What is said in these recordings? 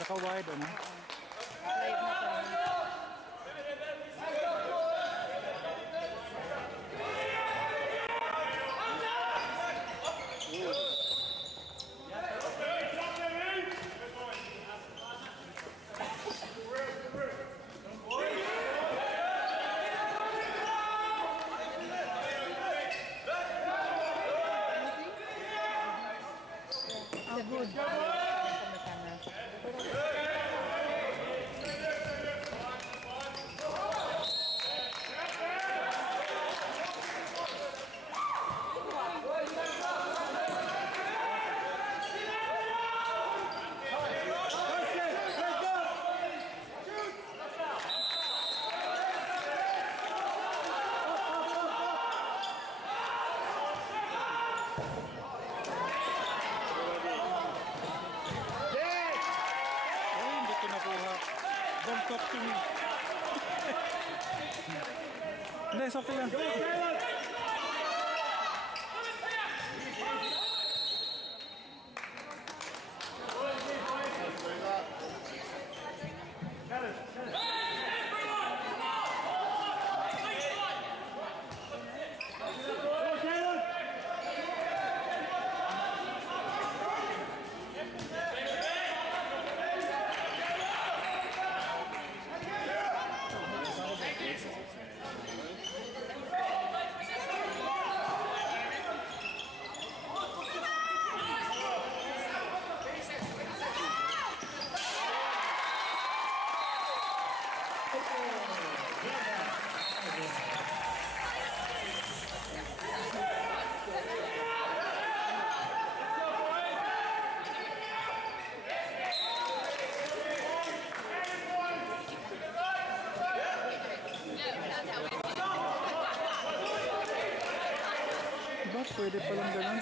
Naka-wide, ano? Live na to. Good. Don't talk to me. Hindi, okay lang. Diba? Pwede palang ganun.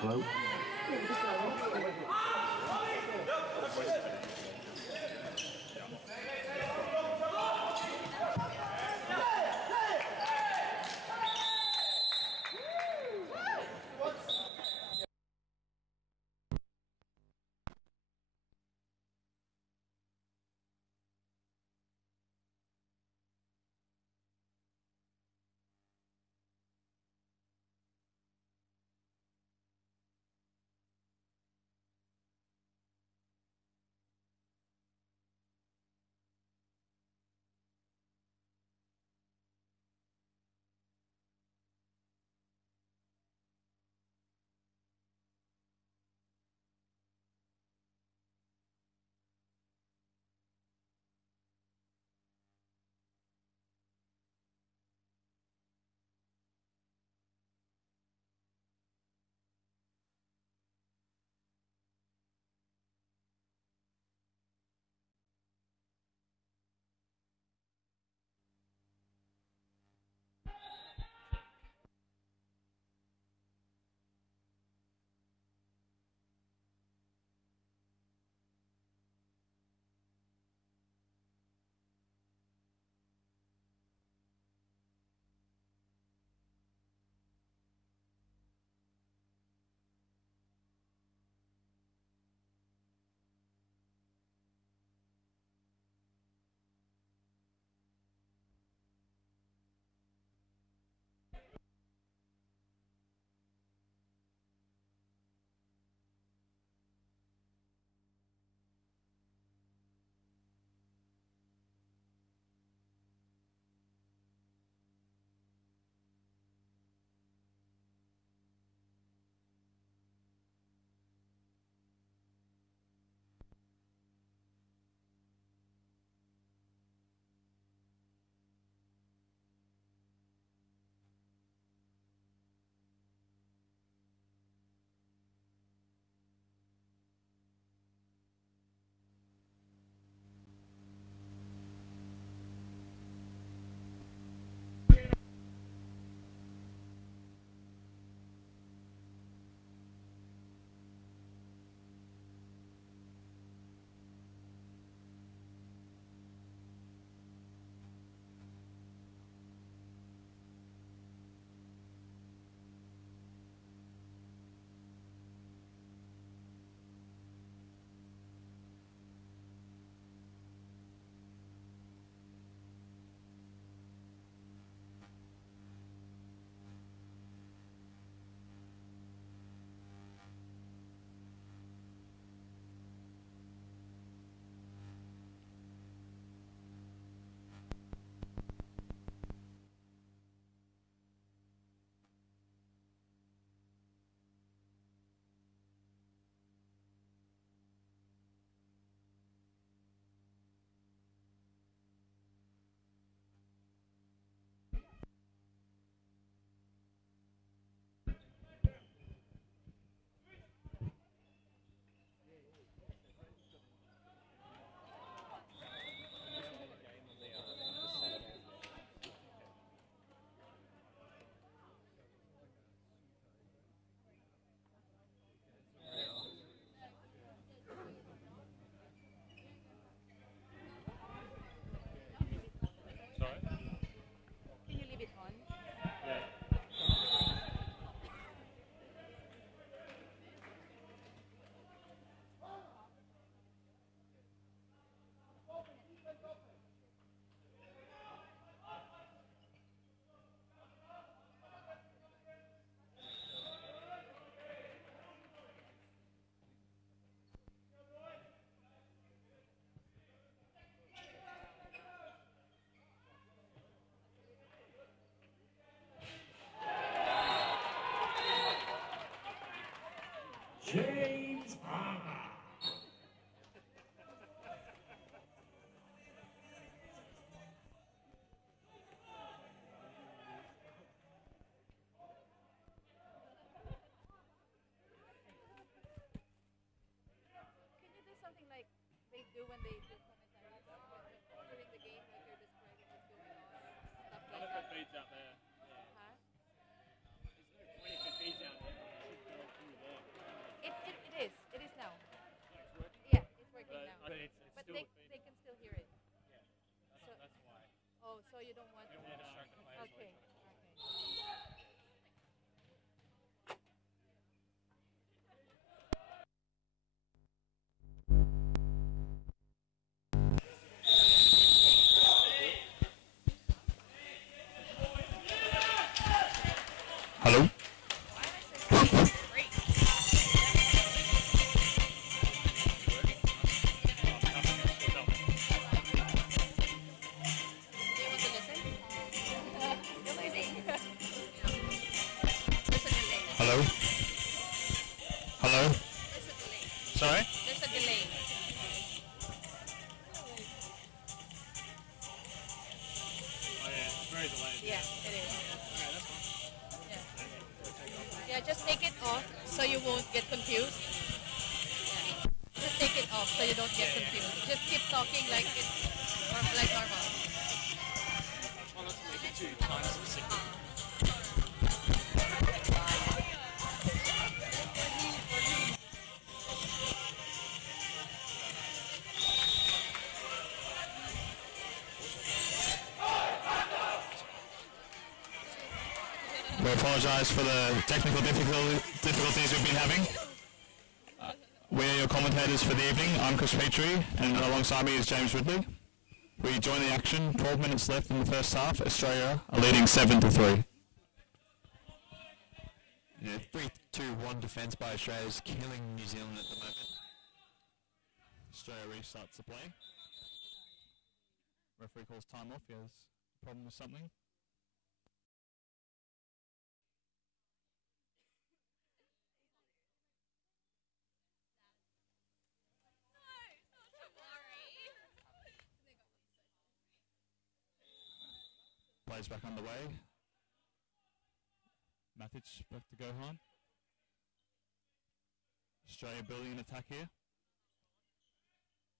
Hello? James Palmer. Can you do something like they do when they do commentaries during the game, like you're describing what's going on, stuff like that? Feeds out there. Huh? There's no 20 feeds out there. Should go through there. It is now. It's working. Yeah, it's working now. But it's But still they can still hear it. Yeah. So, That's why. oh, so you don't want You don't want to distract the players. Okay. Hello? Hello? Hello? Sorry? There's a delay. Oh yeah, it's very delayed. Yeah, it is. Okay, that's fine. Yeah. Yeah, just take it off so you won't get confused. Yeah. Just take it off so you don't get confused. Just keep talking like it's like normal. Try not to make it too time specific. We apologise for the technical difficulties we've been having. We're your commentators for the evening. I'm Chris Petrie, and alongside me is James Ridley. We join the action. 12 minutes left in the first half. Australia are leading 7-3. Yeah, 3-2-1 defence by Australia is killing New Zealand at the moment. Australia restarts the play. Referee calls time off. He has a problem with something. Plays back underway. Matic back to Gohan. Australia building an attack here.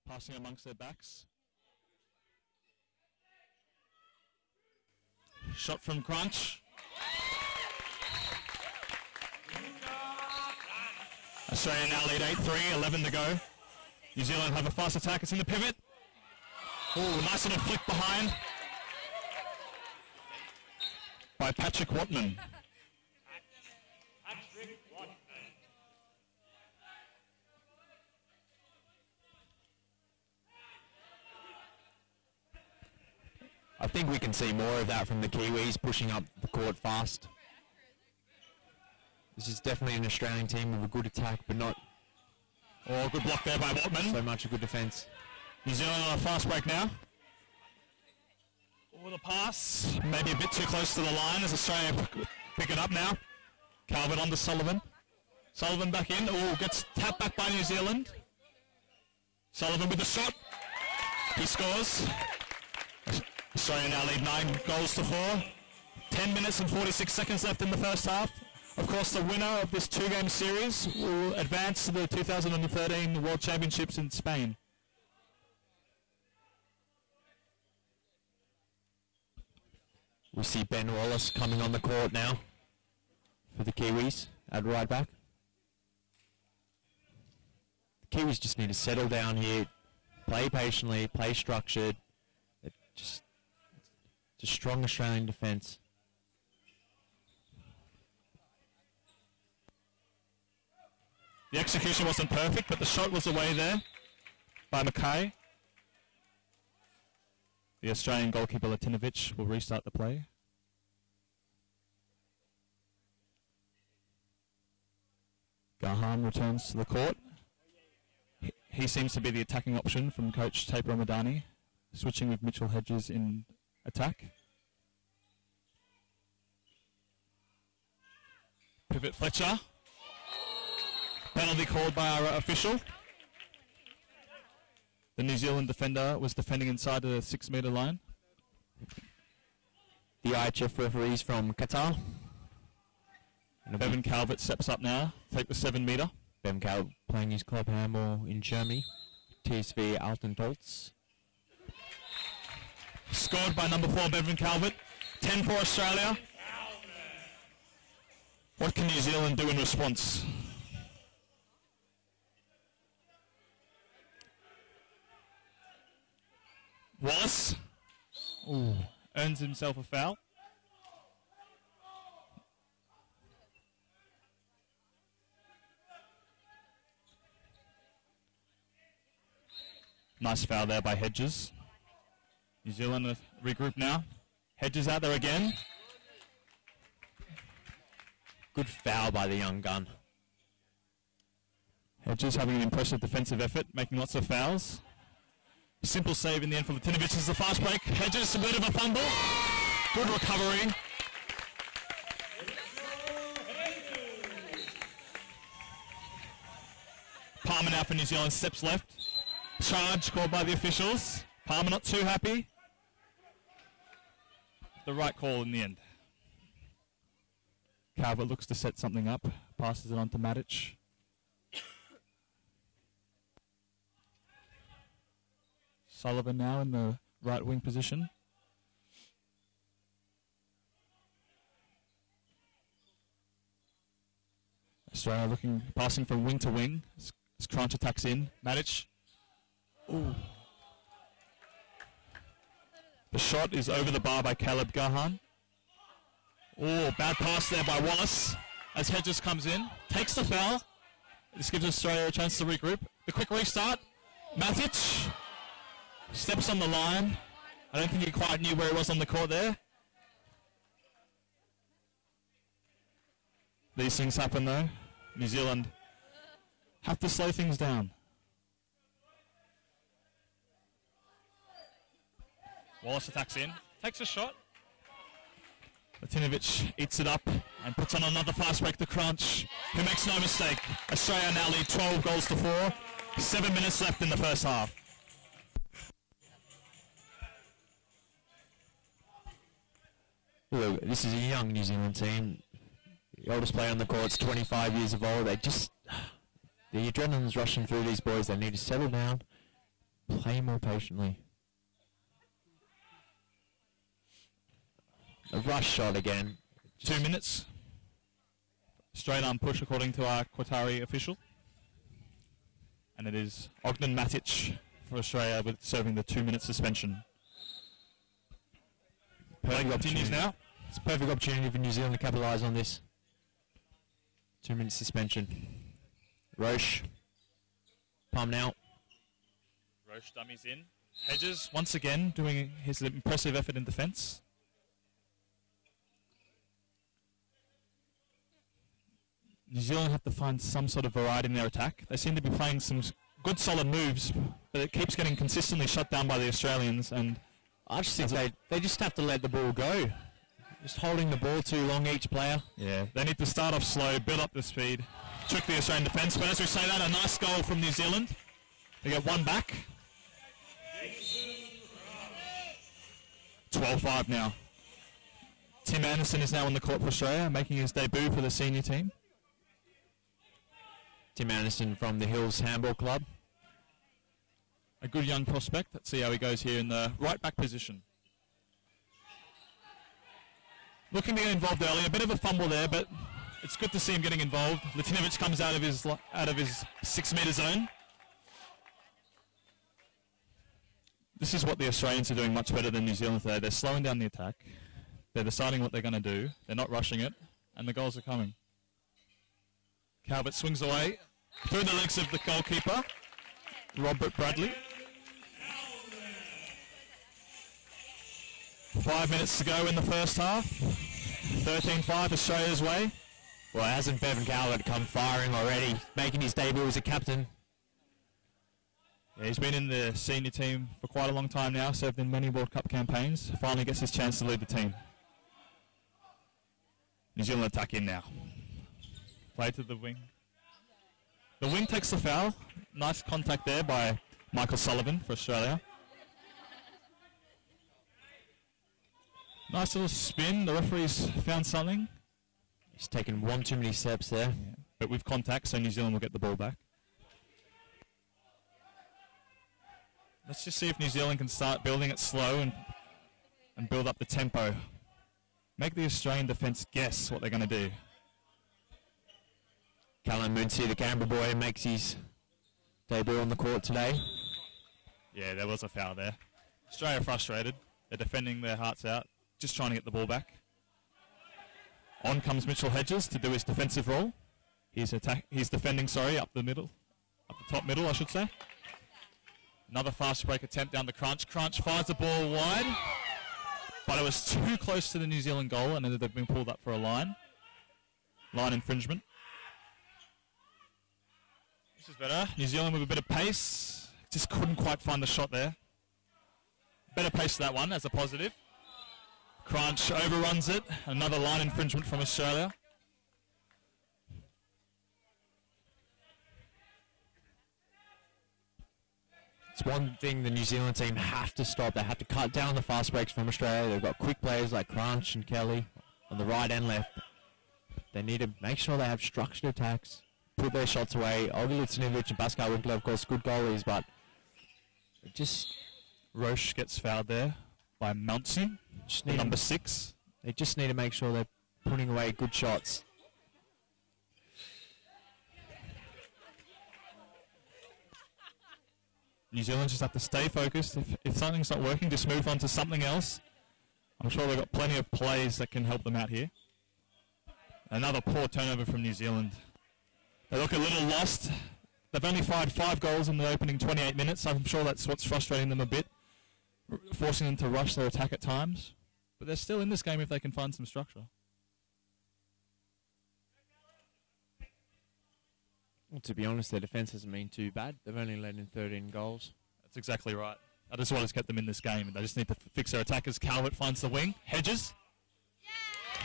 Passing amongst their backs. Shot from Crunch. Australia now lead 8-3, 11 to go. New Zealand have a fast attack. It's in the pivot. Oh, nice little flick behind by Patrick Watman. I think we can see more of that from the Kiwis pushing up the court fast. This is definitely an Australian team with a good attack, but not Oh, good block there by Watman. so much a good defence. New Zealand on a fast break now. Oh, the pass. Maybe a bit too close to the line as Australia pick it up now. Calvin on to Sullivan. Sullivan back in. Oh, gets tapped back by New Zealand. Sullivan with the shot. He scores. Australia now lead 9-4. 10 minutes and 46 seconds left in the first half. Of course, the winner of this two-game series will advance to the 2013 World Championships in Spain. We see Ben Wallace coming on the court now for the Kiwis at right back. The Kiwis just need to settle down here, play patiently, play structured. It's a strong Australian defence. The execution wasn't perfect, but the shot was away there by Mackay. The Australian goalkeeper Latinovic will restart the play. Gahan returns to the court. He seems to be the attacking option from coach Tape Ramadani, switching with Mitchell Hedges in attack. Pivot Fletcher. Penalty called by our official. The New Zealand defender was defending inside the 6 metre line. The IHF referees from Qatar. Bevan Calvert steps up now, take the 7 metre. Bevan Calvert playing his club handball in Germany. TSV Altentolz. Scored by number 4, Bevan Calvert. 10 for Australia. What can New Zealand do in response? Wallace earns himself a foul. Nice foul there by Hedges. New Zealand regroup now. Hedges out there again. Good foul by the young gun. Hedges having an impressive defensive effort, making lots of fouls. Simple save in the end for Latinovic as the fast break. Hedges, a bit of a fumble. Good recovery. Palmer now for New Zealand, steps left. Charge called by the officials. Palmer not too happy. The right call in the end. Calvert looks to set something up. Passes it on to Matic. Sullivan now in the right wing position. Australia looking, passing from wing to wing. As Crunch attacks in. Matic. Ooh. The shot is over the bar by Caleb Gahan. Oh, bad pass there by Wallace as Hedges comes in. Takes the foul. This gives Australia a chance to regroup. The quick restart. Matic steps on the line. I don't think he quite knew where he was on the court there. These things happen though. New Zealand have to slow things down. Wallace attacks in, takes a shot. Latinovic eats it up and puts on another fast break to Crunch, who makes no mistake. Australia now lead 12 goals to 4. 7 minutes left in the first half. Look, this is a young New Zealand team. The oldest player on the court's 25 years of old. They just, the adrenaline's rushing through these boys. They need to settle down, play more patiently. A rush shot again. 2 minutes. Straight arm push according to our Qatari official. And it is Ogden Matic for Australia with serving the 2-minute suspension. Play continues now. It's a perfect opportunity for New Zealand to capitalise on this. 2-minute suspension. Roche. Palm now. Roche dummies in. Hedges once again doing his impressive effort in defence. New Zealand have to find some sort of variety in their attack. They seem to be playing some good solid moves, but it keeps getting consistently shut down by the Australians. And I just think they just have to let the ball go. Just holding the ball too long, each player. Yeah, they need to start off slow, build up the speed, trick the Australian defence. But as we say that, a nice goal from New Zealand. They get one back. 12-5 now. Tim Anderson is now on the court for Australia, making his debut for the senior team. Tim Anderson from the Hills Handball Club. A good young prospect. Let's see how he goes here in the right back position. Looking to get involved early. A bit of a fumble there, but it's good to see him getting involved. Latinovic comes out of his 6 metre zone. This is what the Australians are doing much better than New Zealand today. They're slowing down the attack. They're deciding what they're going to do. They're not rushing it, and the goals are coming. Calvert swings away through the legs of the goalkeeper, Robert Bradley. 5 minutes to go in the first half. 13-5 Australia's way. Well, hasn't Bevan Calvert come firing already, making his debut as a captain? Yeah, he's been in the senior team for quite a long time now, served in many World Cup campaigns. Finally gets his chance to lead the team. New Zealand attack in now. Play to the wing. The wing takes the foul. Nice contact there by Michael Sullivan for Australia. Nice little spin. The referee's found something. He's taken one too many steps there. Yeah. But with contact, so New Zealand will get the ball back. Let's just see if New Zealand can start building it slow and build up the tempo. Make the Australian defence guess what they're going to do. Callum Moonsey, the Canberra boy, makes his debut on the court today. Yeah, there was a foul there. Australia frustrated. They're defending their hearts out, just trying to get the ball back. On comes Mitchell Hedges to do his defensive role. He's defending, up the middle. Up the top middle, I should say. Another fast break attempt down the Crunch. Crunch fires the ball wide, but it was too close to the New Zealand goal and they've been pulled up for a line infringement. This is better. New Zealand with a bit of pace. Just couldn't quite find the shot there. Better pace to that one as a positive. Crunch overruns it. Another line infringement from Australia. It's one thing the New Zealand team have to stop. They have to cut down the fast breaks from Australia. They've got quick players like Crunch and Kelly on the right and left. They need to make sure they have structured attacks, put their shots away. Olga Lucinovic and Pascal Winkler, of course, good goalies, but just... Roche gets fouled there by Mountson, number 6. They just need to make sure they're putting away good shots. New Zealand just have to stay focused. If something's not working, just move on to something else. I'm sure they've got plenty of plays that can help them out here. Another poor turnover from New Zealand. They look a little lost. They've only fired 5 goals in the opening 28 minutes. I'm sure that's what's frustrating them a bit, forcing them to rush their attack at times. But they're still in this game if they can find some structure. Well, to be honest, their defence hasn't been too bad. They've only let in 13 goals. That's exactly right. That is what has kept them in this game. They just need to fix their attack as Calvert finds the wing. Hedges.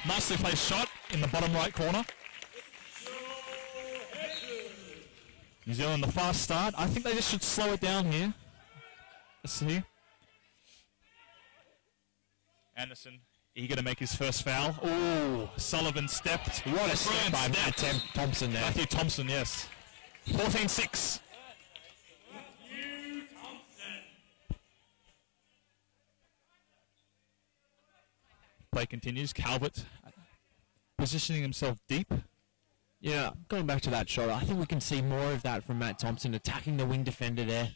Nicely placed shot in the bottom right corner. New Zealand, the fast start. I think they just should slow it down here. Let's see. Anderson, eager to make his first foul. Ooh, Sullivan stepped. What a step by Matt Thompson there. Matthew Thompson, yes. 14-6. Play continues. Calvert positioning himself deep. Yeah, going back to that shot, I think we can see more of that from Matt Thompson attacking the wing defender there.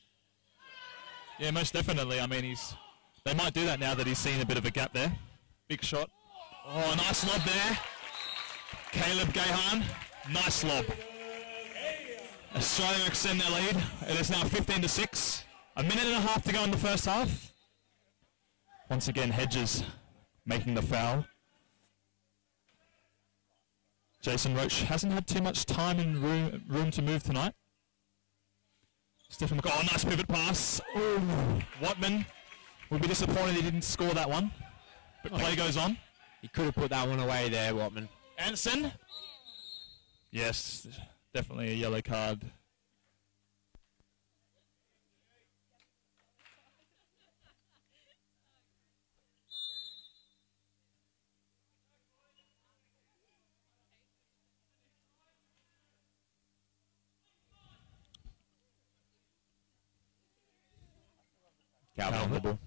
Yeah, most definitely. I mean, they might do that now that he's seen a bit of a gap there. Big shot. Oh, nice lob there. Caleb Gahan, nice lob. Australia extend their lead. It is now 15-6. A minute and a half to go in the first half. Once again, Hedges making the foul. Jason Roach hasn't had too much time and room to move tonight. Stephen McCall, nice pivot pass. Ooh, Watman will be disappointed he didn't score that one. But play goes on. He could have put that one away there, Watman. Anderson. Yes, definitely a yellow card. Calvin on the ball.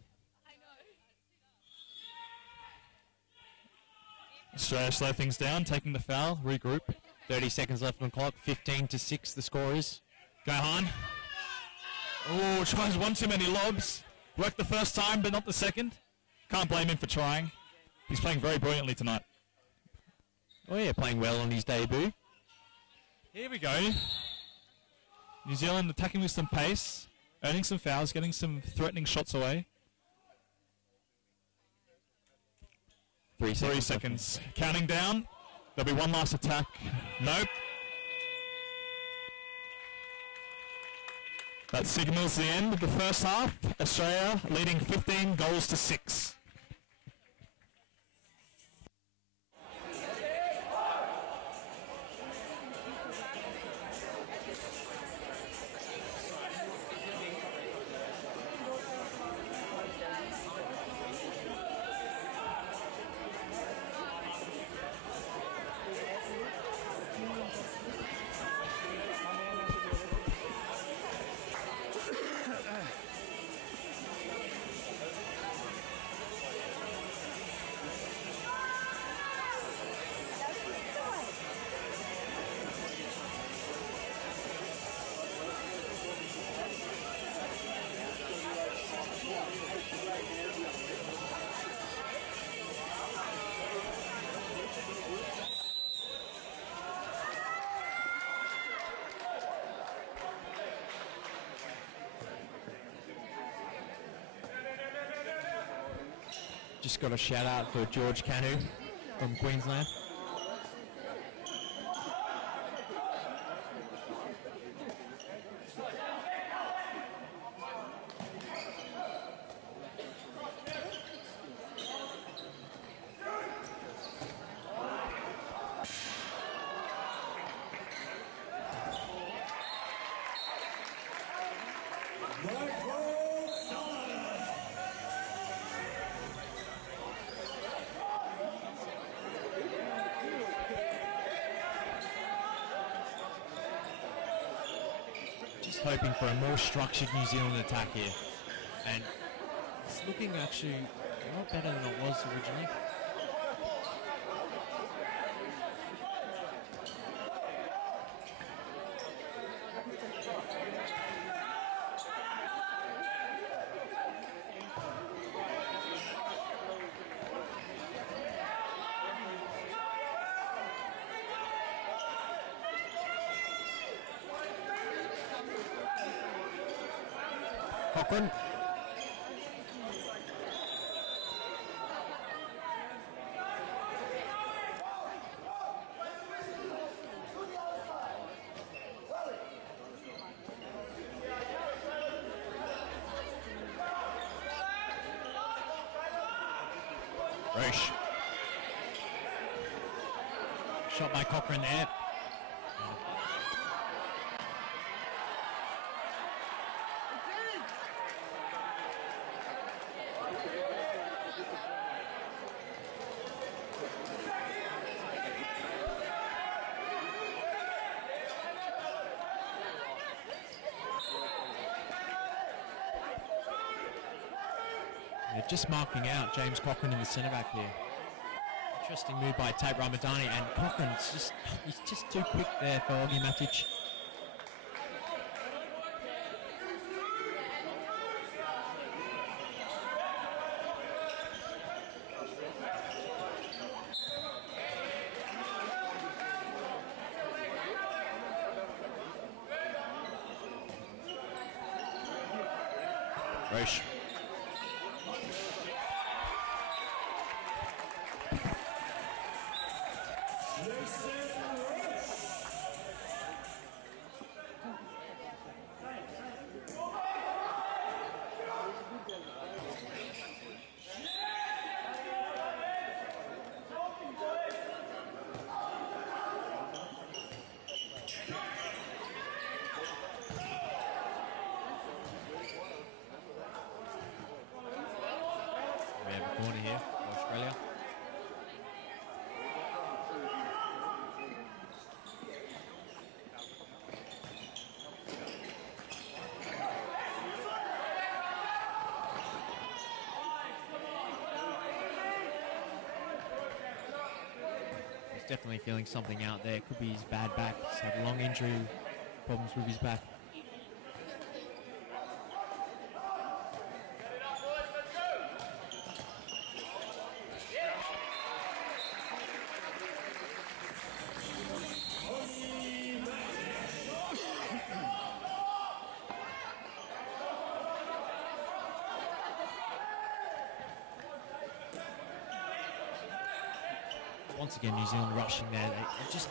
Australia slow things down, taking the foul, regroup. 30 seconds left on the clock, 15-6 the score is. Gahan. Oh, tries one too many lobs. Worked the first time, but not the second. Can't blame him for trying. He's playing very brilliantly tonight. Oh yeah, playing well on his debut. Here we go. New Zealand attacking with some pace, earning some fouls, getting some threatening shots away. 3 seconds. 3 seconds. Counting down. There'll be one last attack. Nope. That signals the end of the first half. Australia leading 15-6. Just got a shout out for George Canu from Queensland. Hoping for a more structured New Zealand attack here, and it's looking actually a lot better than it was originally. Cochran. Roche. Shot by Cochran there. They're just marking out James Cochran in the centre back here. Interesting move by Tate Ramadani, and Cochran's he's just too quick there for Augie Matic. Roche. We have a corner here for Australia. He's definitely feeling something out there. Could be his bad back. He's had long injury problems with his back. Once again, New Zealand rushing there. They just...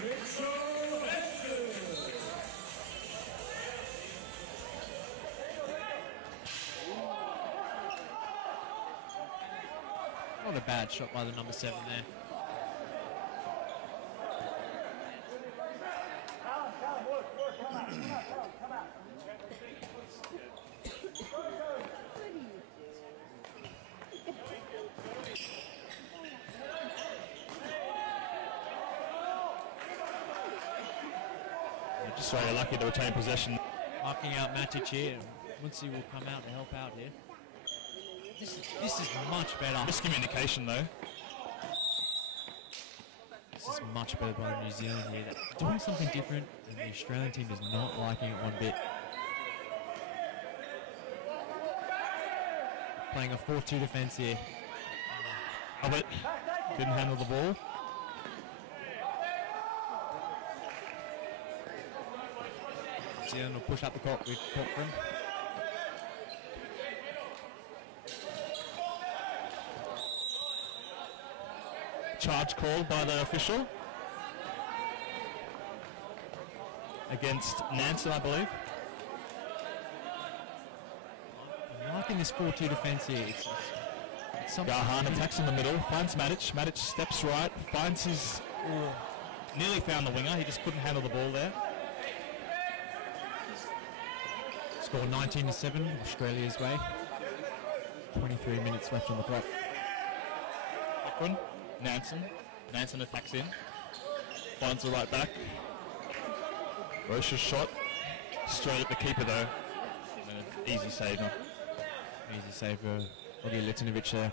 Mitchell Not a bad shot by the number 7 there. Just very lucky to retain possession. Marking out Matic here. Muncie will come out to help out here. This is much better. Miscommunication though. This is much better by New Zealand here. They're doing something different, and the Australian team is not liking it one bit. Playing a 4-2 defence here. Albert didn't handle the ball. New Zealand will push up the court with Cochran. Charge called by the official against Nansen, I believe. I'm liking this 4-2 defence here. It's something. Gahan attacks in the middle, finds Matic. Matic steps right, finds his... nearly found the winger, he just couldn't handle the ball there. Score 19-7, Australia's way. 23 minutes left on the clock. Cochran, Nansen attacks in, finds the right back. Rocha's shot, straight at the keeper though. Easy save. Easy save for Ogi Litinovic there.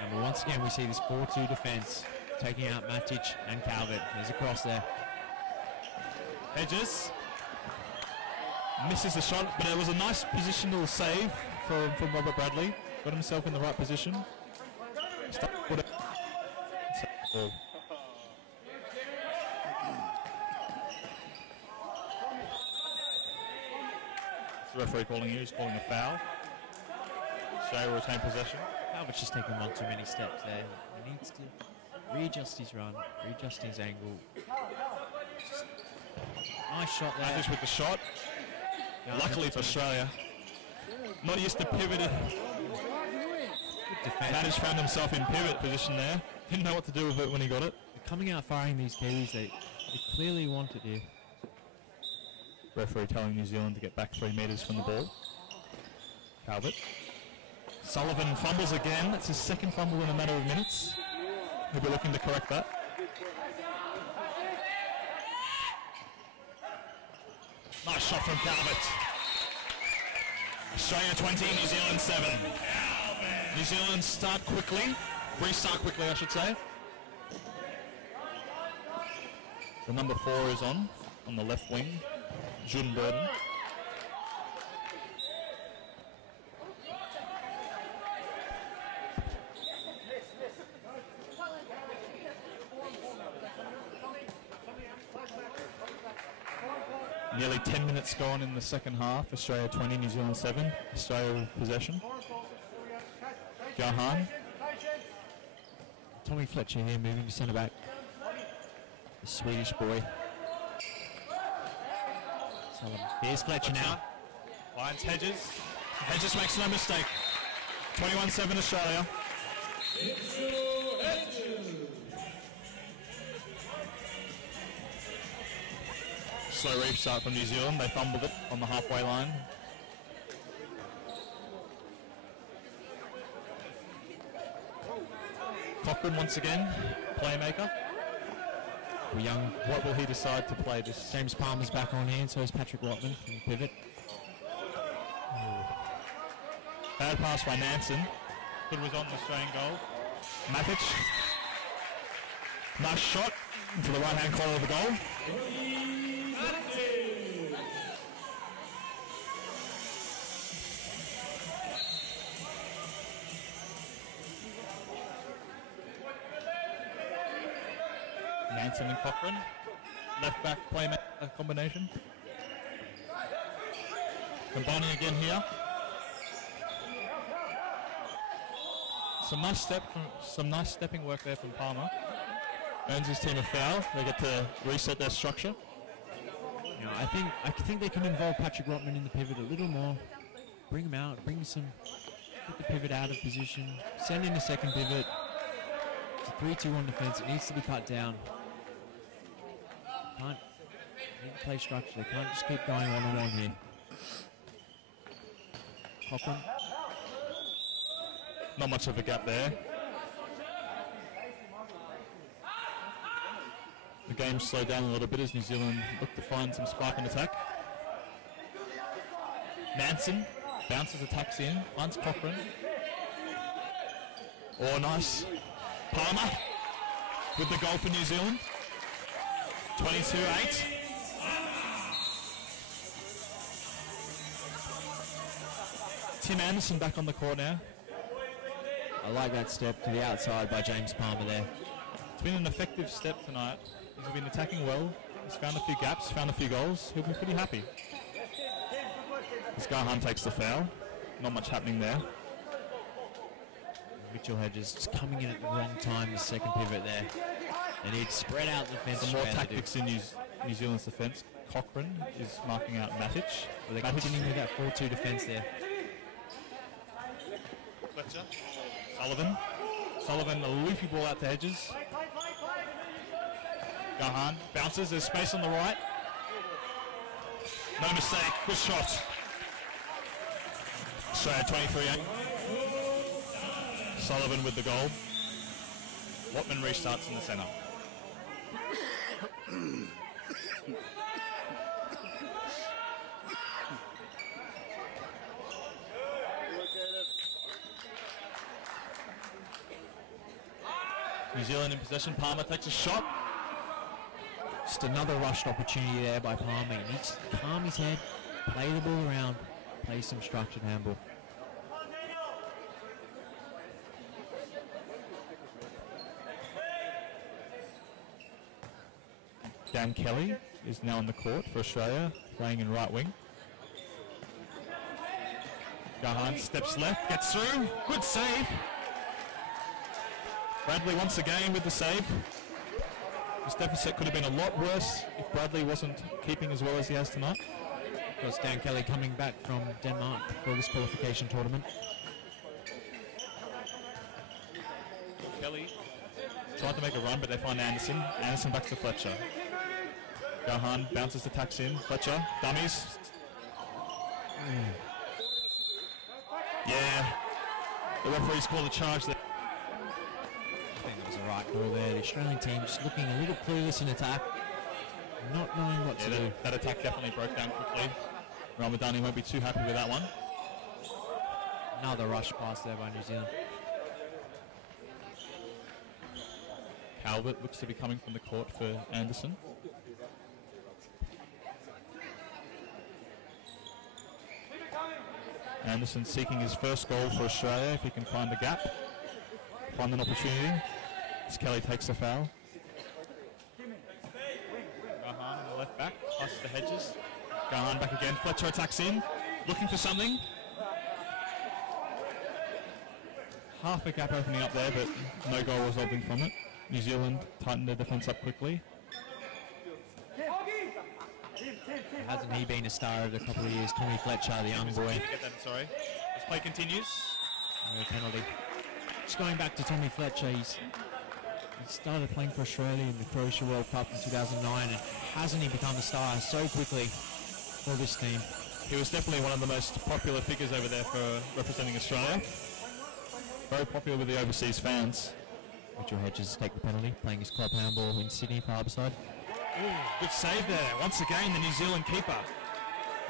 And once again we see this 4-2 defence taking out Matic and Calvert. There's a cross there. Hedges misses the shot, but it was a nice positional save from Robert Bradley. Got himself in the right position. The referee calling here, he's calling a foul. Australia will retain possession. Calvert's just taking one too many steps there. He needs to readjust his run, readjust his angle. Just nice shot there. Matic with the shot. Yeah, Luckily for Australia, not used to pivoting. Matic found himself in pivot position there. Didn't know what to do with it when he got it. They're coming out firing these Kiwis. They clearly want it here. Referee telling New Zealand to get back 3 metres from the ball. Calvert. Sullivan fumbles again. That's his second fumble in a matter of minutes. He'll be looking to correct that. Nice shot from Calvert. Australia 20, New Zealand 7. New Zealand restart quickly I should say. The number 4 is on the left wing, Jun Burden. Nearly 10 minutes gone in the second half. Australia 20, New Zealand 7. Australia with possession. Gahan. Tommy Fletcher here moving to centre back. The Swedish boy. Sullivan. Here's Fletcher now. Finds Hedges. Hedges makes no mistake. 21-7 Australia. Slow restart from New Zealand. They fumbled it on the halfway line. Cochran once again, playmaker. Young. What will he decide to play this? James Palmer's back on here, and so is Patrick Watman from pivot. Bad pass by Nansen. Good was on the Australian goal. Matic. Nice shot into the right-hand corner of the goal. Nansen and Cochran. Left back playmaker combination. Combining again here. Some nice stepping work there from Palmer. Earns his team a foul. They get to reset their structure. You know, I think they can involve Patrick Rotman in the pivot a little more. Bring him out. Bring some Get the pivot out of position. Send in a second pivot. It's a 3-2-1 defense. It needs to be cut down. Can't need to play structure. They can't just keep going one-on-one here. Cochran. Not much of a gap there. The game slowed down a little bit as New Zealand looked to find some spark in attack. Manson bounces, attacks in, finds Cochran. Oh, nice. Palmer with the goal for New Zealand. 22-8. Tim Anderson back on the court now. I like that step to the outside by James Palmer there. It's been an effective step tonight. He's been attacking well. He's found a few gaps, found a few goals. He'll be pretty happy. This Gahan takes the foul. Not much happening there. Mitchell Hedges just coming in at the wrong time, the second pivot there. They need to spread out the defense. Some more tactics in New Zealand's defence. Cochran is marking out Matic. Well, they're continuing with that 4-2 defence there. Fletcher. Sullivan, a loopy ball out to Hedges. Gahan bounces, there's space on the right. No mistake, good shot. Australia 23-8. Sullivan with the goal. Watman restarts in the centre. New Zealand in possession. Palmer takes a shot. Just another rushed opportunity there by Palmer. He needs to calm his head, play the ball around, play some structured handball. Dan Kelly is now on the court for Australia, playing in right wing. Gahan steps left, gets through. Good save. Bradley once again with the save. This deficit could have been a lot worse if Bradley wasn't keeping as well as he has tonight. Of course, Dan Kelly coming back from Denmark for this qualification tournament. Kelly tried to make a run, but they find Anderson. Anderson back to Fletcher. Gahan bounces the tacks in. Fletcher, dummies. Yeah. The referee's called a charge there. I think that was the right call there. The Australian team just looking a little clueless in attack, not knowing what to do. That attack definitely broke down quickly. Ramadani won't be too happy with that one. Another rush pass there by New Zealand. Calvert looks to be coming from the court for Anderson. Anderson seeking his first goal for Australia if he can find the gap, find an opportunity. As Kelly takes the foul. Gahan on the left back, passes to Hedges. Gahan back again, Fletcher attacks in, looking for something. Half a gap opening up there, but no goal resulting from it. New Zealand tightened their defence up quickly. Hasn't he been a star over the couple of years? Tommy Fletcher, the young boy. Sorry. This play continues. No penalty. Just going back to Tommy Fletcher, he started playing for Australia in the Croatia World Cup in 2009, and hasn't he become a star so quickly for this team? He was definitely one of the most popular figures over there for representing Australia. Very popular with the overseas fans. Mitchell Hedges take the penalty, playing his club handball in Sydney for Harborside. Good save there. Once again, the New Zealand keeper.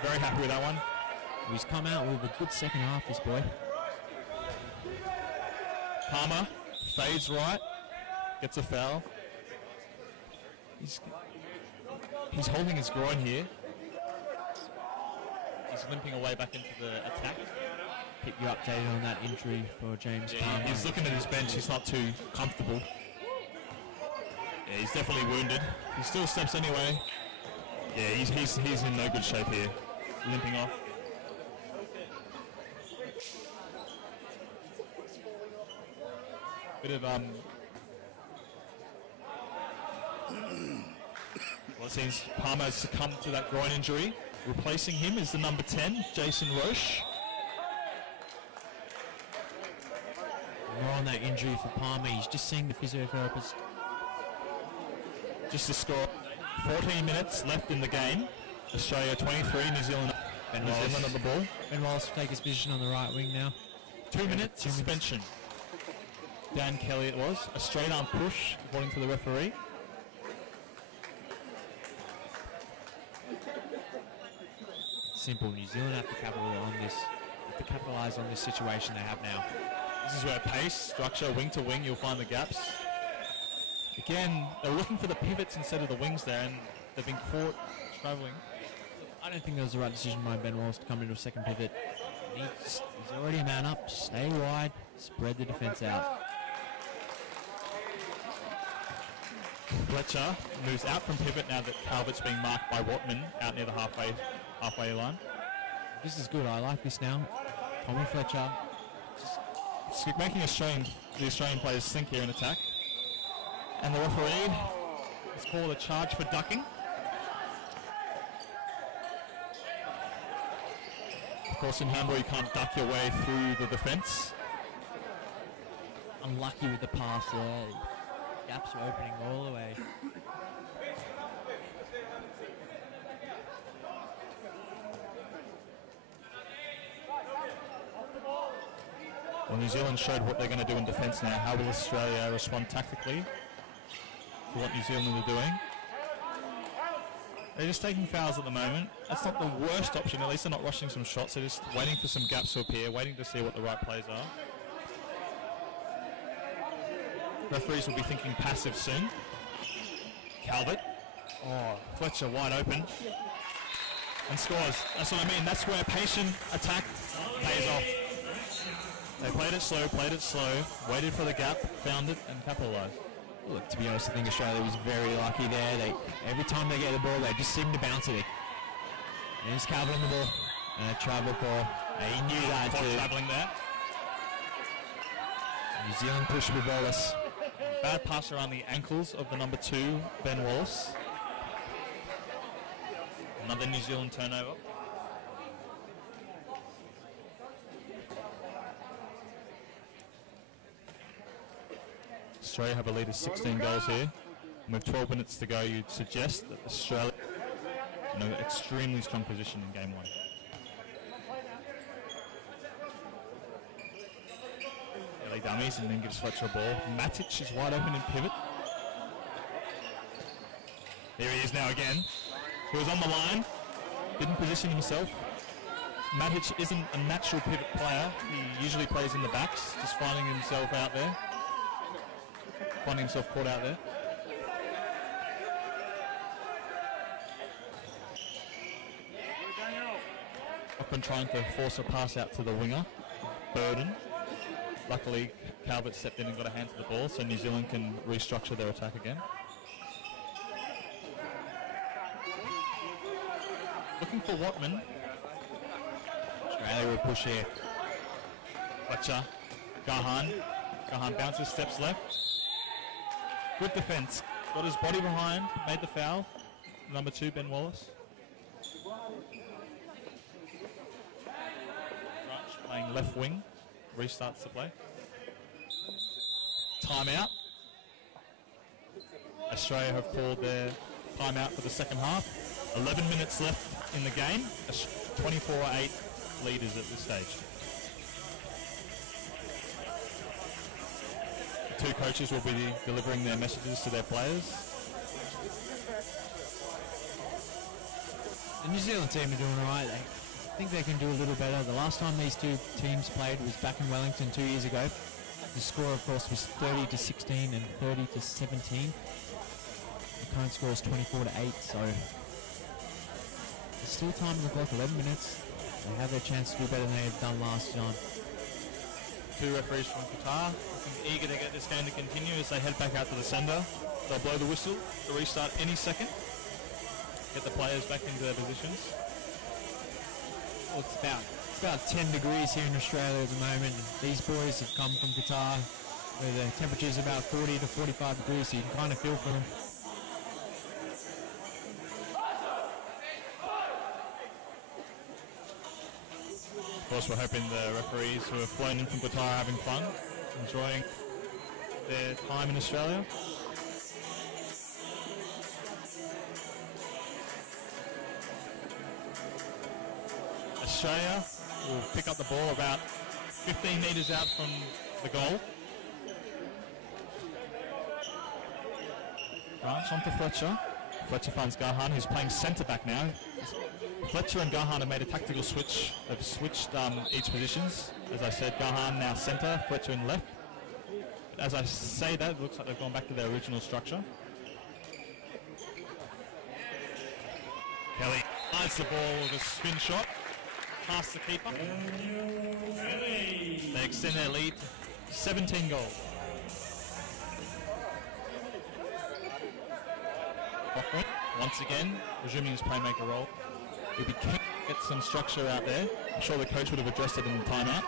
Very happy with that one. He's come out with a good second half, this boy. Palmer fades right, gets a foul. He's holding his groin here. He's limping away back into the attack. Keep you updated on that injury for James Palmer. He's looking at his bench. He's not too comfortable. Yeah, he's definitely wounded. He still steps anyway. Yeah, he's in no good shape here. Limping off. Bit of well, it seems Palmer has succumbed to that groin injury. Replacing him is the number 10, Jason Roche. more on that injury for Palmer. He's just seeing the physiotherapist. Just to score 14 minutes left in the game. Australia 23, New Zealand on the ball. Ben Wallace will take his position on the right wing now. 2 minutes suspension. Dan Kelly it was. A straight arm push according to the referee. Simple. New Zealand have to capitalise on this situation they have now. This is where pace, structure, wing to wing, you'll find the gaps. Again, they're looking for the pivots instead of the wings there, and they've been caught travelling. I don't think that was the right decision by Ben Wallace to come into a second pivot. He's already a man up. Stay wide. Spread the defence out. Fletcher moves out from pivot now that Calvert's being marked by Watman out near the halfway line. This is good. I like this now. Tommy Fletcher. Just making the Australian players think here in attack. And the referee has called a charge for ducking. Of course, in handball, you can't duck your way through the defence. Unlucky with the pass there. Gaps are opening all the way. Well, New Zealand showed what they're going to do in defence now. How will Australia respond tactically to what New Zealand are doing? They're just taking fouls at the moment. That's not the worst option. At least they're not rushing some shots. They're just waiting for some gaps to appear, waiting to see what the right plays are. Referees will be thinking passive soon. Calvert. Oh, Fletcher wide open. And scores. That's what I mean. That's where patient attack pays off. They played it slow, waited for the gap, found it, and capitalised. Look, to be honest, I think Australia was very lucky there. Every time they get the ball, they just seem to bounce it. There's Calvert on the ball. And a travel ball. He knew that too. Travelling there. New Zealand pushed with Wallace. Bad pass around the ankles of the number 2, Ben Wallace. Another New Zealand turnover. Australia have a lead of 16 goals here. And with 12 minutes to go, you'd suggest that Australia in an extremely strong position in game 1. Early dummies and then gives Fletcher a ball. Matic is wide open in pivot. Here he is now again. He was on the line, didn't position himself. Matic isn't a natural pivot player. He usually plays in the backs, just finding himself out there. Finding himself caught out there. Often trying to force a pass out to the winger, Burden. Luckily, Calvert stepped in and got a hand to the ball, so New Zealand can restructure their attack again. Looking for Watman. Australia will push here. Fletcher. Gahan bounces, steps left. Good defence. Got his body behind, made the foul. Number 2, Ben Wallace. Crunch playing left wing. Restarts the play. Timeout. Australia have called their timeout for the second half. 11 minutes left in the game. 24-8 leaders at this stage. The 2 coaches will be delivering their messages to their players. The New Zealand team are doing all right. I think they can do a little better. The last time these 2 teams played was back in Wellington 2 years ago. The score, of course, was 30-16 and 30-17. The current score is 24-8, so there's still time on the clock, 11 minutes. They have their chance to do better than they have done last time. 2 referees from Qatar looking eager to get this game to continue as they head back out to the sender. They'll blow the whistle to restart any second. Get the players back into their positions. Well, it's about 10 degrees here in Australia at the moment. These boys have come from Qatar where the temperature's about 40 to 45 degrees, so you can kind of feel for them. Of course, we're hoping the referees who have flown in from Qatar are having fun. enjoying their time in Australia. Australia will pick up the ball about 15 metres out from the goal. Branch onto Fletcher. Fletcher finds Gahan, who's playing centre back now. Fletcher and Gahan have made a tactical switch. They've switched each positions. As I said, Gahan now centre, Fletcher in left. As I say that, it looks like they've gone back to their original structure. Kelly finds the ball with a spin shot. Past the keeper. They extend their lead. 17 goals. Cochrane, once again, resuming his playmaker role. He'll be keen to get some structure out there. I'm sure the coach would have addressed it in the timeout.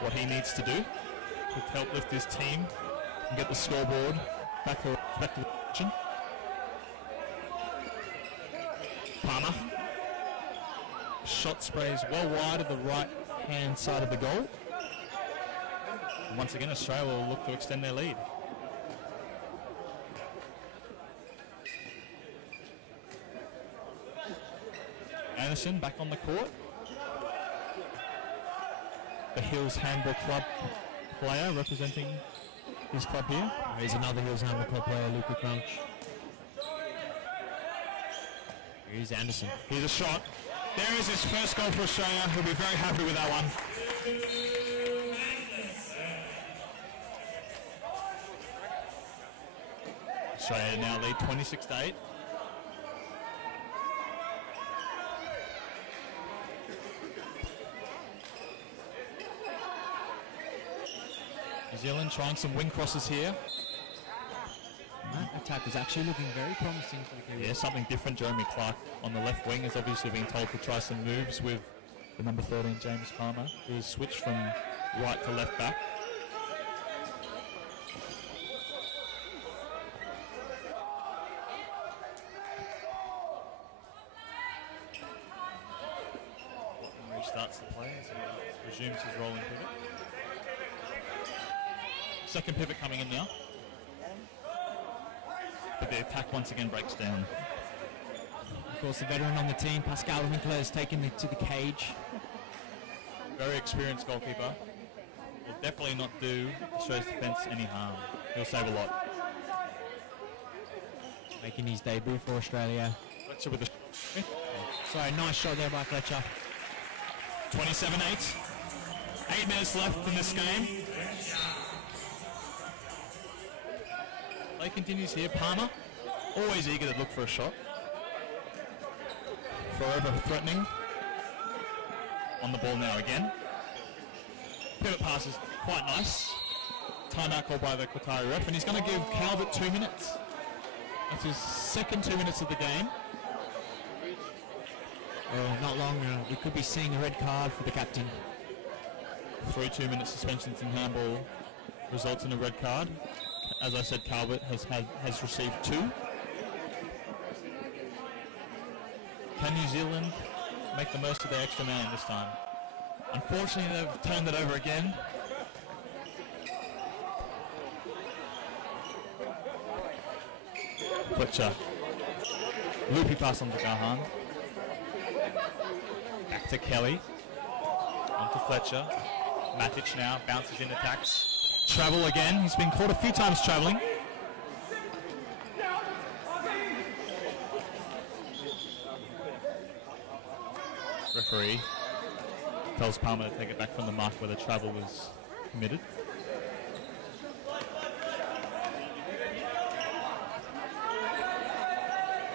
What he needs to do to help lift his team and get the scoreboard back to the action. Palmer. Shot sprays well wide of the right-hand side of the goal. And once again, Australia will look to extend their lead. Anderson back on the court. The Hills Handball Club player representing his club here. Here's another Hills Handball Club player, Luca Crunch. Here's Anderson. Here's a shot. There is his first goal for Australia. He'll be very happy with that one. Australia now lead 26-8. New Zealand trying some wing crosses here. That attack is actually looking very promising for the Kiwis. Yeah, something different. Jeremy Clark on the left wing has obviously been told to try some moves with the number 13, James Palmer, who has switched from right to left back. Restarts the play as he resumes his rolling pivot. Second pivot coming in now. But the attack once again breaks down. Of course, the veteran on the team, Pascal Winkler, has taken it to the cage. Very experienced goalkeeper. Will definitely not do Australia's defence any harm. He'll save a lot. Making his debut for Australia. Fletcher with a... Sorry, nice shot there by Fletcher. 27-8. 8 minutes left in this game. Play continues here. Palmer, always eager to look for a shot. Forever threatening. On the ball now again. Pivot pass is quite nice. Timeout called by the Qatari ref, and he's going to give Calvert 2 minutes. That's his second 2 minutes of the game. Well, not long. We could be seeing a red card for the captain. 3 2-minute suspensions in handball results in a red card. As I said, Calvert has received 2. Can New Zealand make the most of their extra man this time? Unfortunately, they've turned it over again. Fletcher. Loopy pass on to Gahan. Back to Kelly. On to Fletcher. Matic now bounces in, attacks. Travel again. He's been caught a few times travelling. Referee tells Palmer to take it back from the mark where the travel was committed.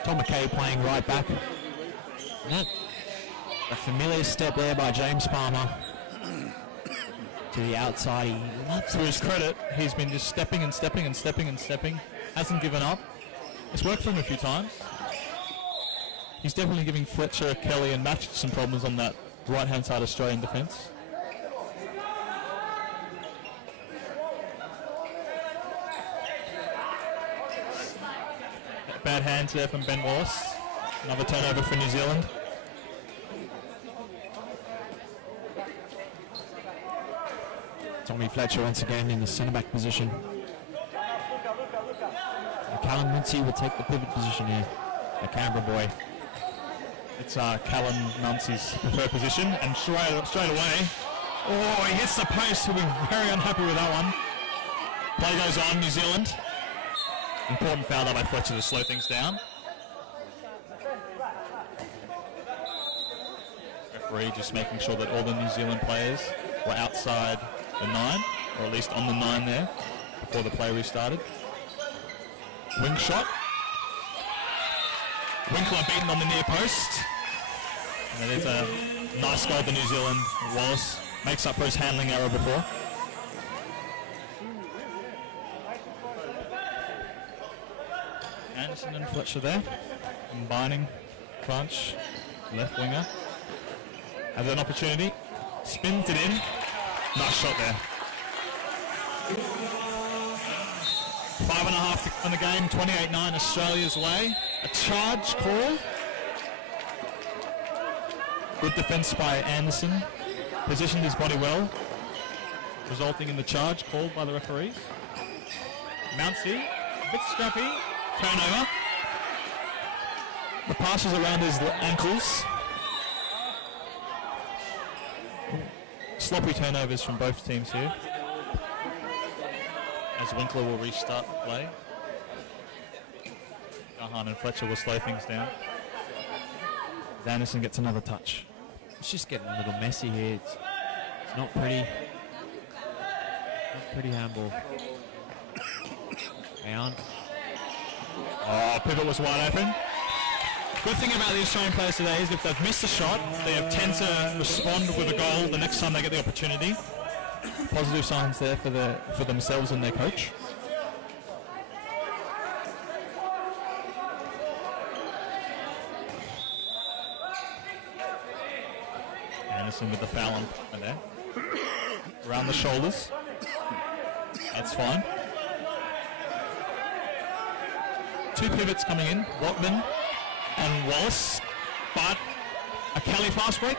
Tom McKay playing right back. A familiar step there by James Palmer. To the outside. He loves to his credit, he's been just stepping and stepping and stepping and stepping. Hasn't given up. It's worked for him a few times. He's definitely giving Fletcher, Kelly and Matic some problems on that right-hand side Australian defence. Bad hands there from Ben Wallace. Another turnover for New Zealand. Tommy Fletcher once again in the centre-back position. And Callum Mincy will take the pivot position here, the Canberra boy. It's Callum Muncey's preferred position, and straight away, oh, he hits the post. He'll be very unhappy with that one. Play goes on, New Zealand. Important foul there by Fletcher to slow things down. Referee just making sure that all the New Zealand players were outside the 9, or at least on the 9 there, before the play restarted. Wing shot. Winkler beaten on the near post. And it is a nice goal to New Zealand. Wallace makes up for his handling error before. Anderson and Fletcher there. Combining Crunch, left winger. Has an opportunity. Spins it in. Nice shot there. 5.5 to go in the game. 28-9 Australia's way. A charge call. Good defence by Anderson. Positioned his body well, resulting in the charge called by the referees. Mouncey, a bit scrappy. Turnover. The pass is around his ankles. Sloppy turnovers from both teams here. As Winkler will restart the play. Gahan and Fletcher will slow things down. As Anderson gets another touch. It's just getting a little messy here. It's not pretty. Not pretty handball. Down. Oh, pivot was wide open. Good thing about the Australian players today is if they've missed a shot, they have tend to respond with a goal the next time they get the opportunity. Positive signs there for themselves and their coach. Anderson with the foul on there. Around the shoulders. That's fine. Two pivots coming in, Watman and Wallace, but a Kelly fast break.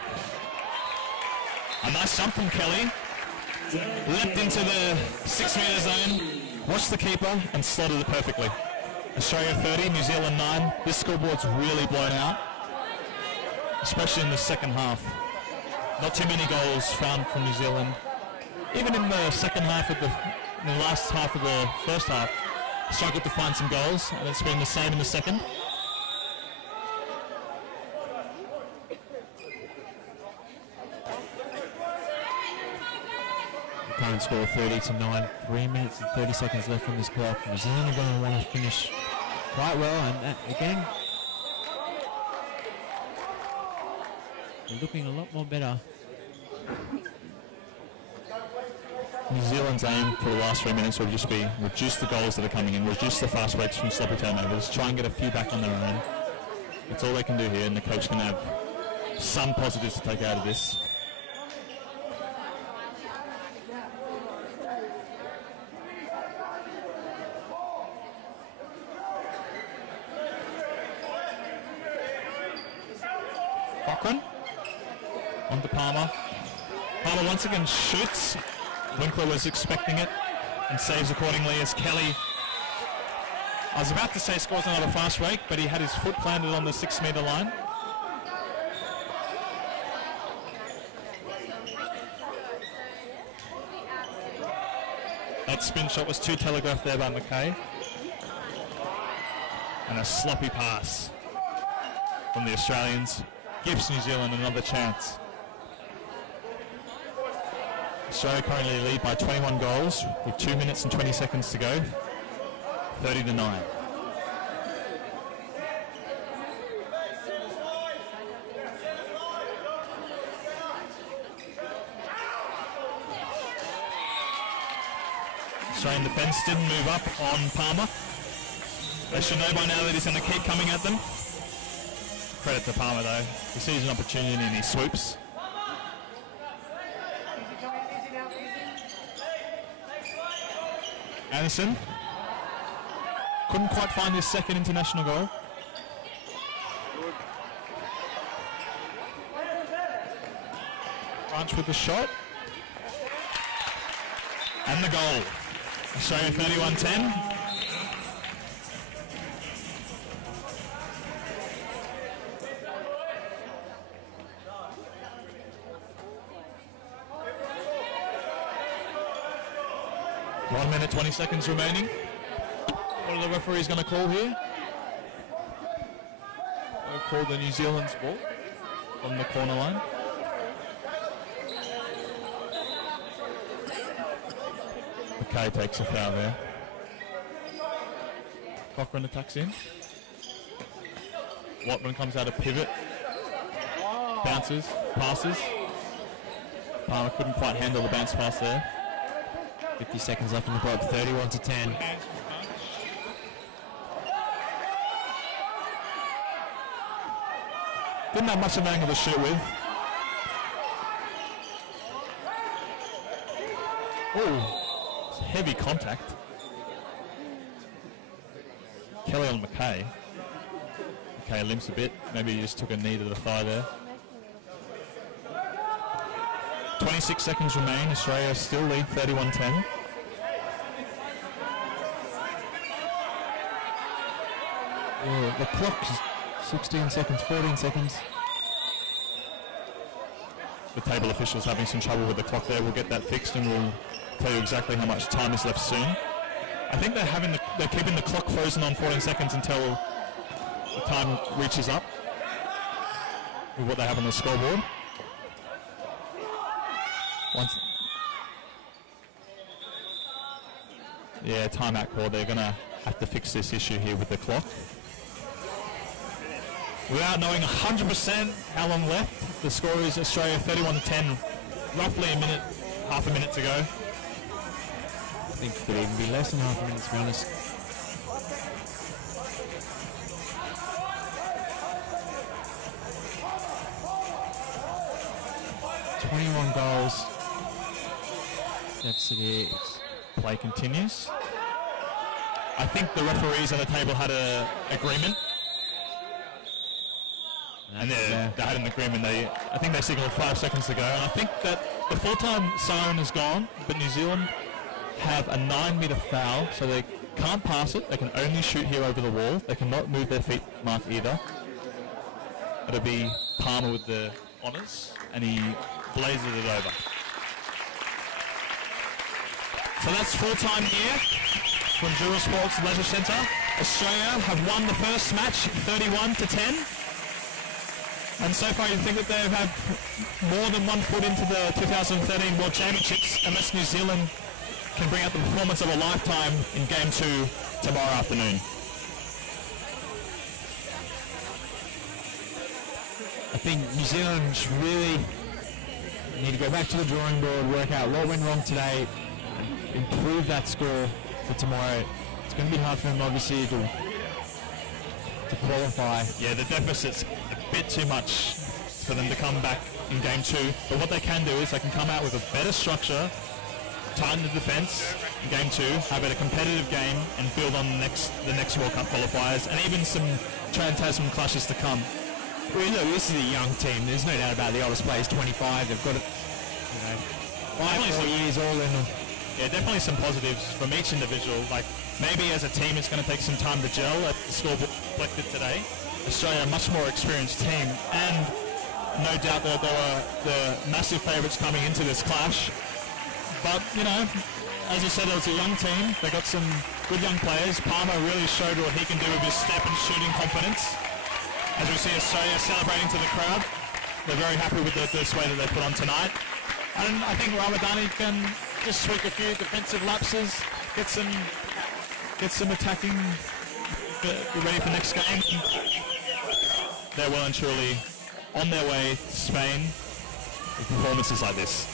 A nice jump from Kelly. Leapt into the 6 metre zone, watched the keeper and slotted it perfectly. Australia 30, New Zealand 9. This scoreboard's really blown out, especially in the second half. Not too many goals found from New Zealand. Even in the second half of in the last half of the first half, struggled to find some goals, and it's been the same in the second. Current score 30-9. 3 minutes and 30 seconds left on this clock. New Zealand are going to want to finish quite well, and that, again, they're looking a lot more better. New Zealand's aim for the last 3 minutes will just be reduce the goals that are coming in, reduce the fast breaks from sloppy turnovers, try and get a few back on their own. That's all they can do here, and the coach can have some positives to take out of this. Cochran on to Palmer. Palmer once again shoots. Winkler was expecting it and saves accordingly as Kelly, I was about to say scores another fast break, but he had his foot planted on the 6 metre line. That spin shot was too telegraphed there by McKay. And a sloppy pass from the Australians gives New Zealand another chance. Australia currently lead by 21 goals with 2 minutes and 20 seconds to go. 30-9. Australian defence didn't move up on Palmer. They should know by now that he's going to keep coming at them. Credit to Palmer though. He sees an opportunity and he swoops. Anderson couldn't quite find his second international goal. Crunch with the shot. And the goal. Australia 31-10. One minute, 20 seconds remaining. What are the referees going to call here? They'll call the New Zealand's ball from the corner line. McKay takes a foul there. Cochrane attacks in. Watman comes out of pivot. Bounces, passes. Palmer couldn't quite handle the bounce pass there. 50 seconds left on the clock, 31-10. Didn't have much of an angle to shoot with. Oh, it's heavy contact. Kelly on McKay. McKay limps a bit. Maybe he just took a knee to the thigh there. 26 seconds remain. Australia still lead 31-10. The clock's 16 seconds, 14 seconds. The table officials having some trouble with the clock there. We'll get that fixed and we'll tell you exactly how much time is left soon. I think they're keeping the clock frozen on 14 seconds until the time reaches up with what they have on the scoreboard. Yeah, timeout call. They're going to have to fix this issue here with the clock. Without knowing 100% how long left, the score is Australia 31-10, roughly half a minute to go. I think it could even be less than half a minute, to be honest. $21 goals. Deficit is. Play continues. I think the referees at the table had an agreement. And they had an agreement. I think they signalled 5 seconds to go. And I think that the full-time siren is gone, but New Zealand have a 9-metre foul, so they can't pass it. They can only shoot here over the wall. They cannot move their feet mark either. It'll be Palmer with the honours, and he blazes it over. So that's full-time here from Jura Sports Leisure Centre. Australia have won the first match 31-10. And so far you think that they've had more than 1 foot into the 2013 World Championships unless New Zealand can bring out the performance of a lifetime in Game 2 tomorrow afternoon. I think New Zealand really need to go back to the drawing board, work out what went wrong today, improve that score for tomorrow. It's going to be hard for them, obviously, to qualify. Yeah, the deficit's a bit too much for them to come back in Game 2. But what they can do is they can come out with a better structure, tighten the defence in Game 2, have a competitive game, and build on the next World Cup qualifiers, and even try and have some clashes to come. Well, look, this is a young team. There's no doubt about the oldest player's 25. They've got it, 4 years all in them. Yeah, definitely some positives from each individual. Like, maybe as a team it's going to take some time to gel. At the scoreboard reflected today, Australia a much more experienced team, and no doubt that they were the massive favourites coming into this clash. But, you know, as you said, it was a young team. They got some good young players. Palmer really showed what he can do with his step and shooting confidence. As we see Australia celebrating to the crowd, they're very happy with the display that they put on tonight. And I think Ramadani can just tweak a few defensive lapses, get some attacking, be ready for next game. They're well and truly on their way to Spain with performances like this.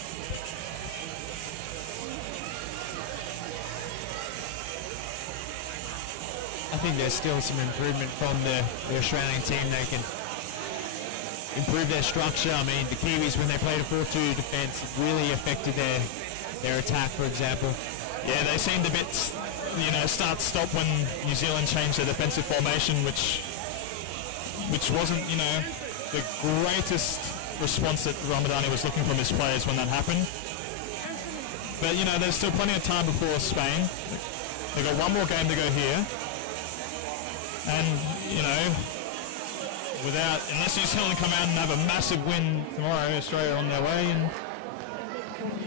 I think there's still some improvement from the Australian team. They can improve their structure. I mean, the Kiwis, when they played a 4-2 defence, really affected their attack, for example. Yeah, they seemed a bit, start-stop when New Zealand changed their defensive formation, which wasn't, the greatest response that Ramadani was looking from his players when that happened. But, you know, there's still plenty of time before Spain. They've got one more game to go here. And, you know, unless New Zealand come out and have a massive win tomorrow, Australia are on their way, and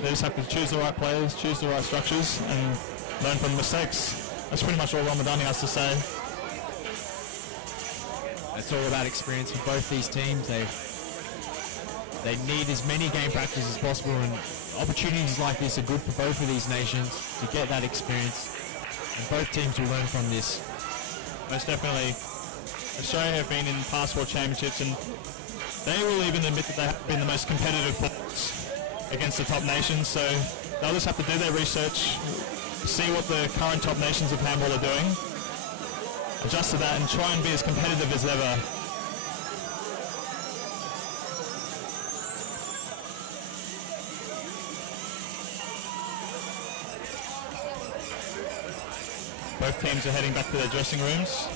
they just have to choose the right players, choose the right structures, and learn from mistakes. That's pretty much all Ramadani has to say. It's all about experience for both these teams. They need as many game practices as possible, and opportunities like this are good for both of these nations to get that experience, and both teams will learn from this. Most definitely. Australia have been in past World Championships, and they will even admit that they have been the most competitive force against the top nations, so they'll just have to do their research, see what the current top nations of handball are doing, adjust to that, and try and be as competitive as ever. Both teams are heading back to their dressing rooms.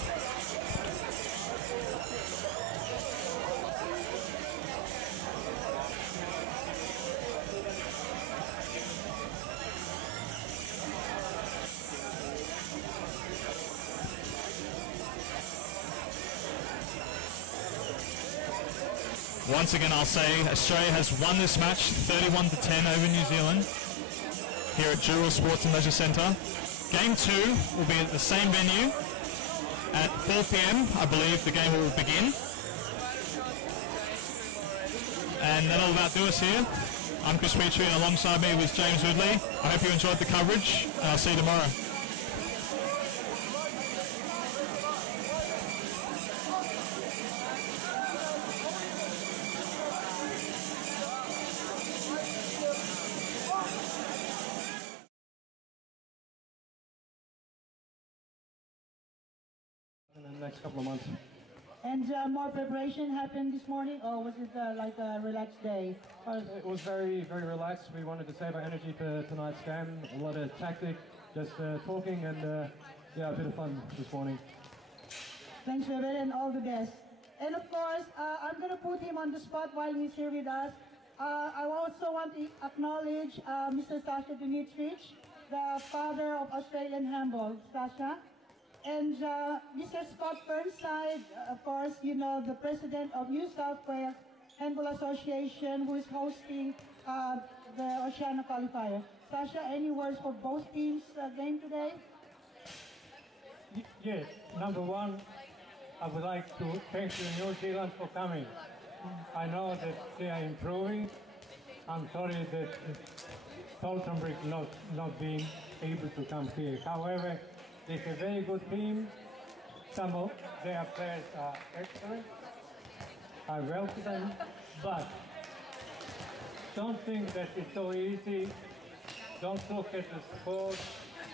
Once again, I'll say Australia has won this match 31-10 over New Zealand here at Jewel Sports and Leisure Centre. Game 2 will be at the same venue at 4 p.m. I believe the game will begin. And that'll about do us here. I'm Chris Petrie, and alongside me was James Ridley. I hope you enjoyed the coverage, and I'll see you tomorrow. In the next couple of months. And more preparation happened this morning, or was it like a relaxed day? It was very, very relaxed. We wanted to save our energy for tonight's game. A lot of tactic, just talking, and yeah, a bit of fun this morning. Thanks, David, and all the best. And of course, I'm going to put him on the spot while he's here with us. I also want to acknowledge Mr. Sasha Dimitrich, the father of Australian handball. Sasha. And Mr. Scott Burnside, of course, you know, the president of New South Wales Handball Association, who is hosting the Oceania Qualifier. Sasha, any words for both teams' game today? Yes, number one, I would like to thank you, New Zealand, for coming. I know that they are improving. I'm sorry that Stoltenberg not being able to come here. However, it's a very good team. Some of their players are excellent. I welcome them, but don't think that it's so easy. Don't look at the score.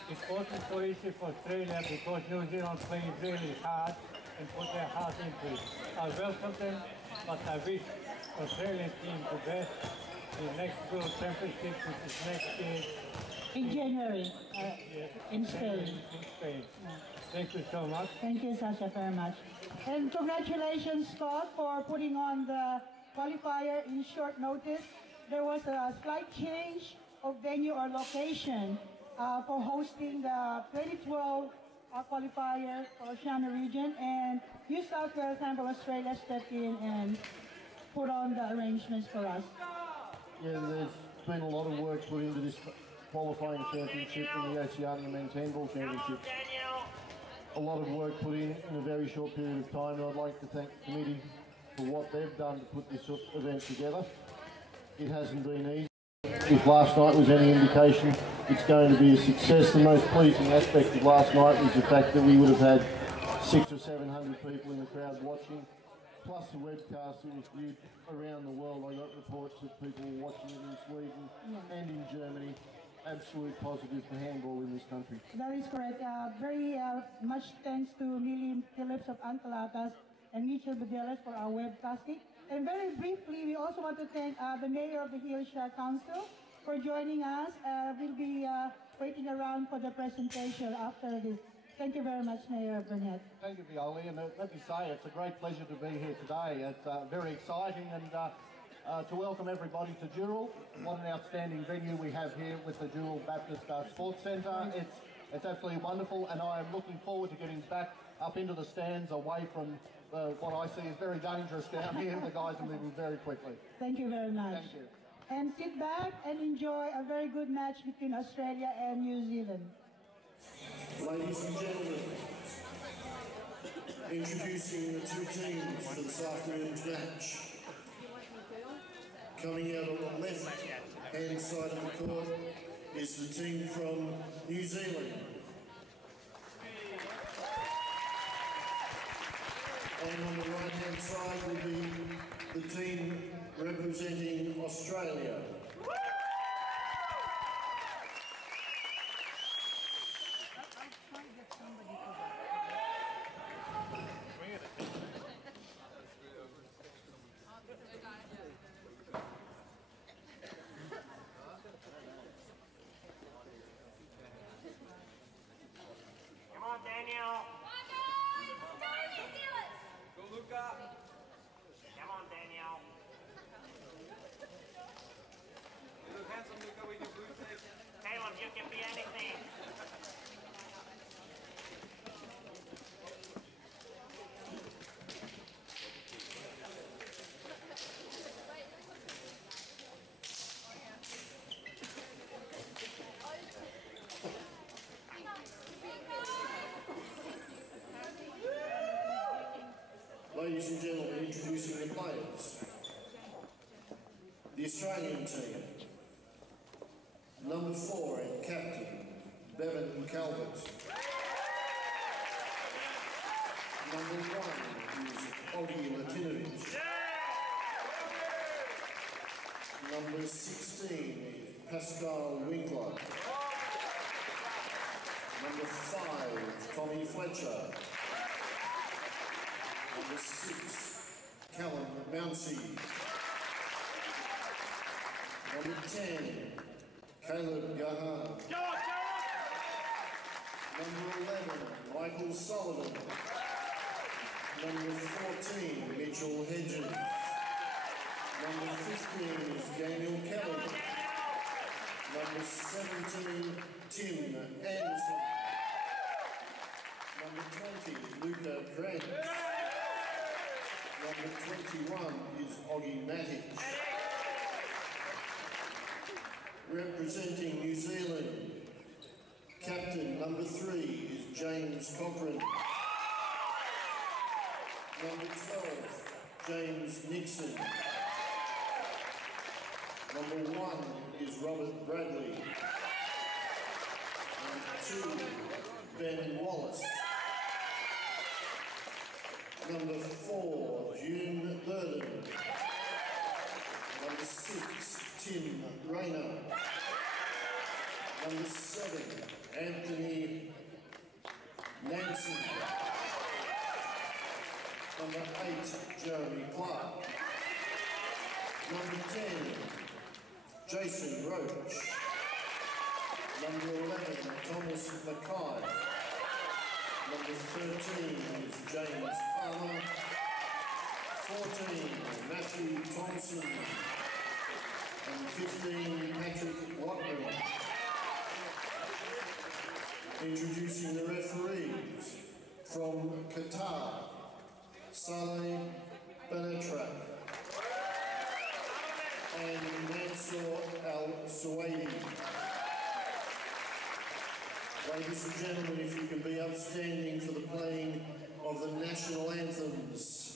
It wasn't so easy for Australia because New Zealand played really hard and put their heart into it. I welcome them, but I wish Australian team the best. The next World Championship, which is next year. In January, in Spain. In Spain. Yeah. Thank you so much. Thank you, Sasha, very much. And congratulations, Scott, for putting on the qualifier in short notice. There was a slight change of venue or location for hosting the 2012 qualifier for Oceania region, and New South Wales Handball Australia stepped in and put on the arrangements for us. Yeah, there's been a lot of work put into this qualifying championship and the Oceania Men's Handball Championship. A lot of work put in a very short period of time, and I'd like to thank the committee for what they've done to put this event together. It hasn't been easy. If last night was any indication, it's going to be a success. The most pleasing aspect of last night was the fact that we would have had 600 or 700 people in the crowd watching, plus the webcast that was viewed around the world. I got reports of people watching it in Sweden and in Germany. Absolute positive for handball in this country. That is correct. Very much thanks to Lily Phillips of Ancalatas and Mitchell Bedeles for our webcasting. And very briefly, we also want to thank the Mayor of the Hillshire Council for joining us. We'll be waiting around for the presentation after this. Thank you very much, Mayor Burnett. Thank you, Violi, and let me say it's a great pleasure to be here today. It's very exciting, and to welcome everybody to Dural. What an outstanding venue we have here with the Dural Baptist Sports Centre. It's absolutely wonderful, and I am looking forward to getting back up into the stands away from what I see is very dangerous down here. The guys are moving very quickly. Thank you very much. Thank you. And sit back and enjoy a very good match between Australia and New Zealand. Ladies and gentlemen, introducing the two teams for this afternoon's match. Coming out on the left-hand side of the court is the team from New Zealand. And on the right-hand side will be the team representing Australia. Come on, Daniel. Go, Luca. Come on, Daniel. You look handsome, Luca, with your blue tape. Caleb, you can be anything. Ladies and gentlemen, introducing the players. The Australian team. Number 4 and captain, Bevan Calvert. Number 1 is Oggy Latinovich. Number 16 is Pascal Winkler. Number 5, Tommy Fletcher. Number 6, Callum Mounsey. Number 10, Caleb Gahan. Number 11, Michael Sullivan. Number 14, Mitchell Hedges. Number 15 is Daniel Kelly. Number 17, Tim Anderson. Number 20, Luca Grant. Number 21 is Oggy Matic. Representing New Zealand, captain number 3 is James Cochran. Number 12, James Nixon. Number 1 is Robert Bradley. Number 2, Ben Wallace. Number 4, June Burden. Number 6, Tim Rayner. Number 7, Anthony Nancy. Number 8, Jeremy Clark. Number 10, Jason Roach. Number 11, Thomas Mackay. Number 13 is James Farmer. 14, Matthew Thompson. And 15, Patrick Watman. Introducing the referees from Qatar, Saleh Banatra and Mansour Al-Suwaidi. Ladies and gentlemen, if you can be upstanding for the playing of the national anthems.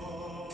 Oh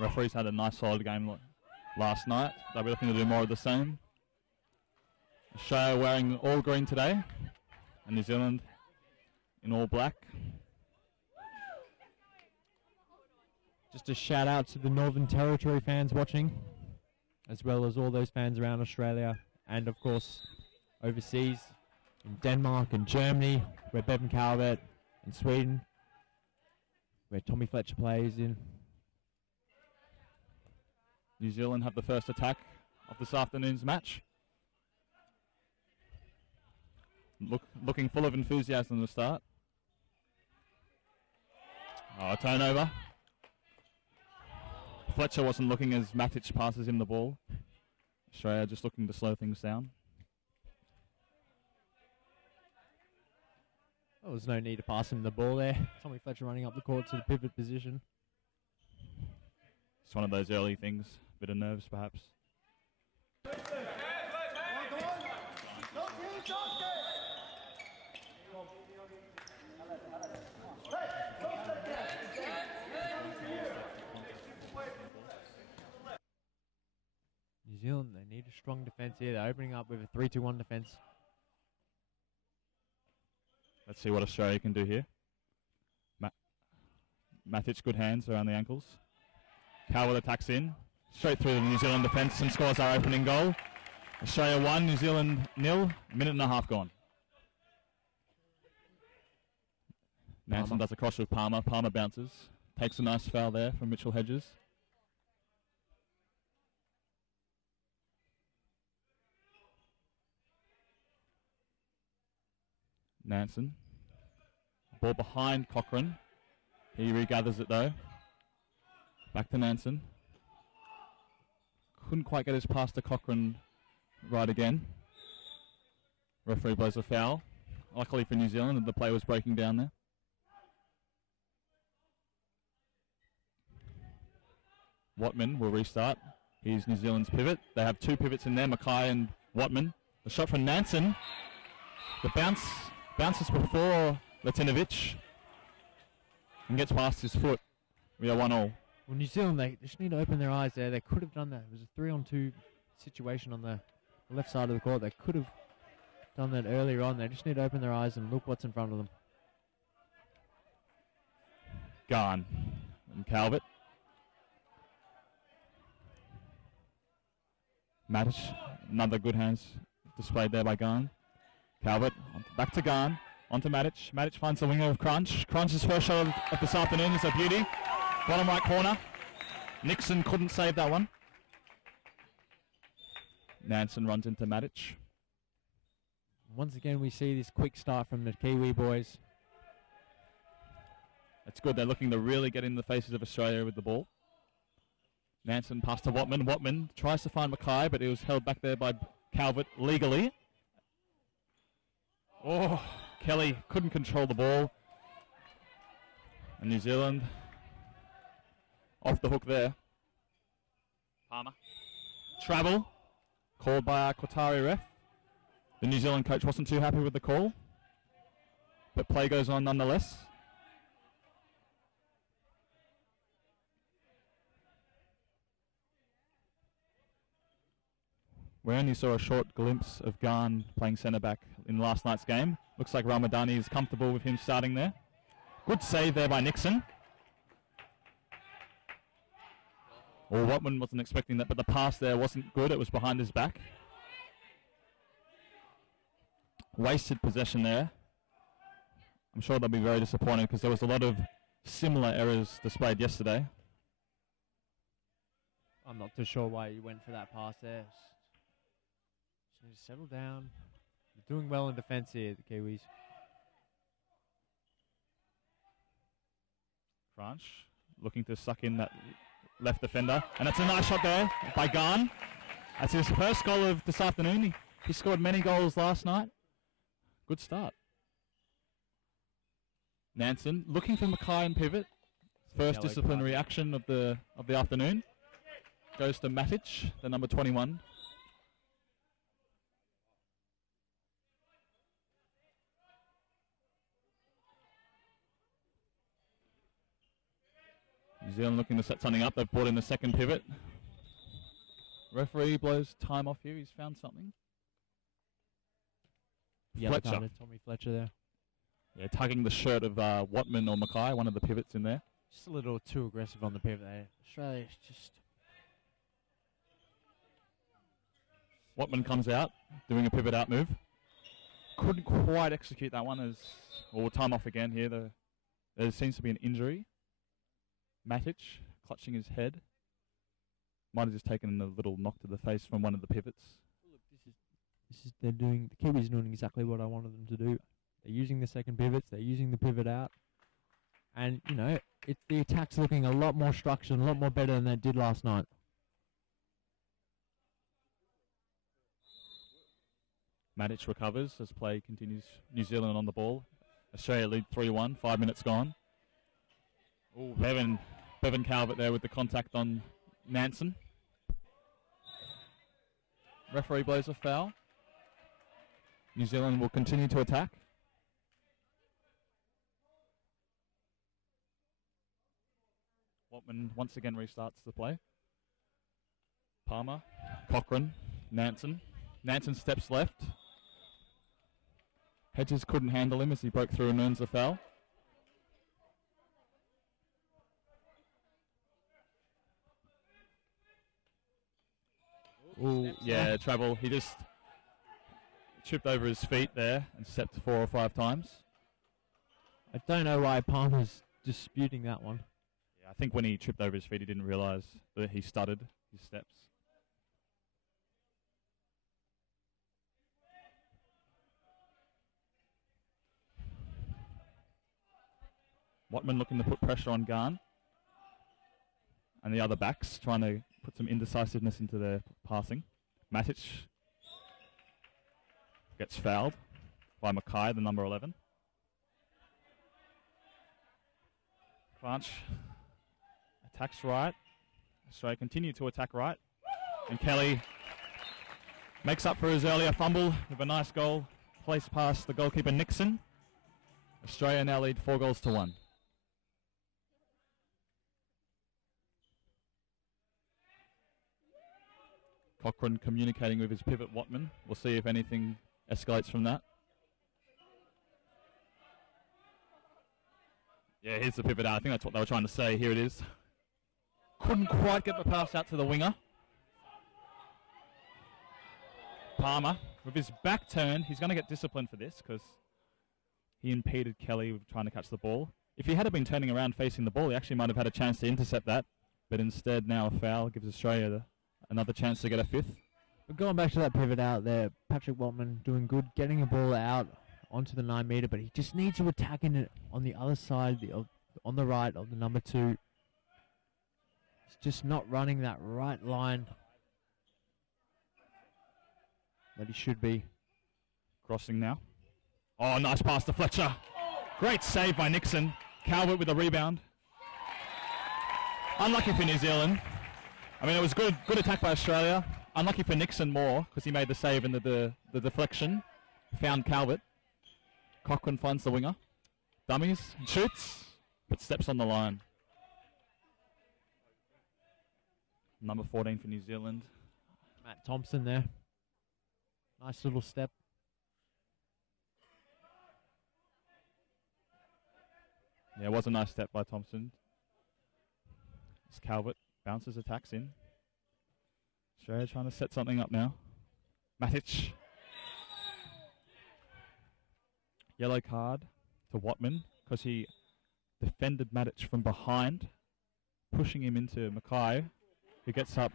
Referees had a nice solid game last night. They'll be looking to do more of the same. Australia wearing all green today, and New Zealand in all black. Just a shout out to the Northern Territory fans watching, as well as all those fans around Australia, and of course overseas in Denmark and Germany, where Bevan Calvert, and Sweden, where Tommy Fletcher plays in. New Zealand have the first attack of this afternoon's match. Looking full of enthusiasm to start. Oh, turnover. Fletcher wasn't looking as Matic passes him the ball. Australia just looking to slow things down. There was no need to pass him the ball there. Tommy Fletcher running up the court to the pivot position. It's one of those early things. Bit of nerves, perhaps. New Zealand, they need a strong defence here. They're opening up with a 3-2-1 defence. Let's see what Australia can do here. Matic, good hands around the ankles. Cowell attacks in. Straight through the New Zealand defence and scores our opening goal. Australia 1, New Zealand 0. A minute and a half gone. Nansen does a cross with Palmer. Palmer bounces. Takes a nice foul there from Mitchell Hedges. Nansen. Ball behind Cochrane. He regathers it though. Back to Nansen. Couldn't quite get his pass to Cochrane right again. Referee blows a foul. Luckily for New Zealand, the play was breaking down there. Watman will restart. Here's New Zealand's pivot. They have two pivots in there, Mackay and Watman. The shot from Nansen. The bounces before Latinovic and gets past his foot. We are 1-1. Well, New Zealand, they just need to open their eyes there. They could have done that. It was a 3-on-2 situation on the left side of the court. They could have done that earlier on. They just need to open their eyes and look what's in front of them. Garn and Calvert. Matic, another good hands displayed there by Garn. Calvert, back to Garn, onto Matic. Matic finds the winger of Crunch. Crunch's first shot of this afternoon is a beauty. Bottom right corner. Nixon couldn't save that one. Nansen runs into Matic. Once again, we see this quick start from the Kiwi boys. That's good. They're looking to really get in the faces of Australia with the ball. Nansen passed to Watman. Watman tries to find Mackay, but he was held back there by Calvert legally. Oh, Kelly couldn't control the ball. And New Zealand off the hook there. Palmer. Travel. Called by our Qatari ref. The New Zealand coach wasn't too happy with the call, but play goes on nonetheless. We only saw a short glimpse of Garn playing centre-back in last night's game. Looks like Ramadani is comfortable with him starting there. Good save there by Nixon. Well, Watman wasn't expecting that, but the pass there wasn't good. It was behind his back. Wasted possession there. I'm sure they'll be very disappointed because there was a lot of similar errors displayed yesterday. I'm not too sure why you went for that pass there. Just need to settle down. They're doing well in defence here, the Kiwis. Crunch looking to suck in that left defender. And it's a nice shot there by Garn. That's his first goal of this afternoon. He scored many goals last night. Good start. Nansen looking for Mackay and pivot. First Yellow disciplinary card. action of the afternoon. Goes to Matic, the number 21. New New Zealand looking to set something up. They've brought in the second pivot. Referee blows time off here. He's found something. Fletcher. Tommy Fletcher there. Yeah, tugging the shirt of Watman or Mackay, one of the pivots in there. Just a little too aggressive on the pivot there. Australia's just... Watman comes out, doing a pivot out move. Couldn't quite execute that one as... Well, time off again here. There seems to be an injury. Matic clutching his head. Might have just taken a little knock to the face from one of the pivots. Look, they're doing... The Kiwis are doing exactly what I wanted them to do. They're using the second pivots. They're using the pivot out. And, you know, the attack's looking a lot more structured, a lot more better than they did last night. Matic recovers as play continues. New Zealand on the ball. Australia lead 3-1, 5 minutes gone. Oh, Bevan Calvert there with the contact on Nansen. Referee blows a foul. New Zealand will continue to attack. Watman once again restarts the play. Palmer, Cochrane, Nansen. Nansen steps left. Hedges couldn't handle him as he broke through and earns the foul. Ooh, yeah, travel. He just tripped over his feet there and stepped 4 or 5 times. I don't know why Palmer's disputing that one. Yeah, I think when he tripped over his feet, he didn't realise that he stuttered his steps. Watman looking to put pressure on Garn. And the other backs trying to put some indecisiveness into their passing. Matic gets fouled by Mackay, the number 11. Crunch attacks right. Australia continue to attack right. And Kelly makes up for his earlier fumble with a nice goal placed past the goalkeeper Nixon. Australia now lead 4-1. Cochrane communicating with his pivot Watman. We'll see if anything escalates from that. Yeah, here's the pivot out. I think that's what they were trying to say. Here it is. Couldn't quite get the pass out to the winger. Palmer, with his back turned, he's going to get disciplined for this because he impeded Kelly with trying to catch the ball. If he had been turning around facing the ball, he actually might have had a chance to intercept that. But instead, now a foul gives Australia another chance to get a 5th. But going back to that pivot out there, Patrick Watman doing good, getting the ball out onto the 9 metre, but he just needs to attack in it on the other side, on the right of the number 2. He's just not running that right line that he should be. Crossing now. Oh, nice pass to Fletcher. Great save by Nixon. Calvert with a rebound. Unlucky for New Zealand. I mean, it was good attack by Australia. Unlucky for Nixon more because he made the save in the deflection. Found Calvert. Cochrane finds the winger. Dummies and shoots, but steps on the line. Number 14 for New Zealand. Matt Thompson there. Nice little step. Yeah, it was a nice step by Thompson. As Calvert bounces, attacks in. Australia trying to set something up now. Matic. Yellow card to Watman because he defended Matic from behind, pushing him into Mackay, who gets up,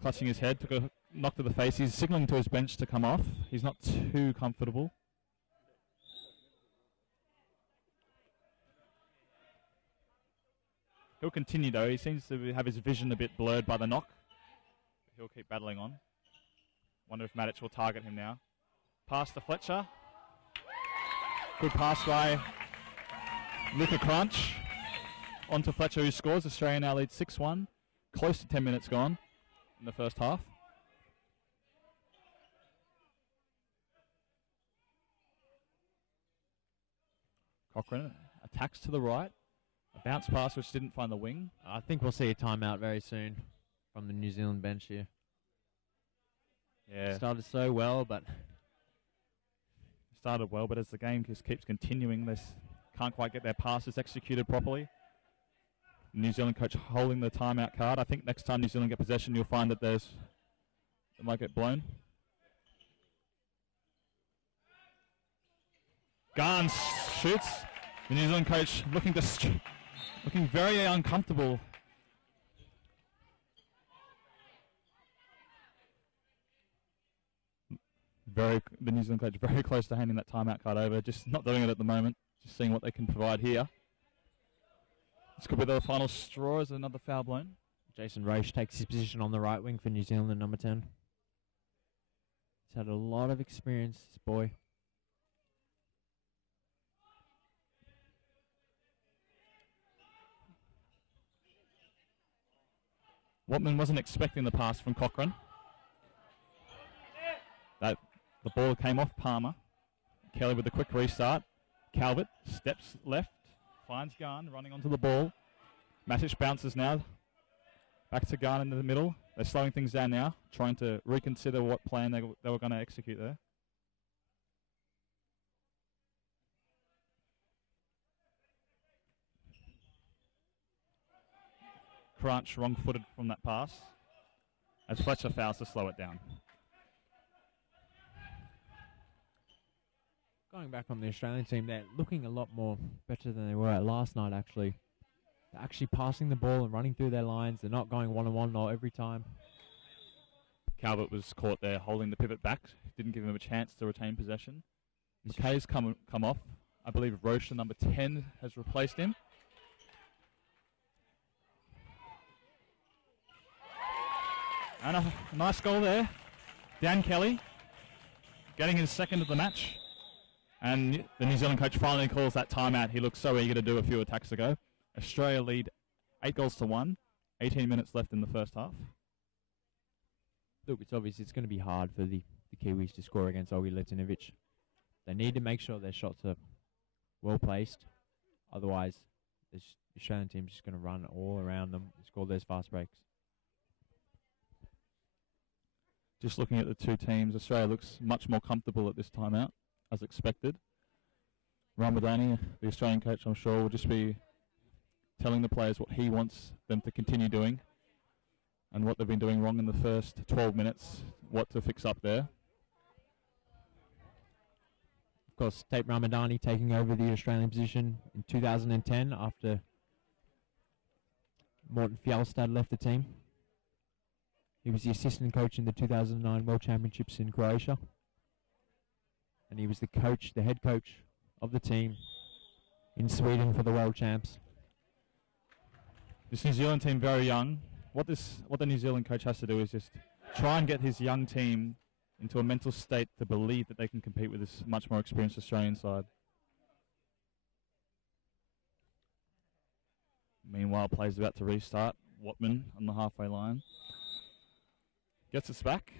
clutching his head, took a knock to the face. He's signalling to his bench to come off. He's not too comfortable. He'll continue though. He seems to have his vision a bit blurred by the knock. He'll keep battling on. Wonder if Matic will target him now. Pass to Fletcher. Good pass by Luca Crunch. On to Fletcher who scores. Australia now leads 6-1. Close to 10 minutes gone in the first half. Cochrane attacks to the right. A A bounce pass which didn't find the wing. I think we'll see a timeout very soon from the New Zealand bench here. Yeah. Started so well, but Started well, but as the game just keeps continuing, they can't quite get their passes executed properly. New Zealand coach holding the timeout card. I think next time New Zealand get possession, you'll find that it might get blown. Garns shoots. The New Zealand coach looking very uncomfortable. The New Zealand coach very close to handing that timeout card over, just not doing it at the moment, just seeing what they can provide here. This could be the final straw as another foul blown. Jason Roche takes his position on the right wing for New Zealand, number 10. He's had a lot of experience, this boy. Watman wasn't expecting the pass from Cochrane. The ball came off Palmer. Kelly with a quick restart. Calvert steps left, finds Garn running onto the ball. Matic bounces now. Back to Garn in the middle. They're slowing things down now, trying to reconsider what plan they were going to execute there. Crunch wrong-footed from that pass as Fletcher fouls to slow it down. Going back on the Australian team, they're looking a lot more better than they were last night, actually. They're actually passing the ball and running through their lines. They're not going one-on-one every time. Calvert was caught there holding the pivot back. Didn't give him a chance to retain possession. McKay's come off. I believe Roche, number 10, has replaced him. And a nice goal there. Dan Kelly getting his second of the match. And the New Zealand coach finally calls that timeout. He looks so eager to do a few attacks ago. Australia lead 8-1. 18 minutes left in the first half. Look, it's obvious it's going to be hard for the Kiwis to score against Olgi Letinovic. They need to make sure their shots are well placed. Otherwise, the Australian team's just going to run all around them and score those fast breaks. Just looking at the two teams, Australia looks much more comfortable at this timeout, as expected. Ramadani, the Australian coach, I'm sure, will just be telling the players what he wants them to continue doing and what they've been doing wrong in the first 12 minutes, what to fix up there. Of course, Tate Ramadani taking over the Australian position in 2010 after Morten Fjellstad left the team. He was the assistant coach in the 2009 World Championships in Croatia. And he was the head coach of the team in Sweden for the World Champs. This New Zealand team very young. What the New Zealand coach has to do is just try and get his young team into a mental state to believe that they can compete with this much more experienced Australian side. Meanwhile, play's about to restart. Watman on the halfway line. Gets us back.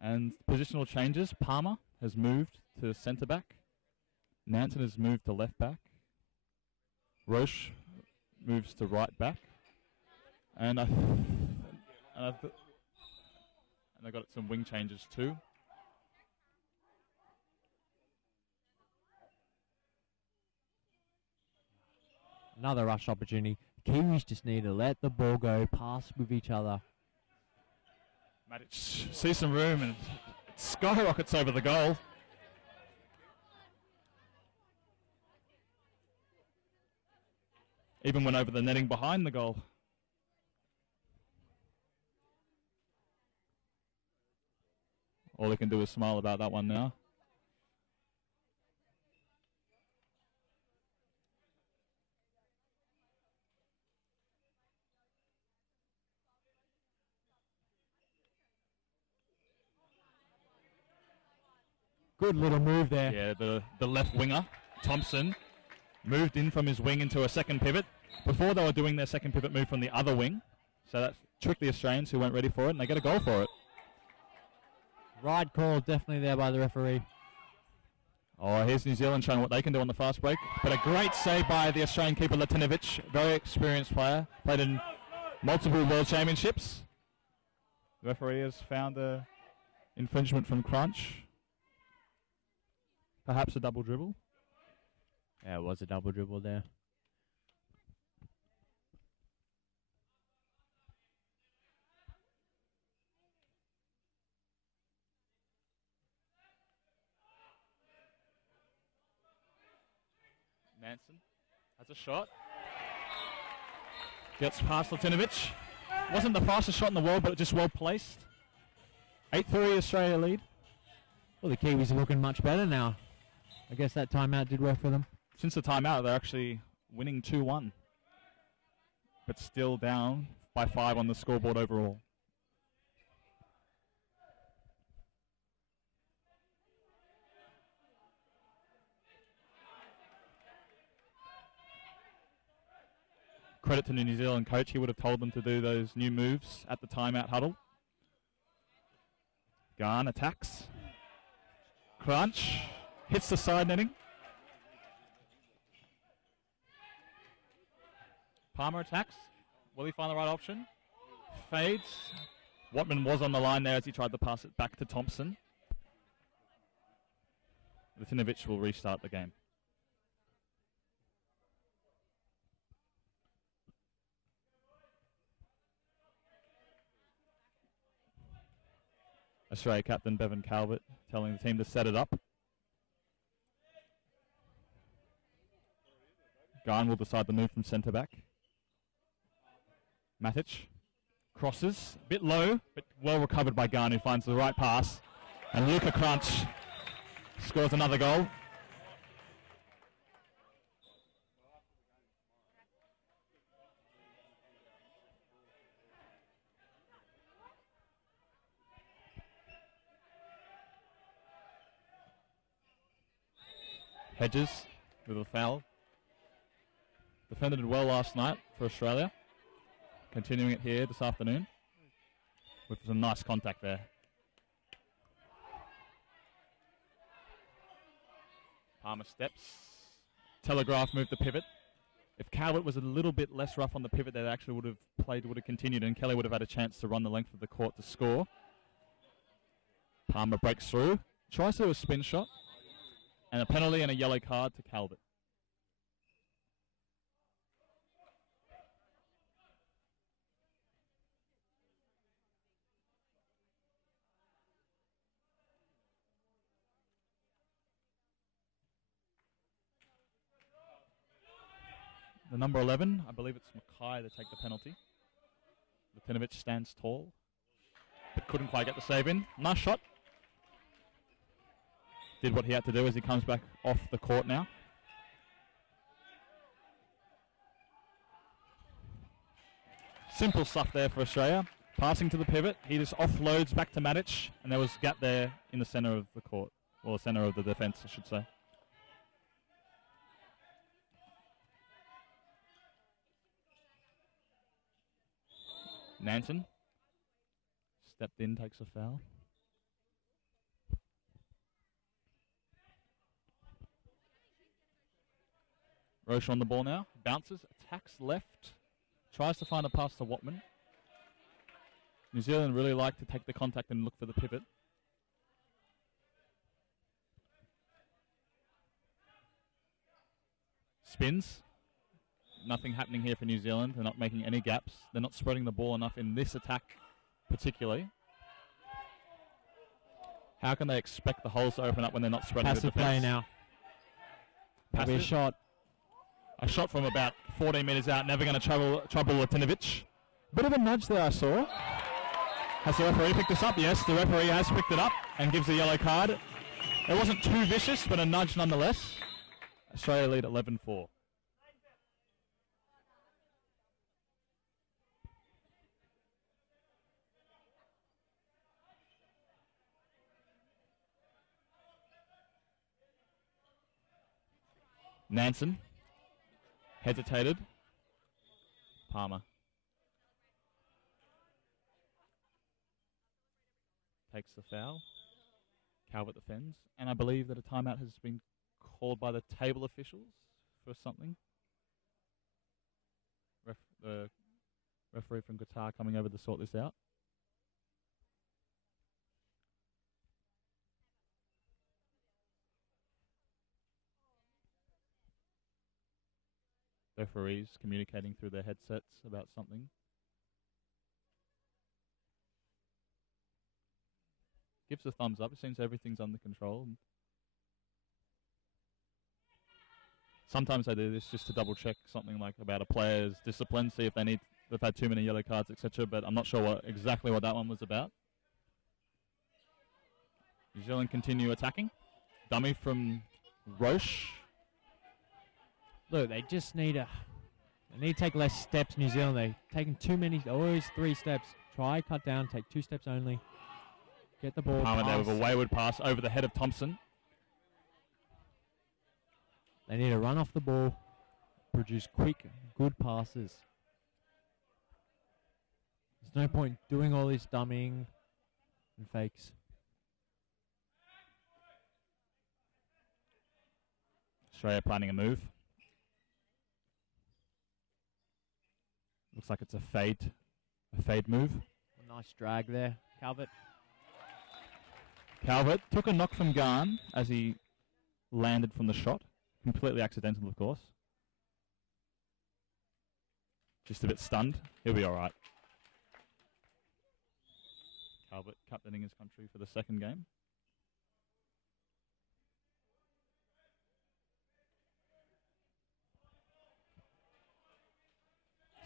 And positional changes. Palmer has moved to centre back. Nanton has moved to left back. Roche moves to right back. And I got some wing changes too. Another rush opportunity. The Kiwis just need to let the ball go, pass with each other. Matic sees some room and it skyrockets over the goal. Even went over the netting behind the goal. All he can do is smile about that one now. Good little move there. Yeah, the left winger, Thompson, moved in from his wing into a second pivot. Before they were doing their second pivot move from the other wing. So that tricked the Australians who weren't ready for it, and they get a goal for it. Right call, definitely there by the referee. Oh, here's New Zealand showing what they can do on the fast break. But a great save by the Australian keeper, Latinovic. Very experienced player. Played in multiple world championships. The referee has found the infringement from Crunch. Perhaps a double dribble. Yeah, it was a double dribble there. Manson has a shot. Gets past Latinovic. Wasn't the fastest shot in the world, but just well placed. 8-3 Australia lead. Well, the Kiwis are looking much better now. I guess that timeout did work for them. Since the timeout, they're actually winning 2-1. But still down by 5 on the scoreboard overall. Credit to the New Zealand coach. He would have told them to do those new moves at the timeout huddle. Garn attacks. Crunch. Hits the side netting. Palmer attacks. Will he find the right option? Fades. Watman was on the line there as he tried to pass it back to Thompson. Latinovic will restart the game. Australia captain Bevan Calvert telling the team to set it up. Garn will decide the move from centre back. Matic crosses, a bit low, but well recovered by Garn, who finds the right pass. And Luca Crunch scores another goal. Hedges with a foul. Defended well last night for Australia. Continuing it here this afternoon with some nice contact there. Palmer steps. Telegraph moved the pivot. If Calvert was a little bit less rough on the pivot, they actually would have continued, and Kelly would have had a chance to run the length of the court to score. Palmer breaks through, tries to do a spin shot. And a penalty and a yellow card to Calvert. The number 11, I believe it's Mackay to take the penalty. Latinovic stands tall, but couldn't quite get the save in. Nice shot. Did what he had to do as he comes back off the court now. Simple stuff there for Australia. Passing to the pivot. He just offloads back to Matic, and there was a gap there in the centre of the court. Or the centre of the defence, I should say. Nansen stepped in, takes a foul. Roche on the ball now. Bounces, attacks left. Tries to find a pass to Watman. New Zealand really like to take the contact and look for the pivot. Spins. Nothing happening here for New Zealand. They're not making any gaps. They're not spreading the ball enough in this attack particularly. How can they expect the holes to open up when they're not spreading the defense? Passive play now. Passive shot. A shot from about 14 metres out, never going to trouble Latinovic. Bit of a nudge there I saw. Has the referee picked this up? Yes, the referee has picked it up and gives a yellow card. It wasn't too vicious, but a nudge nonetheless. Australia lead 11-4. Nansen hesitated. Palmer takes the foul. Calvert defends, and I believe that a timeout has been called by the table officials for something. The referee from Qatar coming over to sort this out. Referees communicating through their headsets about something. Gives a thumbs up. It seems everything's under control. Sometimes they do this just to double check something like about a player's discipline, see if they've had too many yellow cards, etc. But I'm not sure exactly what that one was about. New Zealand continue attacking. Dummy from Roche. Look, they just need to take less steps, New Zealand. They're taking too many, always 3 steps. Try, cut down, take 2 steps only. Get the ball. Palmer there with a wayward pass over the head of Thompson. They need to run off the ball, produce quick, good passes. There's no point doing all this dummying and fakes. Australia planning a move. Looks like it's a fade move. A nice drag there, Calvert. Calvert took a knock from Garn as he landed from the shot. Completely accidental, of course. Just a bit stunned. He'll be all right. Calvert captaining his country for the second game.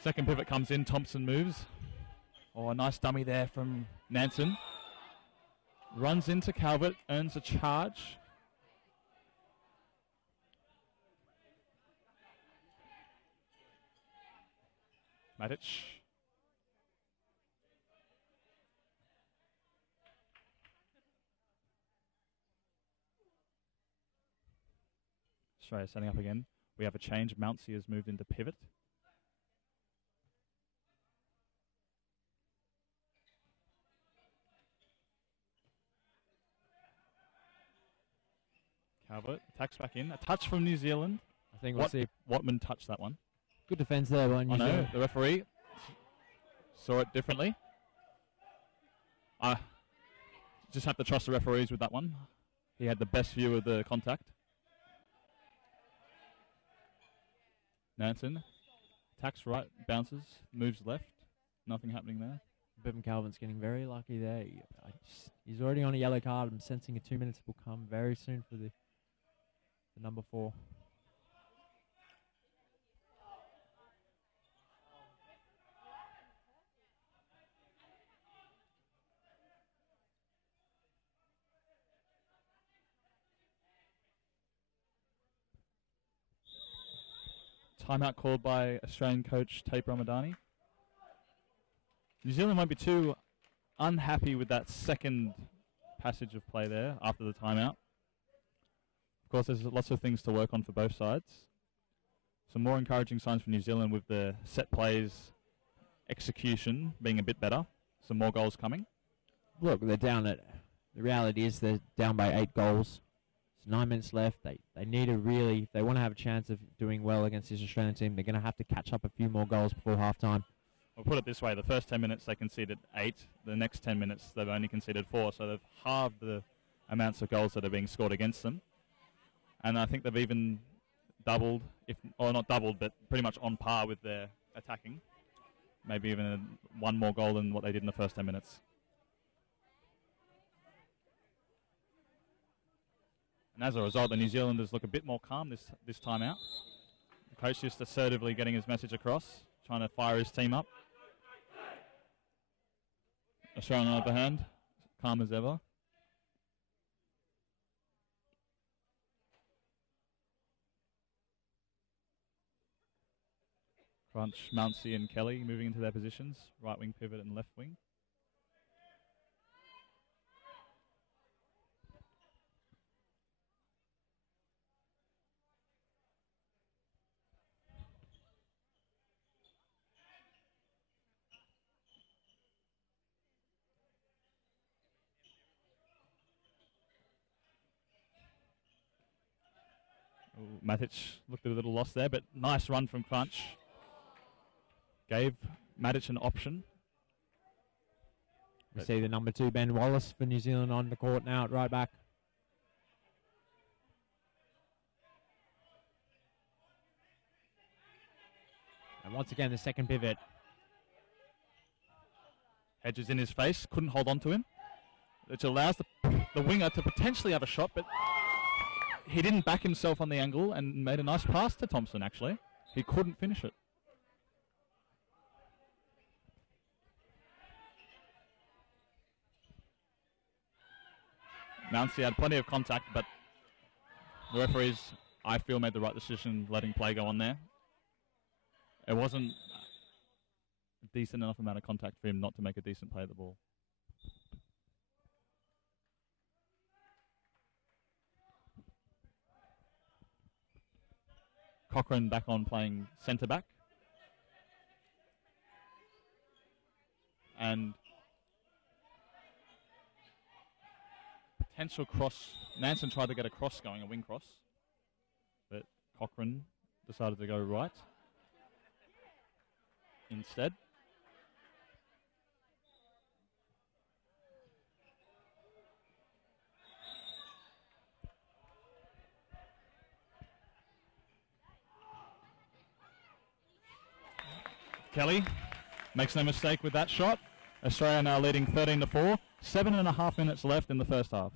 Second pivot comes in. Thompson moves. Oh, a nice dummy there from Nansen. Runs into Calvert, earns a charge. Matic. Australia setting up again. We have a change. Mountsie has moved into pivot. Calvert attacks back in. A touch from New Zealand. I think we'll see. Watman touched that one. Good defence there by New Zealand. The referee saw it differently. I just have to trust the referees with that one. He had the best view of the contact. Nansen attacks right, bounces, moves left. Nothing happening there. Bevan Calvin's getting very lucky there. He's already on a yellow card. I'm sensing a 2 minutes will come very soon for the number 4. Timeout called by Australian coach Tape Ramadani. New Zealand won't be too unhappy with that second passage of play there after the timeout. Of course, there's lots of things to work on for both sides. Some more encouraging signs for New Zealand with the set plays execution being a bit better. Some more goals coming. Look, they're down at... The reality is they're down by 8 goals. There's 9 minutes left. They need to really... If they want to have a chance of doing well against this Australian team, they're going to have to catch up a few more goals before halftime. I'll put it this way. The first 10 minutes they conceded 8. The next 10 minutes they've only conceded 4. So they've halved the amounts of goals that are being scored against them. And I think they've even doubled, or not doubled, but pretty much on par with their attacking. Maybe even one more goal than what they did in the first 10 minutes. And as a result, the New Zealanders look a bit more calm this time out. The coach just assertively getting his message across, trying to fire his team up. Australia, on the other hand, calm as ever. Crunch, Mountsie and Kelly moving into their positions, right wing pivot and left wing. Matic looked a little lost there, but nice run from Crunch. Gave Matic an option. We see the number 2, Ben Wallace, for New Zealand on the court now at right back. And once again, the second pivot. Hedges in his face, couldn't hold on to him, which allows the winger to potentially have a shot, but he didn't back himself on the angle and made a nice pass to Thompson, actually. He couldn't finish it. Mounsey had plenty of contact, but the referees, I feel, made the right decision letting play go on there. It wasn't a decent enough amount of contact for him not to make a decent play at the ball. Cochrane back on playing centre back. And potential cross. Nansen tried to get a cross going, a wing cross. But Cochrane decided to go right instead. Kelly makes no mistake with that shot. Australia now leading 13-4. 7.5 minutes left in the first half.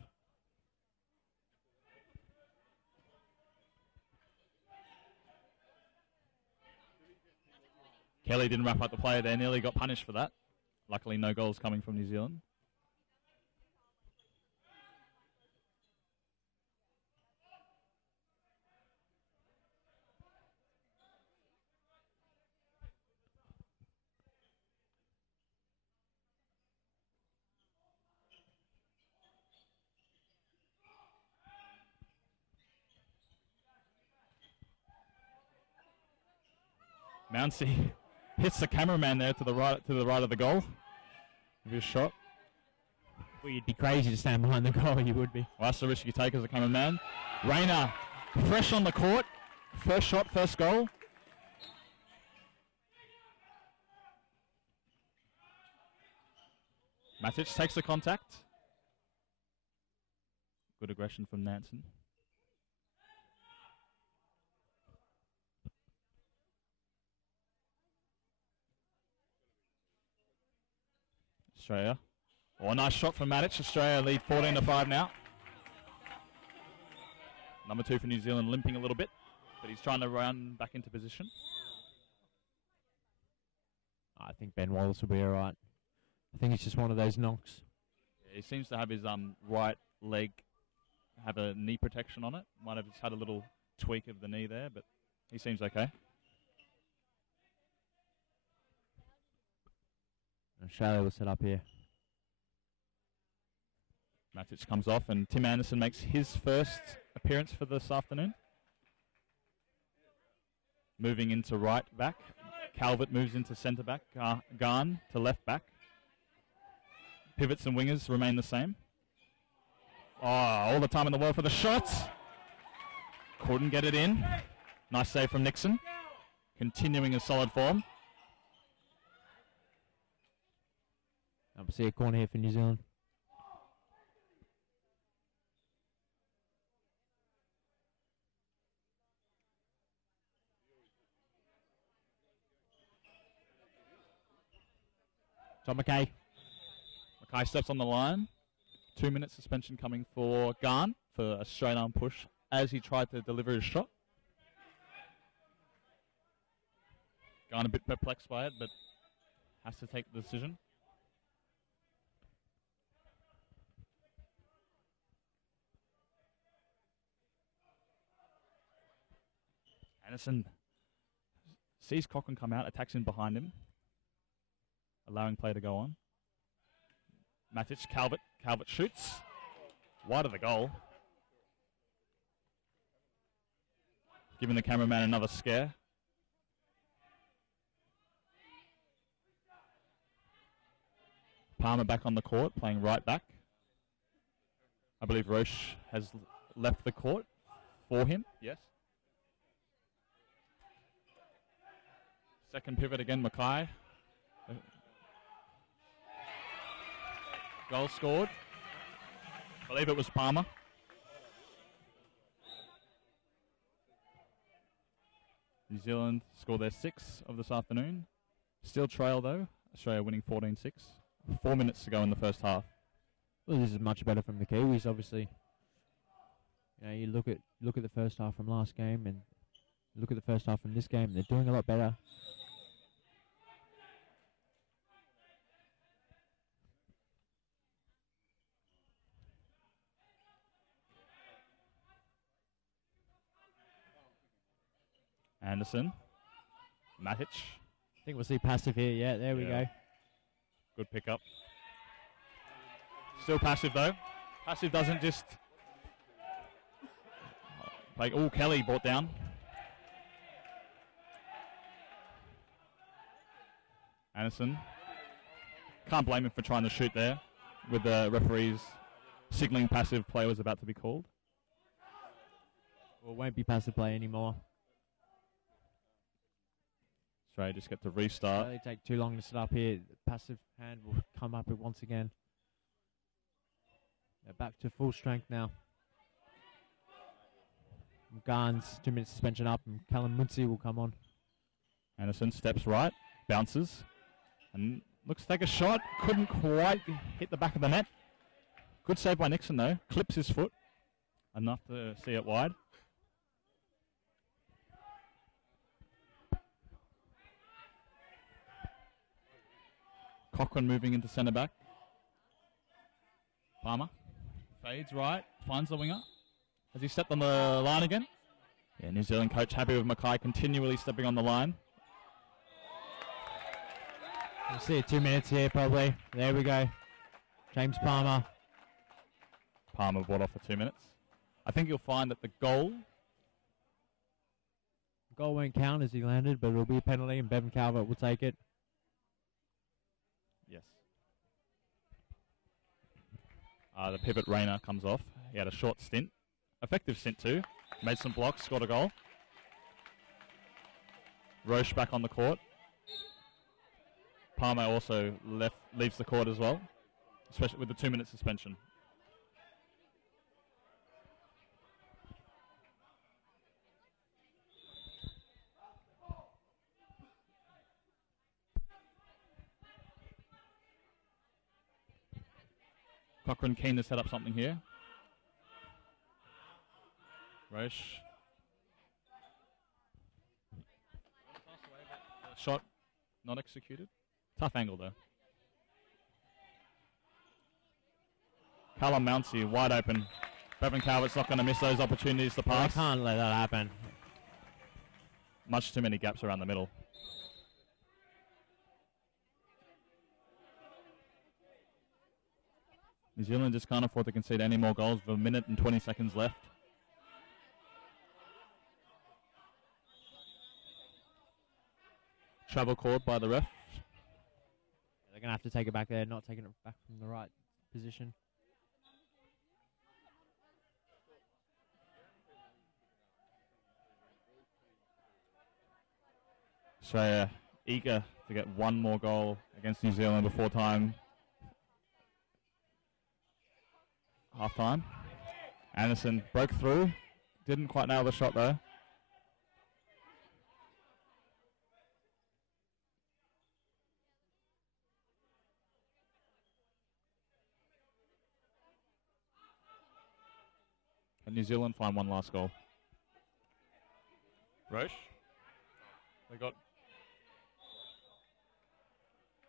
Kelly didn't wrap up the play there, nearly got punished for that. Luckily, no goals coming from New Zealand. Mounsey hits the cameraman there to the right of the goal. With his shot. Well, you'd be crazy to stand behind the goal, you would be. Well, that's the risk you take as a cameraman. Rayner, fresh on the court. First shot, first goal. Matic takes the contact. Good aggression from Nansen. Australia. Oh, nice shot from Matic. Australia lead 14-5 now. Number 2 for New Zealand limping a little bit, but he's trying to run back into position. I think Ben Wallace will be all right. I think it's just one of those knocks. Yeah, he seems to have his right leg have a knee protection on it. Might have just had a little tweak of the knee there, but he seems okay. Australia will set up here. Matic comes off and Tim Anderson makes his first appearance for this afternoon. Moving into right back. Calvert moves into centre back. Garn to left back. Pivots and wingers remain the same. Oh, all the time in the world for the shots. Couldn't get it in. Nice save from Nixon. Continuing his solid form. I'll see a corner here for New Zealand. John McKay. McKay steps on the line. 2-minute suspension coming for Garn for a straight arm push as he tried to deliver his shot. Garn a bit perplexed by it, but has to take the decision. Anderson sees Cochrane come out, attacks in behind him, allowing play to go on. Matic, Calvert. Calvert shoots. Wide of the goal. Giving the cameraman another scare. Palmer back on the court, playing right back. I believe Roche has left the court for him. Yes. Second pivot again, Mackay. Goal scored. I believe it was Palmer. New Zealand scored their 6th of this afternoon. Still trail though. Australia winning 14-6. 4 minutes to go in the first half. Well, this is much better from the Kiwis, obviously. You know, you look at the first half from last game and look at the first half from this game. They're doing a lot better. Anderson. Matic. I think we'll see passive here. Yeah, there we go. Good pickup. Still passive though. Passive doesn't just like, oh, Kelly brought down. Anderson. Can't blame him for trying to shoot there with the referees signalling passive play was about to be called. Well, it won't be passive play anymore. Australia just get to restart. They take too long to set up here. The passive hand will come up once again. They're back to full strength now. Garns, 2 minutes suspension up, and Callum Muncie will come on. Anderson steps right, bounces, and looks to take a shot. Couldn't quite hit the back of the net. Good save by Nixon though. Clips his foot enough to see it wide. Cochrane moving into centre back. Palmer fades right, finds the winger. Has he stepped on the line again? Yeah, New Zealand coach happy with Mackay continually stepping on the line. We'll see 2 minutes here probably. There we go. James Palmer. Palmer brought off for 2 minutes. I think you'll find that the goal won't count as he landed, but it'll be a penalty and Bevan Calvert will take it. Yes. The pivot Rayner comes off. He had a short stint. Effective stint too. Made some blocks, scored a goal. Roche back on the court. Palmer also leaves the court as well, especially with the 2 minute suspension. Cochrane keen to set up something here. Roche. Shot not executed. Tough angle though. Callum Mounsey wide open. Bevan Calvert's not going to miss those opportunities to pass. I can't let that happen. Much too many gaps around the middle. New Zealand just can't afford to concede any more goals with 1 minute and 20 seconds left. Travel called by the ref. They're going to have to take it back there, not taking it back from the right position. Australia eager to get one more goal against New Zealand before time. Half time. Anderson broke through. Didn't quite nail the shot though. And New Zealand find one last goal. Roche. They got.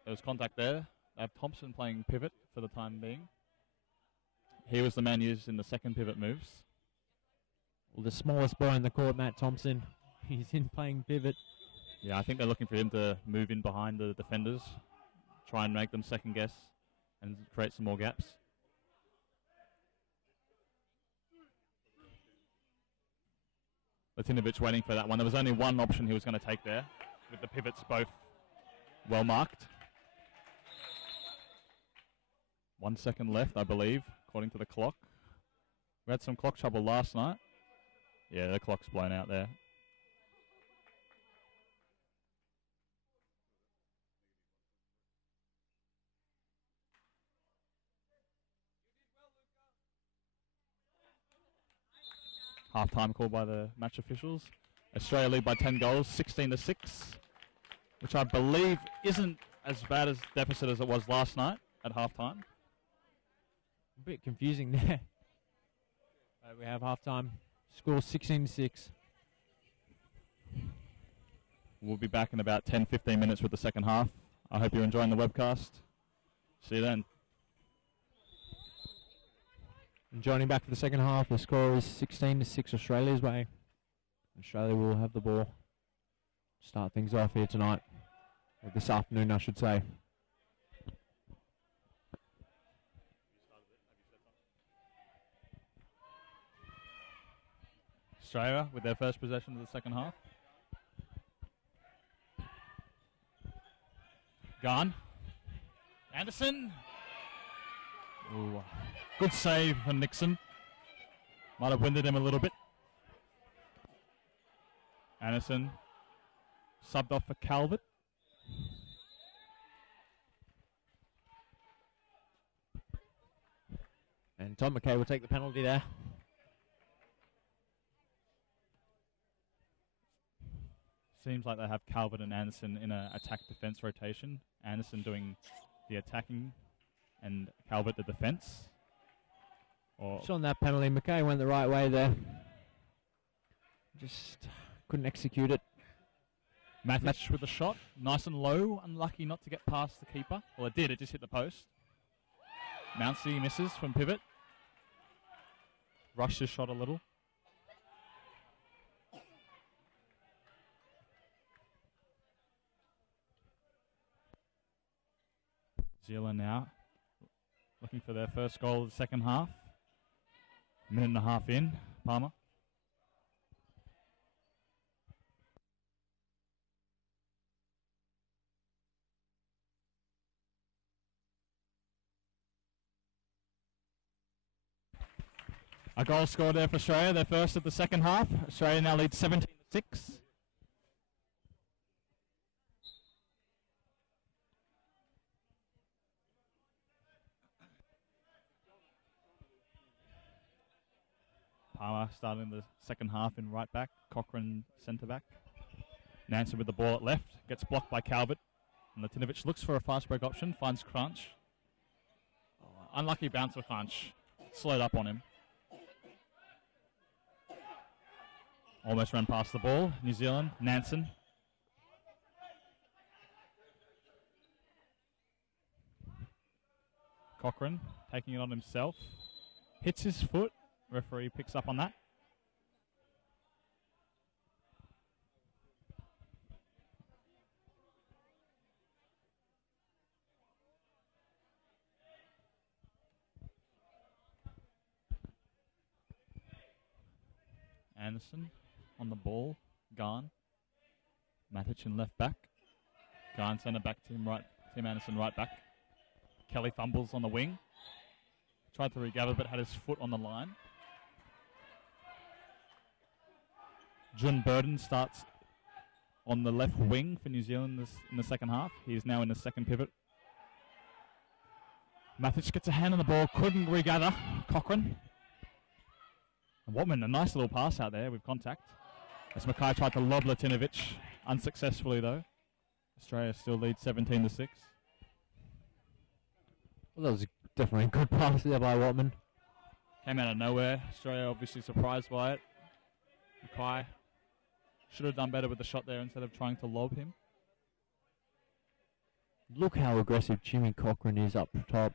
There was contact there. They have Thompson playing pivot for the time being. He was the man used in the second pivot moves. Well, the smallest boy on the court, Matt Thompson, he's in playing pivot. Yeah, I think they're looking for him to move in behind the defenders, try and make them second guess and create some more gaps. Latinovic waiting for that one. There was only one option he was going to take there, with the pivots both well marked. 1 second left, I believe, according to the clock. We had some clock trouble last night. Yeah, the clock's blown out there. Half-time call by the match officials. Australia lead by 10 goals, 16-6, which I believe isn't as bad as deficit as it was last night at half-time. A bit confusing there. We have halftime score 16-6. We'll be back in about 10-15 minutes with the second half. I hope you're enjoying the webcast. See you then. And joining back for the second half, the score is 16-6 Australia's way. Australia will have the ball. Start things off here tonight. Or this afternoon, I should say. Australia with their first possession of the second half. Gone. Anderson. Ooh, good save from Nixon. Might have winded him a little bit. Anderson subbed off for Calvert. And Tom McKay will take the penalty there. Seems like they have Calvert and Anderson in an attack-defense rotation. Anderson doing the attacking and Calvert the defense. Just on that penalty, McKay went the right way there. Just couldn't execute it. Match with a shot. Nice and low. Unlucky not to get past the keeper. Well, it did. It just hit the post. Mounsey misses from pivot. Rushed his shot a little. New Zealand now looking for their first goal of the second half. Minute and a half in. Palmer. A goal scored there for Australia, their first of the second half. Australia now leads 17-6. Palmer starting the second half in right back. Cochrane centre back. Nansen with the ball at left. Gets blocked by Calvert. And Latinovic looks for a fast break option. Finds Crunch. Unlucky bounce for Crunch. Slowed up on him. Almost ran past the ball. New Zealand. Nansen. Cochrane taking it on himself. Hits his foot. Referee picks up on that. Anderson on the ball. Garn. Matic in left back. Garn centre back. Tim Anderson right back. Kelly fumbles on the wing. Tried to regather but had his foot on the line. Jun Burden starts on the left wing for New Zealand in the second half. He's now in the second pivot. Matic gets a hand on the ball, couldn't regather. Cochrane. And Watman, a nice little pass out there with contact. As Mackay tried to lob Latinovic, unsuccessfully though. Australia still leads 17-6. Well, that was definitely a good pass there by Watman. Came out of nowhere. Australia obviously surprised by it. Mackay should have done better with the shot there instead of trying to lob him. Look how aggressive Jimmy Cochrane is up top.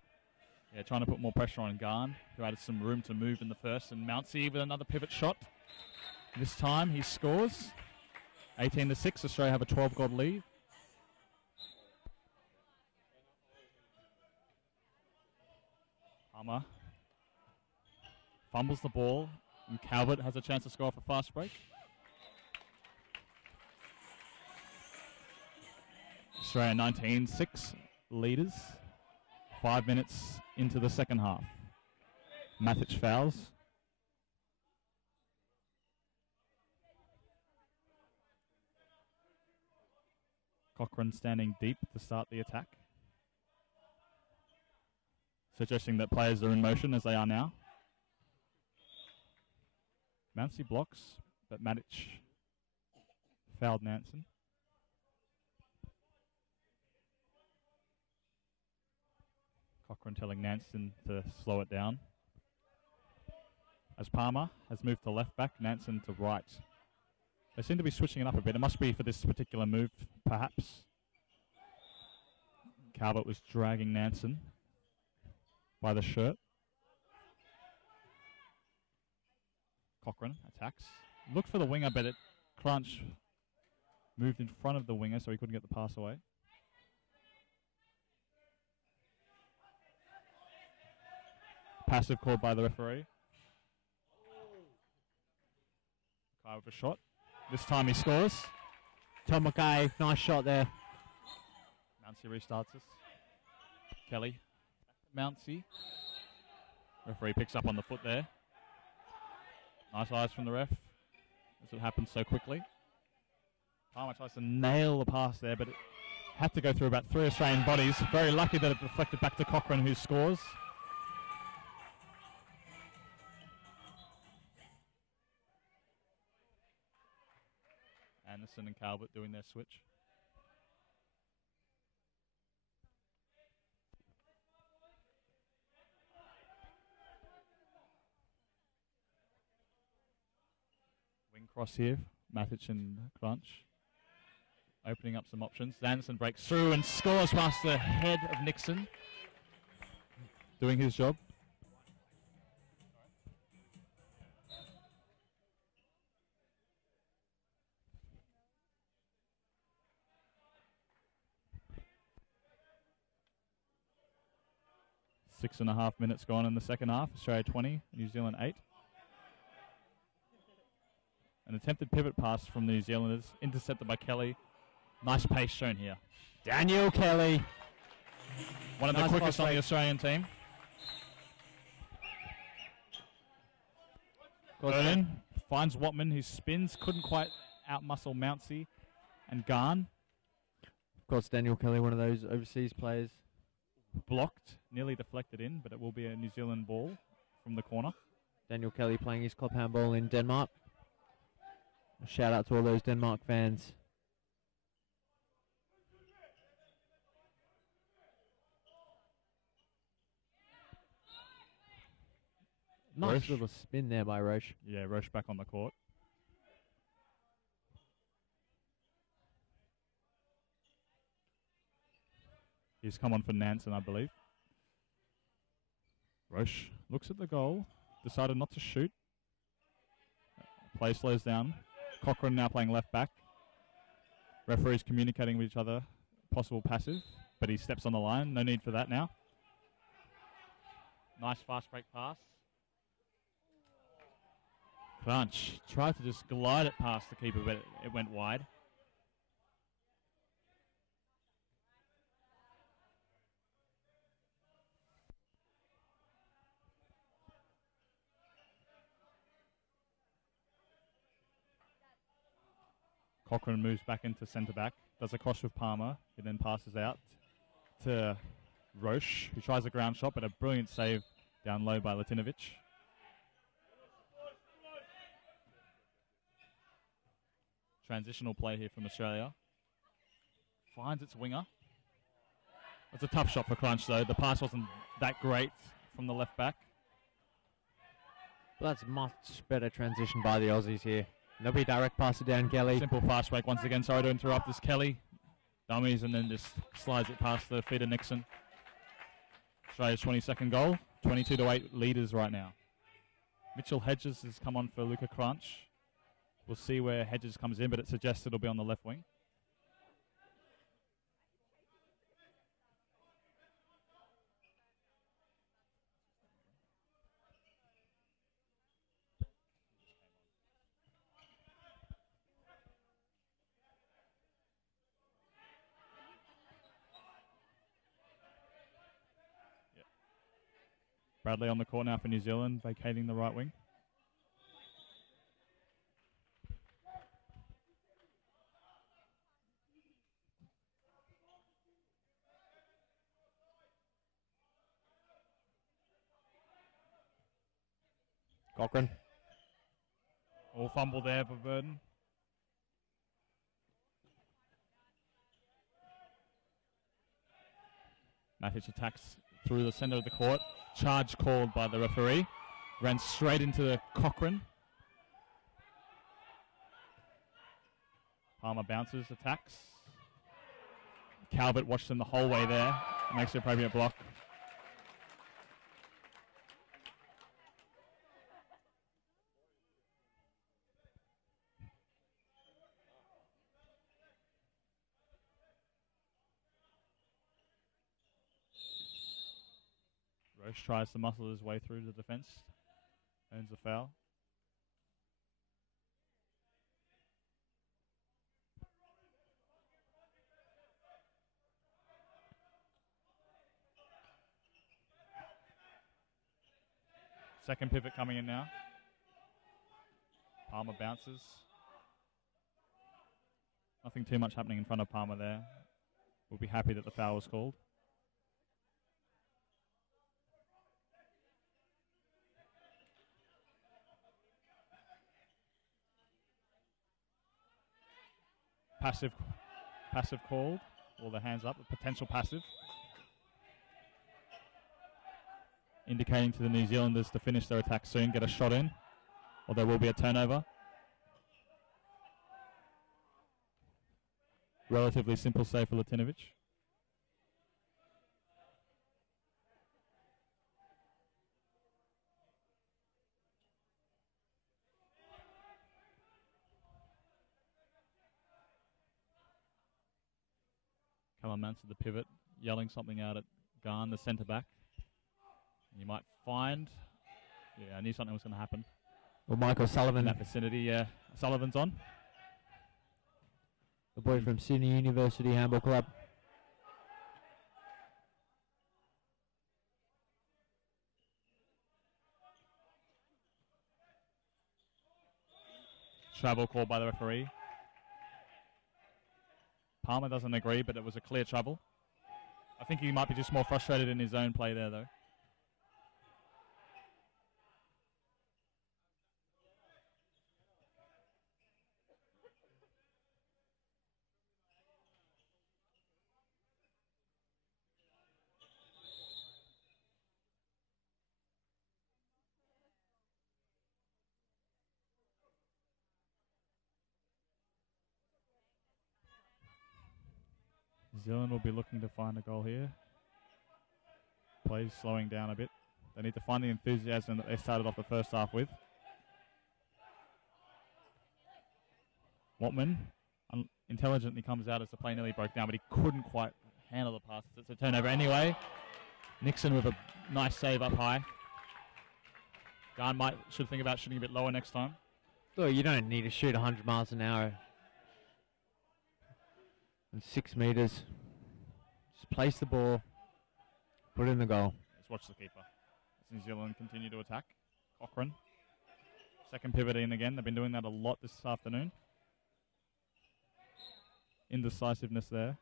Yeah, trying to put more pressure on Garn, who added some room to move in the first. And Mounsey with another pivot shot. This time he scores. 18-6. Australia have a 12-goal lead. Palmer fumbles the ball, and Calvert has a chance to score off a fast break. Australia 19-6 leaders. 5 minutes into the second half. Matic fouls. Cochrane standing deep to start the attack. Suggesting that players are in motion as they are now. Mancy blocks, but Matic fouled Nansen. Cochrane telling Nansen to slow it down. As Palmer has moved to left back, Nansen to right. They seem to be switching it up a bit. It must be for this particular move, perhaps. Calvert was dragging Nansen by the shirt. Cochrane attacks. Looked for the winger, but Crunch moved in front of the winger so he couldn't get the pass away. Passive called by the referee. Mackay with a shot. This time he scores. Tom Mackay, nice shot there. Mouncey restarts us. Kelly. Mouncey. Referee picks up on the foot there. Nice eyes from the ref as it happens so quickly. Palmer tries to nail the pass there, but it had to go through about 3 Australian bodies. Very lucky that it deflected back to Cochrane, who scores. Anderson and Calvert doing their switch. Wing cross here, Matic and Crunch. Opening up some options. Anderson breaks through and scores past the head of Nixon. Doing his job. Six and a half minutes gone in the second half. Australia 20, New Zealand 8. An attempted pivot pass from the New Zealanders, intercepted by Kelly. Nice pace shown here. Daniel Kelly. One of the quickest on the Australian team. Vernon finds Watman, who spins, couldn't quite outmuscle Mouncey and Garn. Of course, Daniel Kelly, one of those overseas players. Blocked, nearly deflected in, but it will be a New Zealand ball from the corner. Daniel Kelly playing his club handball in Denmark. A shout out to all those Denmark fans. Nice Roche. little spin there by Roche. Yeah, Roche back on the court. He's come on for Nansen, I believe. Roche looks at the goal, decided not to shoot. Play slows down. Cochrane now playing left back. Referees communicating with each other. Possible passive, but he steps on the line. No need for that now. Nice fast break pass. Crunch tried to just glide it past the keeper, but it went wide. Cochrane moves back into centre back, does a cross with Palmer, he then passes out to Roche, who tries a ground shot, but a brilliant save down low by Latinovic. Transitional play here from Australia. Finds its winger. It's a tough shot for Crunch though. The pass wasn't that great from the left back. Well, that's much better transition by the Aussies here. There'll be direct pass it down Kelly. Simple fast break once again. Sorry to interrupt. This Kelly dummies and then just slides it past the feet of Nixon. Australia's 22nd goal. 22-8 leaders right now. Mitchell Hedges has come on for Luca Crunch. We'll see where Hedges comes in, but it suggests it'll be on the left wing. Bradley on the court now for New Zealand, vacating the right wing. Cochrane. All fumble there for Burden. Matic attacks through the centre of the court. Charge called by the referee. Ran straight into Cochrane. Palmer bounces, attacks. Calvert watched him the whole way there. Makes the appropriate block. Roche tries to muscle his way through the defence. Earns a foul. Second pivot coming in now. Palmer bounces. Nothing too much happening in front of Palmer there. We'll be happy that the foul was called. Passive called. All the hands up, a potential passive. Indicating to the New Zealanders to finish their attack soon, get a shot in, or there will be a turnover. Relatively simple save for Latinovic. Callum Mance at the pivot, yelling something out at Garn, the centre back. You might find, I knew something was going to happen. Well, Michael Sullivan. In that vicinity, yeah. Sullivan's on. The boy from Sydney University Handball Club. Travel called by the referee. Palmer doesn't agree, but it was a clear travel. I think he might be just more frustrated in his own play there, though. New Zealand will be looking to find a goal here. Plays slowing down a bit. They need to find the enthusiasm that they started off the first half with. Watman intelligently comes out as the play nearly broke down, but he couldn't quite handle the pass. It's a turnover anyway. Nixon with a nice save up high. Garn should think about shooting a bit lower next time. Well, you don't need to shoot 100 miles an hour. And 6 metres. Just place the ball, put it in the goal. Let's watch the keeper. As New Zealand continue to attack. Cochrane. Second pivot in again. They've been doing that a lot this afternoon. Indecisiveness there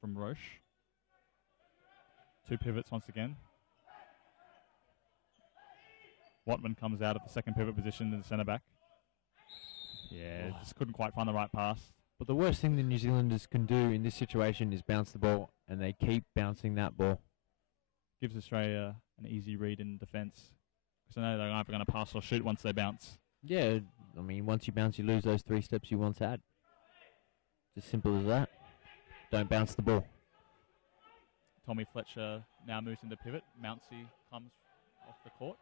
from Roche. 2 pivots once again. Watman comes out at the second pivot position in the centre back. Yeah, just couldn't quite find the right pass. But the worst thing the New Zealanders can do in this situation is bounce the ball, and they keep bouncing that ball. Gives Australia an easy read in defence. Because I know they're either going to pass or shoot once they bounce. Yeah, I mean, once you bounce, you lose those 3 steps you once had. Just simple as that. Don't bounce the ball. Tommy Fletcher now moves into pivot. Mouncey comes off the court.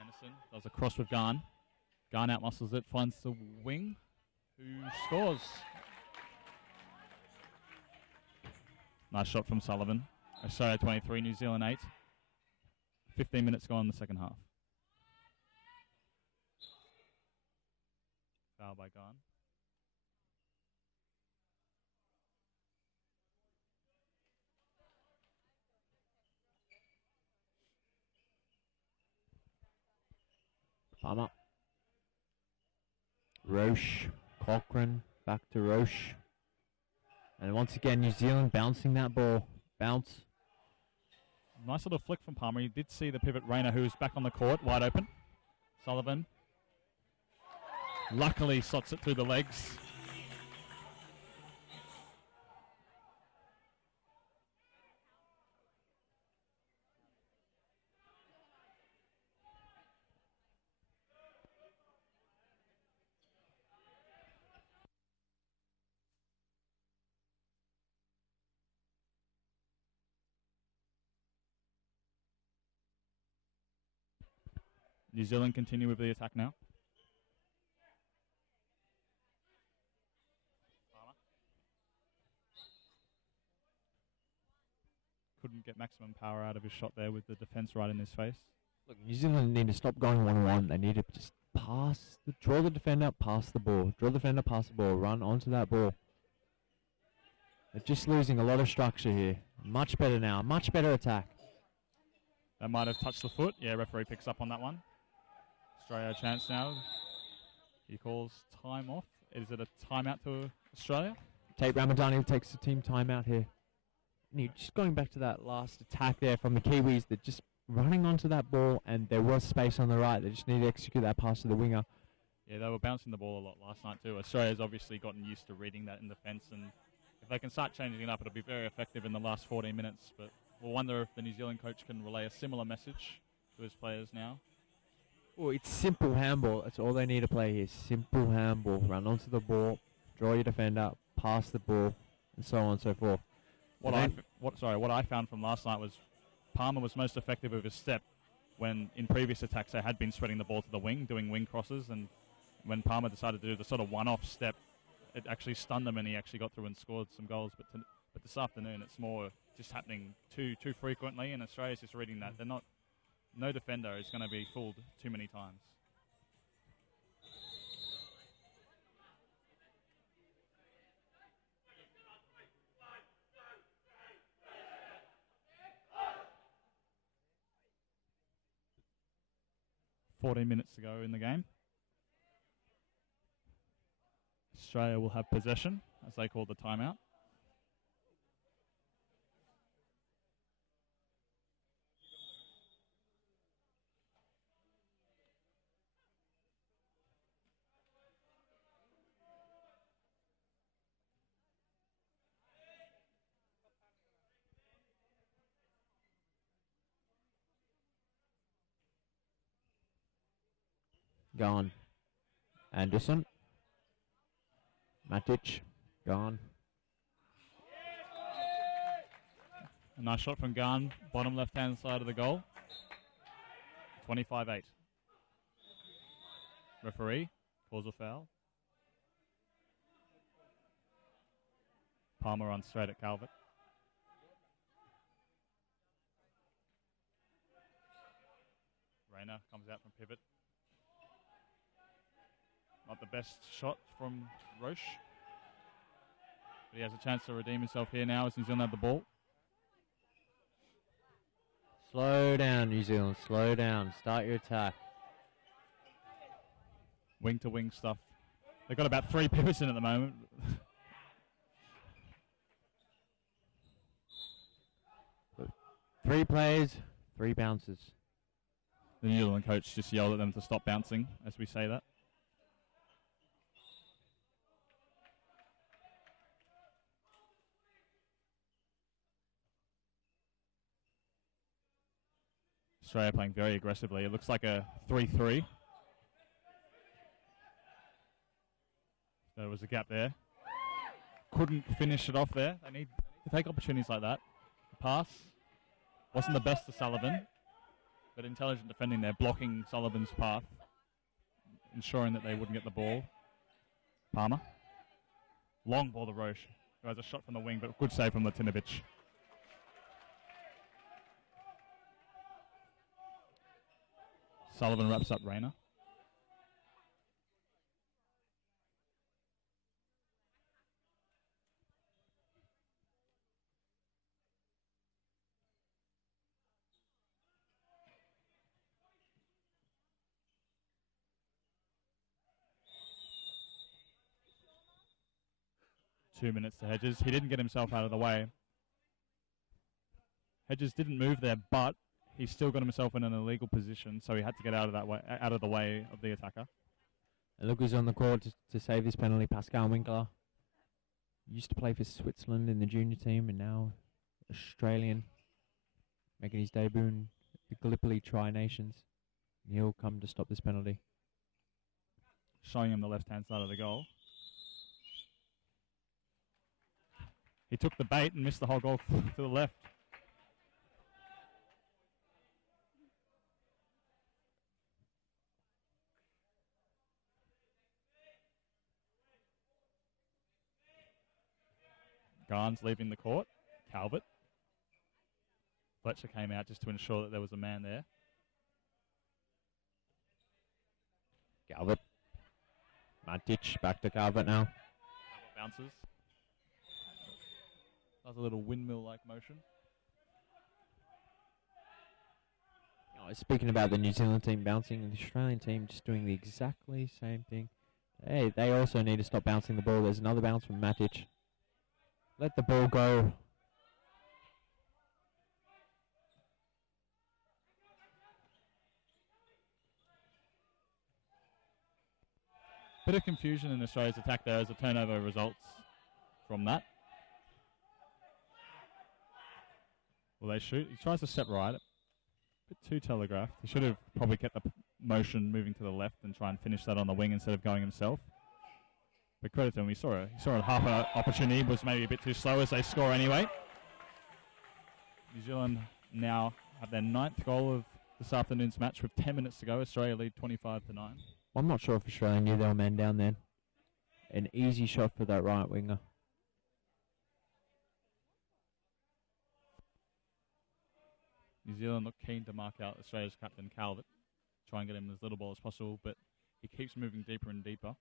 Anderson does a cross with Garn. Garn outmuscles it, finds the wing, who scores. Nice shot from Sullivan. Australia 23, New Zealand 8. 15 minutes gone in the second half. Foul by Garn. Palmer. Roche. Cochrane. Back to Roche. And once again, New Zealand bouncing that ball. Bounce. Nice little flick from Palmer. He did see the pivot Rayner, who's back on the court, wide open. Sullivan luckily slots it through the legs. New Zealand continue with the attack now. Couldn't get maximum power out of his shot there with the defence right in his face. Look, New Zealand need to stop going one-on-one. They need to just draw the defender, pass the ball. Draw the defender, pass the ball. Run onto that ball. They're just losing a lot of structure here. Much better now. Much better attack. That might have touched the foot. Yeah, referee picks up on that one. Australia a chance now. He calls time off. Is it a timeout to Australia? Tate Ramadani takes the team timeout here. And just going back to that last attack there from the Kiwis, they're just running onto that ball, and there was space on the right. They just need to execute that pass to the winger. Yeah, they were bouncing the ball a lot last night too. Australia's obviously gotten used to reading that in defence, and if they can start changing it up, it'll be very effective in the last 14 minutes. But we'll wonder if the New Zealand coach can relay a similar message to his players now. Oh, it's simple handball. That's all they need to play here. Simple handball. Run onto the ball, draw your defender, pass the ball, and so on and so forth. What I found from last night was Palmer was most effective with his step when in previous attacks they had been spreading the ball to the wing, doing wing crosses, and when Palmer decided to do the sort of one-off step, it actually stunned him and he actually got through and scored some goals. But this afternoon it's more just happening too frequently, and Australia's just reading that. No defender is going to be fooled too many times. $14 minutes to go in the game. Australia will have possession, as they call the timeout. Gone. Anderson. Matic. Gone. A nice shot from Garn, bottom left-hand side of the goal. 25-8. Referee calls a foul. Palmer runs straight at Calvert. Rayner comes out from pivot. Not the best shot from Roche. But he has a chance to redeem himself here now as New Zealand have the ball. Slow down, New Zealand. Slow down. Start your attack. Wing-to-wing stuff. They've got about 3 pivots in at the moment. 3 plays, 3 bounces. The New Zealand coach just yelled at them to stop bouncing as we say that. Australia playing very aggressively. It looks like a 3-3. There was a gap there. Couldn't finish it off there. They need to take opportunities like that. The pass wasn't the best to Sullivan, but intelligent defending there, blocking Sullivan's path, ensuring that they wouldn't get the ball. Palmer. Long ball to Roche, who has a shot from the wing, but good save from Latinovic. Sullivan wraps up Rayner. Two minutes to Hedges. He didn't get himself out of the way. Hedges didn't move there, but he still got himself in an illegal position, so he had to get out of the way of the attacker. And look who's on the court to save this penalty, Pascal Winkler. Used to play for Switzerland in the junior team and now Australian, making his debut in the Gallipoli Tri-Nations. And he'll come to stop this penalty. Showing him the left-hand side of the goal. He took the bait and missed the whole goal to the left. Garnes leaving the court. Calvert. Fletcher came out just to ensure that there was a man there. Calvert. Matic back to Calvert now. Bounces. Does a little windmill-like motion. Oh, speaking about the New Zealand team bouncing, the Australian team just doing the exactly same thing. Hey, they also need to stop bouncing the ball. There's another bounce from Matic. Let the ball go. Bit of confusion in Australia's attack there as a turnover results from that. Will they shoot? He tries to step right. A bit too telegraphed. He should have probably kept the motion moving to the left and try and finish that on the wing instead of going himself. But credit to him, he saw a half an opportunity, was maybe a bit too slow as they score anyway. New Zealand now have their 9th goal of this afternoon's match with 10 minutes to go. Australia lead 25-9. I'm not sure if Australia knew they were man down then. An easy shot for that right winger. New Zealand look keen to mark out Australia's captain Calvert, try and get him as little ball as possible, but he keeps moving deeper and deeper,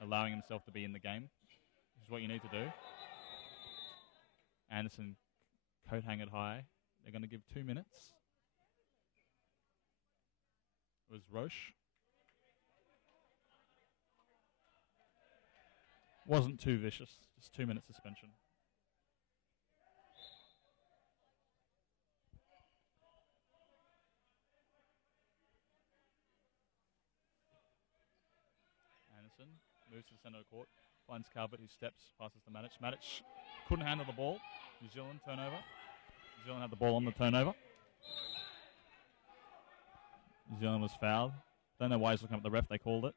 allowing himself to be in the game, which is what you need to do. Anderson, coat hangered high. They're going to give 2 minutes. It was Roche. Wasn't too vicious, just 2 minutes suspension. Anderson moves to the centre of the court, finds Calvert, who steps, passes to Matic. Matic couldn't handle the ball. New Zealand turnover. New Zealand had the ball on the turnover. New Zealand was fouled. Don't know why he's looking up at the ref. They called it.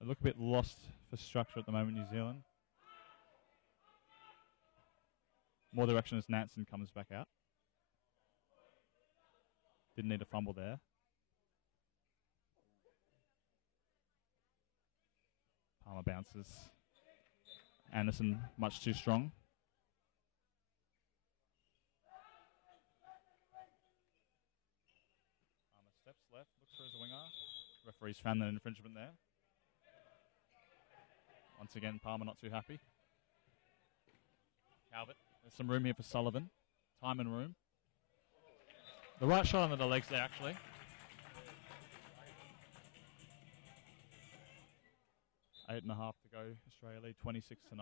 They look a bit lost for structure at the moment, New Zealand. More direction as Nansen comes back out. Didn't need a fumble there. Palmer bounces. Anderson much too strong. Palmer steps left, looks for his winger. Referee's found an infringement there. Once again, Palmer not too happy. Calvert, there's some room here for Sullivan. Time and room. The right shot under the legs there, actually. Eight and a half to go. Australia lead 26-9.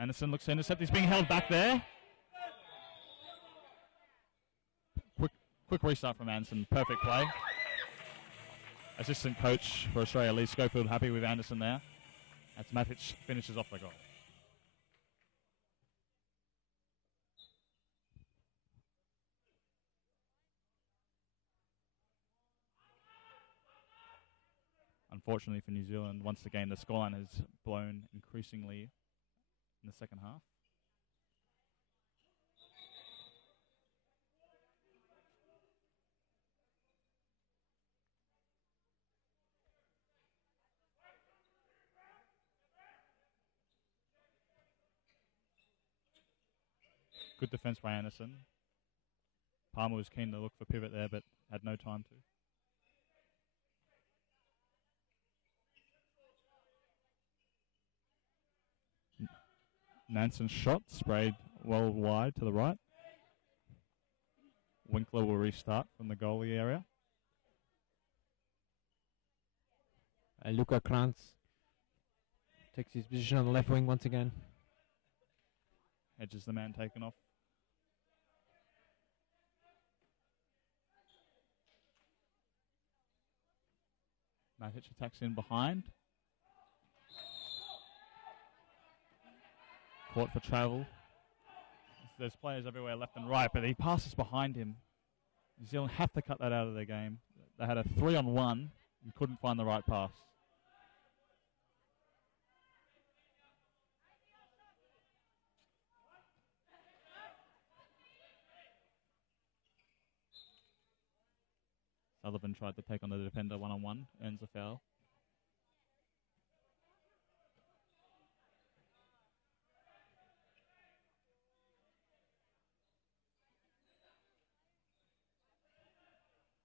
Anderson looks to intercept. He's being held back there. Quick restart from Anderson. Perfect play. Assistant coach for Australia, Lee Schofield, happy with Anderson there. As Matic finishes off the goal. Unfortunately for New Zealand, once again, the scoreline has blown increasingly in the second half. Good defense by Anderson. Palmer was keen to look for pivot there, but had no time to. Nansen's shot sprayed well wide to the right. Winkler will restart from the goalie area. Luca Krantz takes his position on the left wing once again. Edge is the man taken off. Matic attacks in behind. Caught for travel. There's players everywhere left and right, but he passes behind him. New Zealand have to cut that out of their game. They had a 3-on-1 and couldn't find the right pass. Sullivan tried to take on the defender 1-on-1, earns a foul.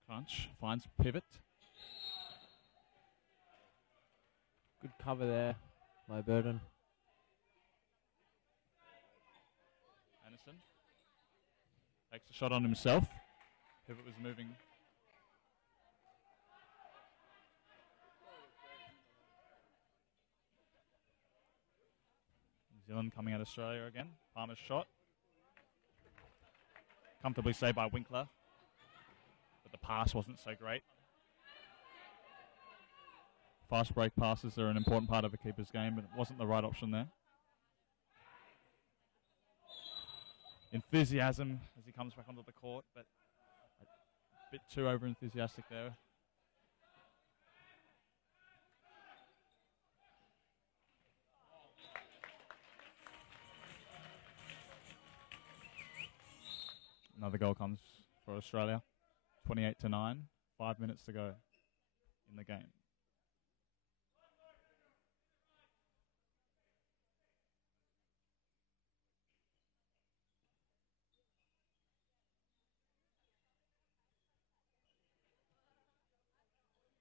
Crunch finds pivot. Good cover there by Burden. Anderson takes a shot on himself. Pivot was moving. New Zealand coming at Australia again. Palmer's shot. Comfortably saved by Winkler. But the pass wasn't so great. Fast break passes are an important part of a keeper's game, but it wasn't the right option there. Enthusiasm as he comes back onto the court, but a bit too over-enthusiastic there. Another goal comes for Australia. 28-9, 5 minutes to go in the game.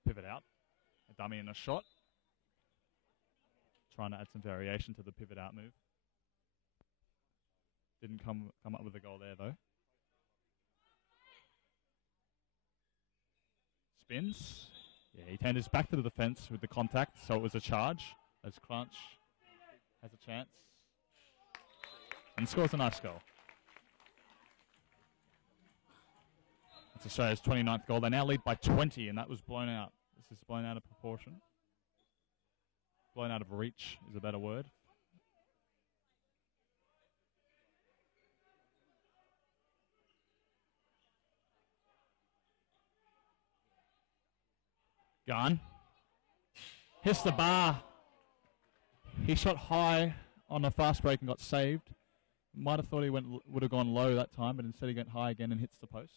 Pivot out, a dummy and a shot. Trying to add some variation to the pivot out move. Didn't come up with a goal there though. Spins. Yeah, he turned his back to the defence with the contact, so it was a charge. As Crunch has a chance and scores a nice goal. That's Australia's 29th goal. They now lead by 20, and that was blown out. This is blown out of proportion. Blown out of reach is a better word. Gun. Hits the bar. He shot high on a fast break and got saved. Might have thought he would have gone low that time, but instead he went high again and hits the post.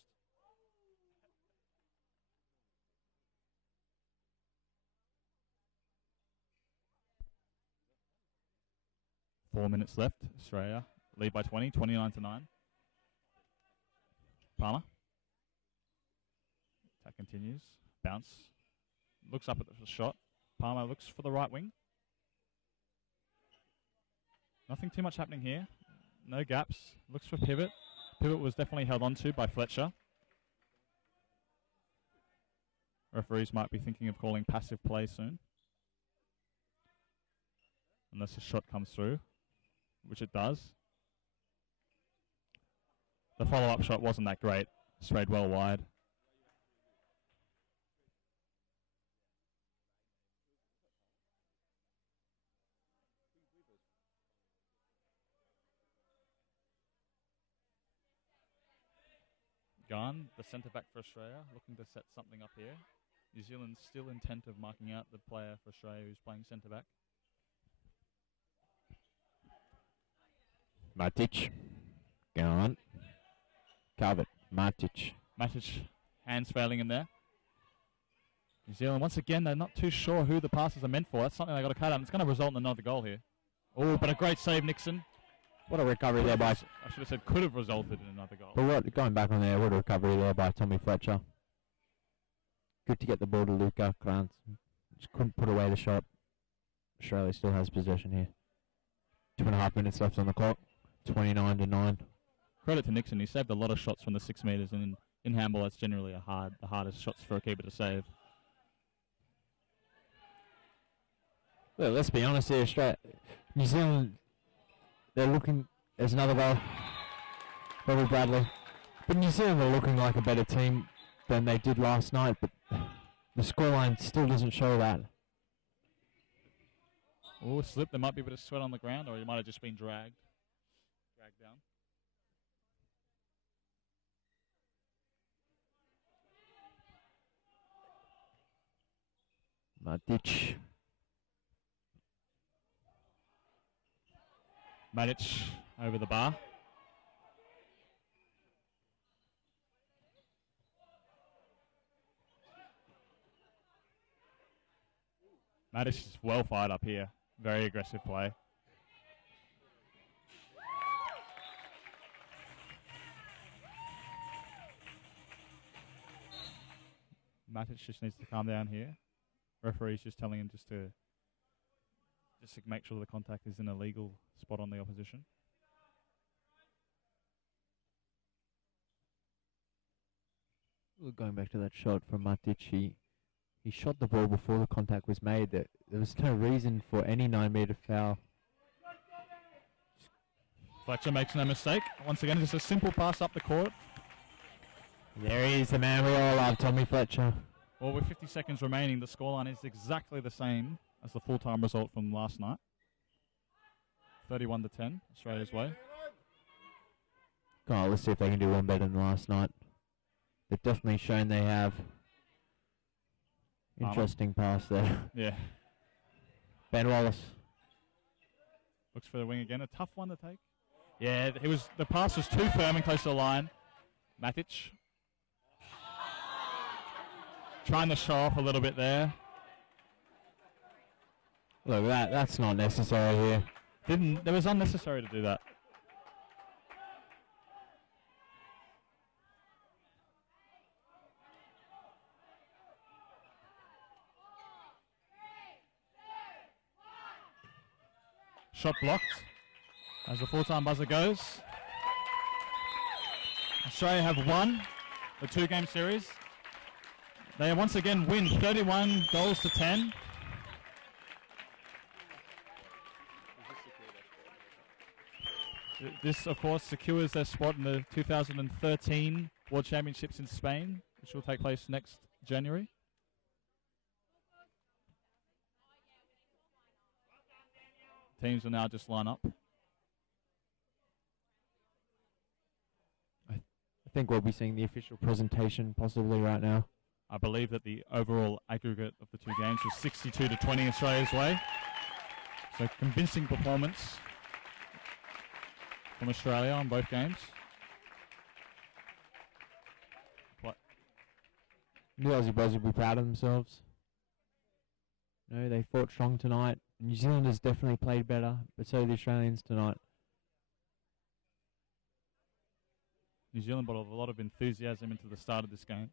Four minutes left. Australia lead by 20, 29-9. Palmer. Attack continues. Bounce. Looks up at the shot. Palmer looks for the right wing. Nothing too much happening here. No gaps. Looks for pivot. Pivot was definitely held onto by Fletcher. Referees might be thinking of calling passive play soon. Unless a shot comes through, which it does. The follow-up shot wasn't that great. Sprayed well wide. Gone, the centre-back for Australia, looking to set something up here. New Zealand still intent of marking out the player for Australia who's playing centre-back. Matic. Gone. Covered. Matic. Matic, hands failing in there. New Zealand, once again, they're not too sure who the passes are meant for. That's something they've got to cut out. It's going to result in another goal here. Oh, but a great save, Nixon. What a recovery there by... I should have said could have resulted in another goal. But going back on there, what a recovery there by Tommy Fletcher. Good to get the ball to Luca Krantz. Just couldn't put away the shot. Australia still has possession here. 2.5 minutes left on the clock. 29-9. Credit to Nixon, he saved a lot of shots from the 6 metres, and in handball that's generally the hardest shots for a keeper to save. Well, let's be honest here, New Zealand, they're looking, there's another goal, Bobby Bradley. But New Zealand are looking like a better team than they did last night, but the scoreline still doesn't show that. Oh, slip, there might be a bit of sweat on the ground, or he might have just been dragged down. Matic over the bar. Matic is well fired up here. Very aggressive play. Matic just needs to calm down here. Referee's just telling him just to make sure the contact is in a legal spot on the opposition. Going back to that shot from Matic, he shot the ball before the contact was made. There was no reason for any 9-metre foul. Fletcher makes no mistake. Once again, just a simple pass up the court. There he is, the man we all love, Tommy Fletcher. Well, with 50 seconds remaining, the scoreline is exactly the same as the full-time result from last night. 31-10, Australia's way. Oh, let's see if they can do one better than last night. They've definitely shown they have. Interesting pass there. Yeah. Ben Wallace. Looks for the wing again. A tough one to take. Yeah, the pass was too firm and close to the line. Matic. Trying to show off a little bit there. Look, that's not necessary here. It was unnecessary to do that. Shot blocked as the full-time buzzer goes. Australia have won the 2-game series. They once again win 31-10. This, of course, secures their spot in the 2013 World Championships in Spain, which will take place next January. Teams will now just line up. I think we'll be seeing the official presentation possibly right now. I believe that the overall aggregate of the 2 games was 62-20 Australia's way. So convincing performance from Australia on both games. The Aussie boys will be proud of themselves. No, they fought strong tonight. New Zealanders definitely played better, but so did the Australians tonight. New Zealand brought a lot of enthusiasm into the start of this game.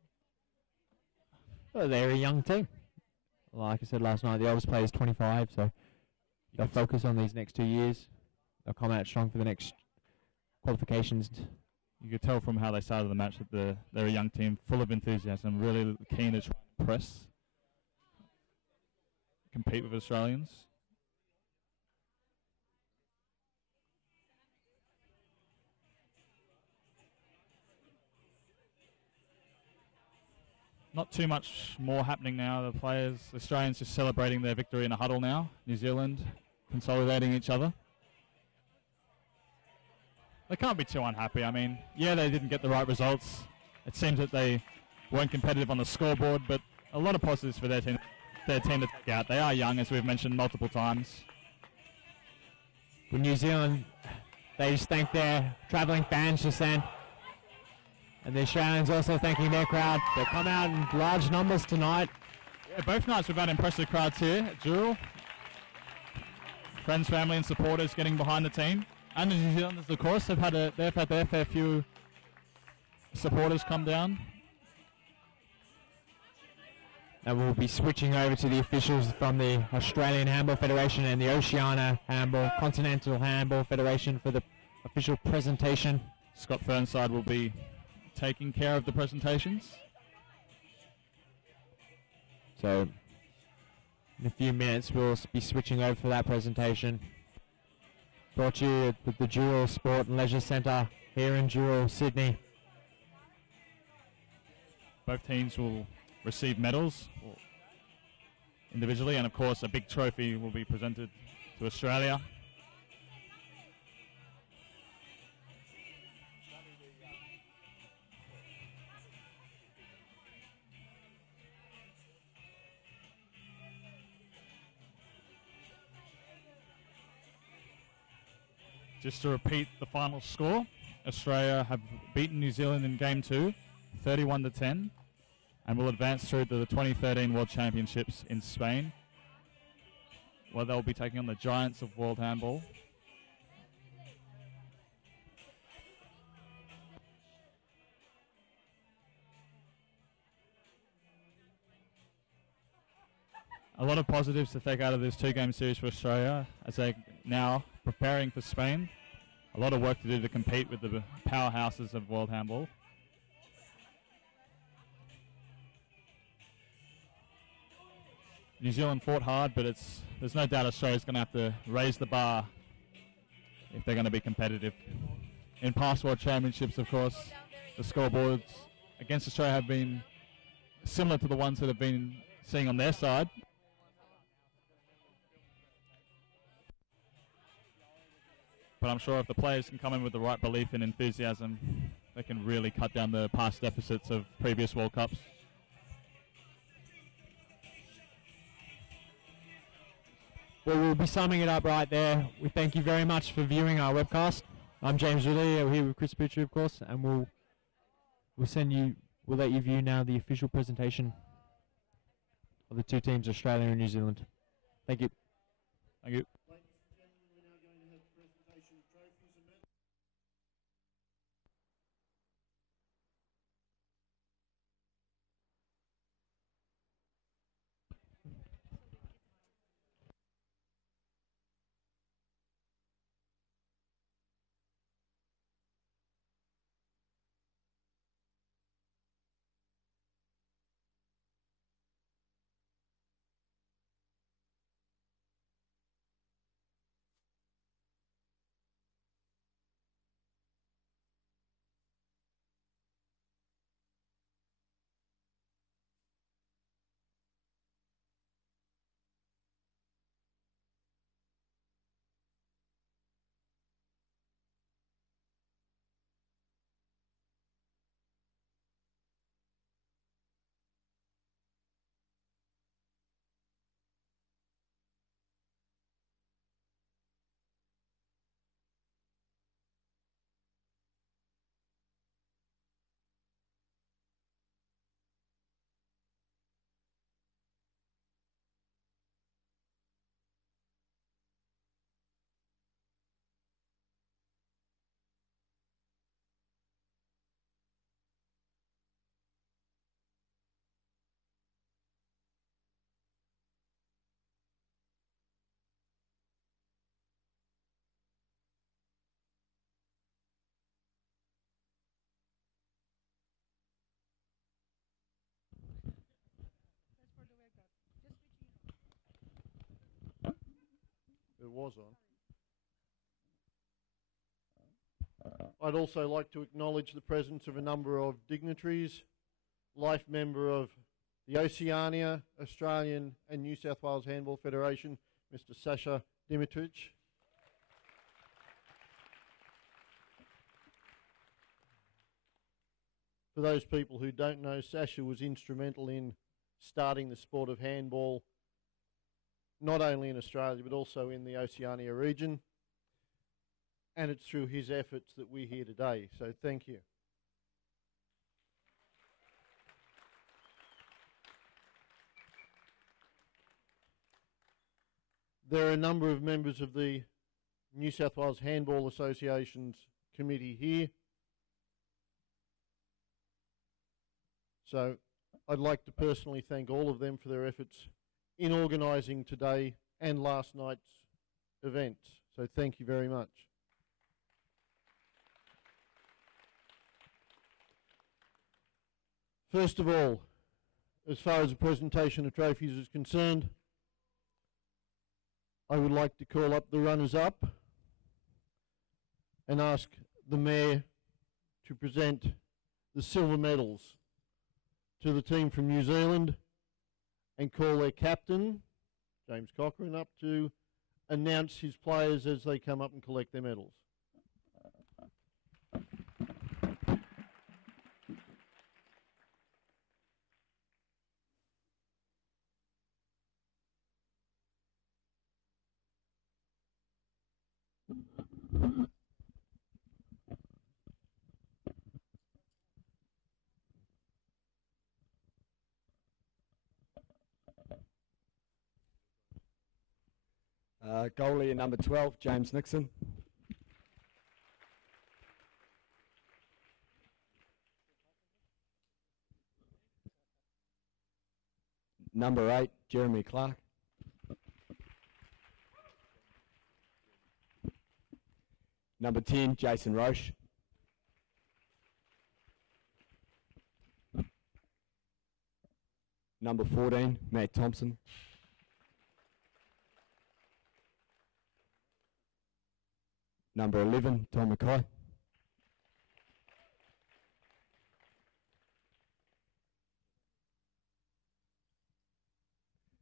Well, they're a young team. Like I said last night, the oldest player is 25, so they'll focus on these next 2 years. They'll come out strong for the next qualifications. You could tell from how they started the match that they're a young team full of enthusiasm, really keen to try and press, compete with Australians. Not too much more happening now. The players, Australians just celebrating their victory in a huddle now. New Zealand consolidating each other. They can't be too unhappy. I mean, yeah, they didn't get the right results. It seems that they weren't competitive on the scoreboard, but a lot of positives for their team to take out. They are young, as we've mentioned multiple times. With New Zealand, they just thank their travelling fans just then. And the Australians also thanking their crowd. They come out in large numbers tonight. Yeah, both nights we've had impressive crowds here at Dural. Friends, family and supporters getting behind the team. And the New Zealanders, of course, they've had their fair few supporters come down. And we'll be switching over to the officials from the Australian Handball Federation and the Oceania Continental Handball Federation for the official presentation. Scott Fernside will be taking care of the presentations. So in a few minutes we'll be switching over for that presentation. Brought to you at the Dural Sport and Leisure Centre here in Dural, Sydney. Both teams will receive medals individually, and of course a big trophy will be presented to Australia. Just to repeat the final score, Australia have beaten New Zealand in Game 2, 31-10, and will advance through to the 2013 World Championships in Spain, where they'll be taking on the giants of world handball. A lot of positives to take out of this two-game series for Australia as they now preparing for Spain. A lot of work to do to compete with the powerhouses of world handball. New Zealand fought hard, but there's no doubt Australia's going to have to raise the bar if they're going to be competitive. In past World Championships, of course, the scoreboards against Australia have been similar to the ones that have been seeing on their side. But I'm sure if the players can come in with the right belief and enthusiasm, they can really cut down the past deficits of previous World Cups. Well, we'll be summing it up right there. We thank you very much for viewing our webcast. I'm James Ridley. We're here with Chris Petrie, of course, and we'll let you view now the official presentation of the two teams, Australia and New Zealand. Thank you. Thank you. It was on. I'd also like to acknowledge the presence of a number of dignitaries, life member of the Oceania, Australian and New South Wales Handball Federation, Mr. Sasha Dimitrich. For those people who don't know, Sasha was instrumental in starting the sport of handball, not only in Australia but also in the Oceania region. And it's through his efforts that we're here today, so thank you. There are a number of members of the New South Wales Handball Association's committee here. So I'd like to personally thank all of them for their efforts in organising today and last night's event. So thank you very much. First of all, as far as the presentation of trophies is concerned, I would like to call up the runners-up and ask the Mayor to present the silver medals to the team from New Zealand and call their captain, James Cochrane, up to announce his players as they come up and collect their medals. Goalie number 12, James Nixon. Number 8, Jeremy Clark. Number 10, Jason Roche. Number 14, Matt Thompson. Number 11, Tom McKay.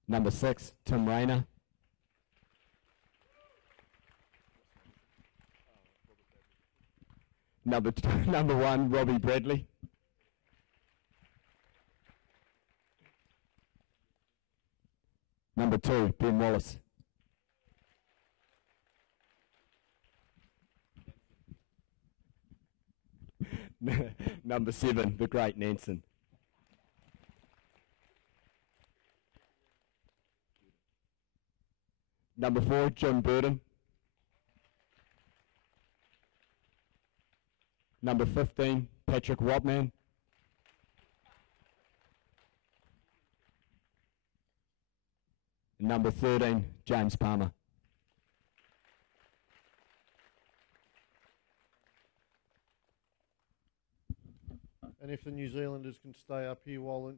Number 6, Tim Rayner. Number 1, Robbie Bradley. Number 2, Ben Wallace. Number 7, the great Nansen. Number 4, Jim Burden. Number 15, Patrick Rodman. Number 13, James Palmer. And if the New Zealanders can stay up here while the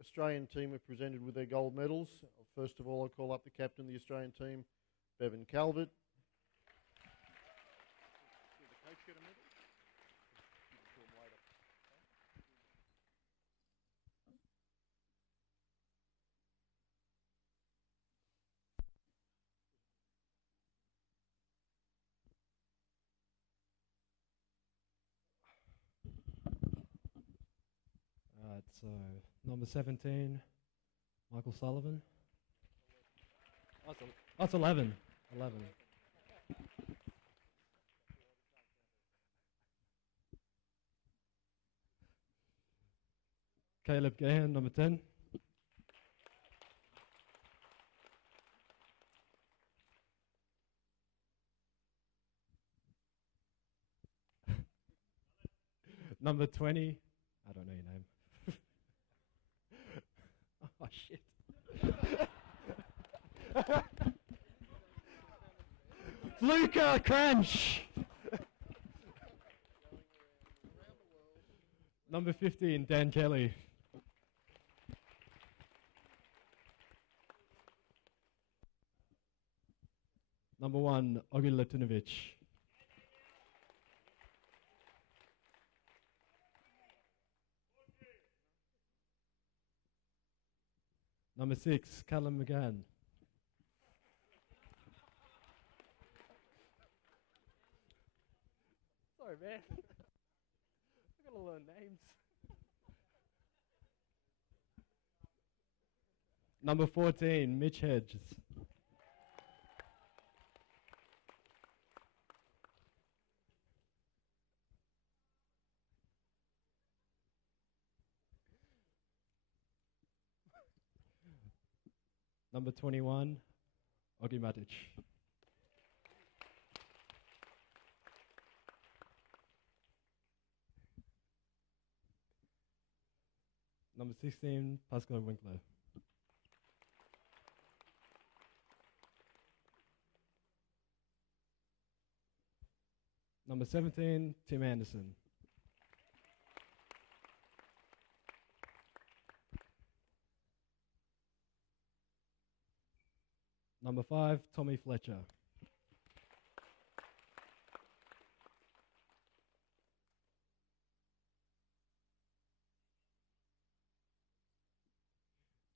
Australian team are presented with their gold medals. First of all, I call up the captain of the Australian team, Bevan Calvert. Alright, so number 17, Michael Sullivan. Oh, it's 11. 11. Caleb Gahan, number 10. Number 20, I don't know your name. Oh, shit. Luca Crunch. Number 15, Dan Kelly. Number 1, Ogi Latinovich. Number 6, Callum McGann. Sorry, man. I've got to learn names. Number 14, Mitch Hedges. Number 21, Ogi Matic. Number 16, Pascal Winkler. Number 17, Tim Anderson. Number 5, Tommy Fletcher.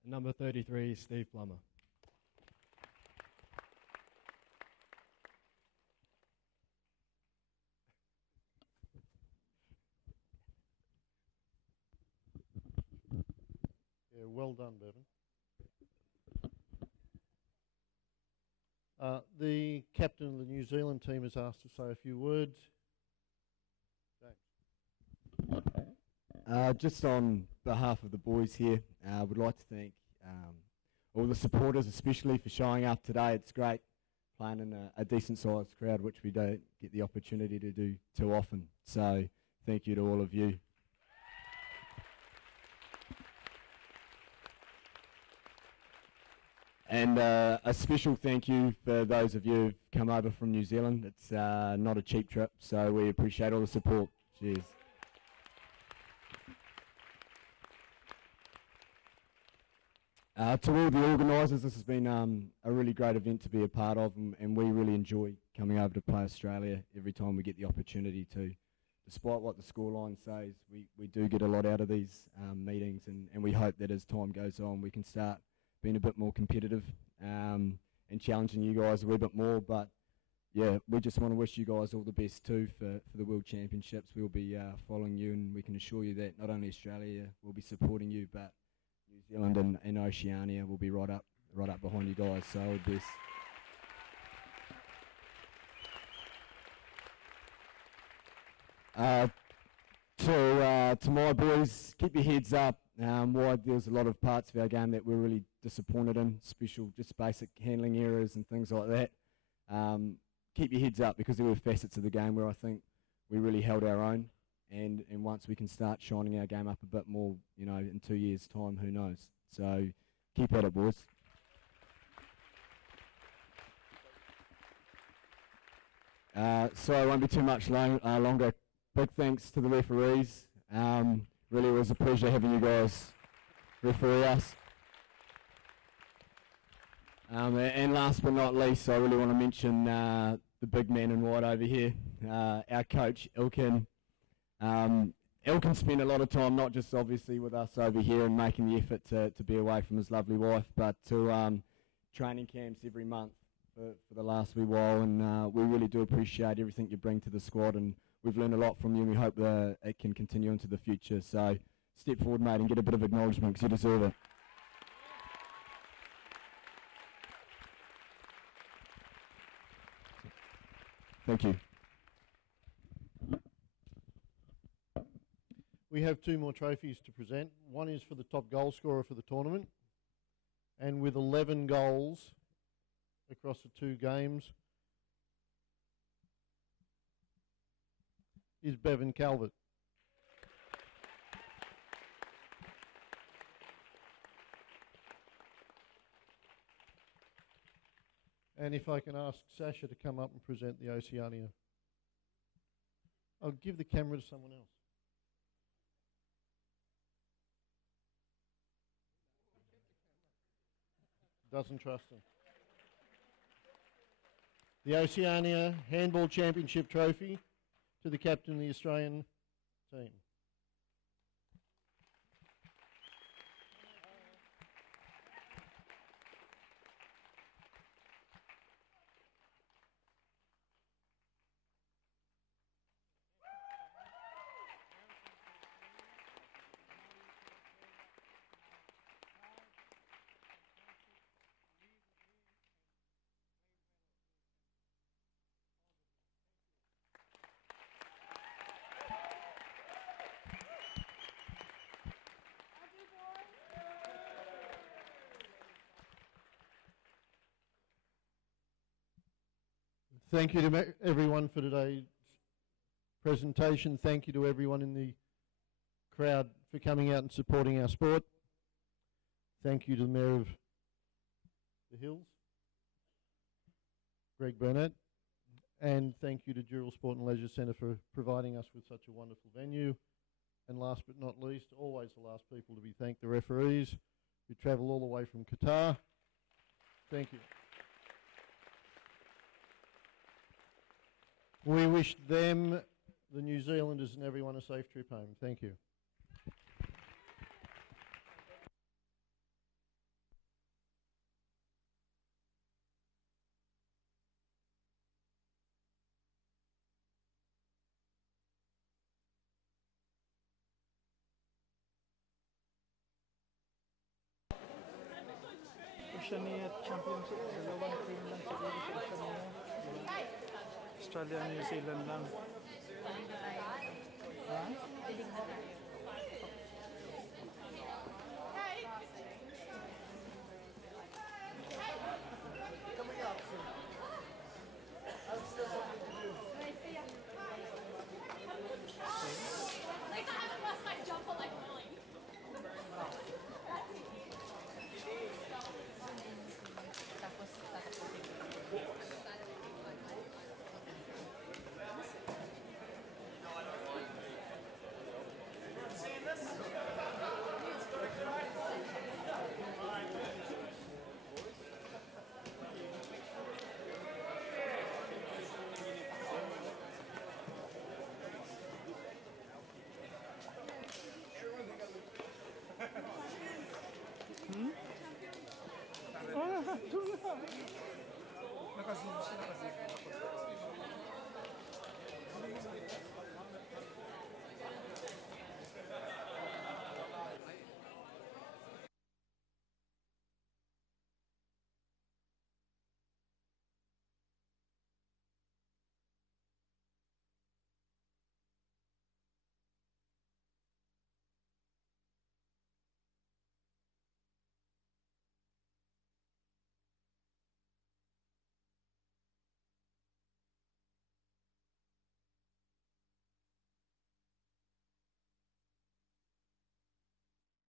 And number 33, Steve Plummer. Yeah, well done, Bevan. The captain of the New Zealand team has asked to say a few words. Just on behalf of the boys here, I would like to thank all the supporters, especially for showing up today. It's great playing in a decent sized crowd, which we don't get the opportunity to do too often. So thank you to all of you. And a special thank you for those of you who've come over from New Zealand. It's not a cheap trip, so we appreciate all the support. Cheers. To all the organisers, this has been a really great event to be a part of, and we really enjoy coming over to play Australia every time we get the opportunity to. Despite what the scoreline says, we do get a lot out of these meetings, and we hope that as time goes on we can start being a bit more competitive and challenging you guys a wee bit more. But yeah, we just want to wish you guys all the best too for the World Championships. We'll be following you, and we can assure you that not only Australia will be supporting you, but New Zealand and Oceania will be right up behind you guys. So all the best. To my boys, keep your heads up. Why there's a lot of parts of our game that we're really disappointed in, just basic handling errors and things like that. Keep your heads up, because there were facets of the game where I think we really held our own, and once we can start shining our game up a bit more, in 2 years' time, who knows? So keep at it, boys. So it won't be too much longer. Big thanks to the referees. Really was a pleasure having you guys referee us. And last but not least, I really want to mention the big man in white over here, our coach, Ilkin. Ilkin spent a lot of time, not just obviously with us over here and making the effort to be away from his lovely wife, but to training camps every month for the last wee while, and we really do appreciate everything you bring to the squad, and we've learned a lot from you, and we hope that it can continue into the future. So step forward, mate, and get a bit of acknowledgement, because you deserve it. Thank you. We have 2 more trophies to present. One is for the top goal scorer for the tournament, and with 11 goals across the 2 games is Bevan Calvert. And if I can ask Sasha to come up and present the Oceania. I'll give the camera to someone else. Doesn't trust him. The Oceania Handball Championship Trophy to the captain of the Australian team. Thank you to everyone for today's presentation. Thank you to everyone in the crowd for for coming out and supporting our sport. Thank you to the Mayor of the Hills, Greg Burnett, and thank you to Dural Sport and Leisure Centre for providing us with such a wonderful venue. And last but not least, always the last people to be thanked, the referees who travel all the way from Qatar. Thank you. We wish them, the New Zealanders and everyone a safe trip home. Thank you. Oceania Championship, dalawang team lang siguro sa Oceania. Australia, New Zealand lang. Ha? Naka-zoom siya, naka-zoom.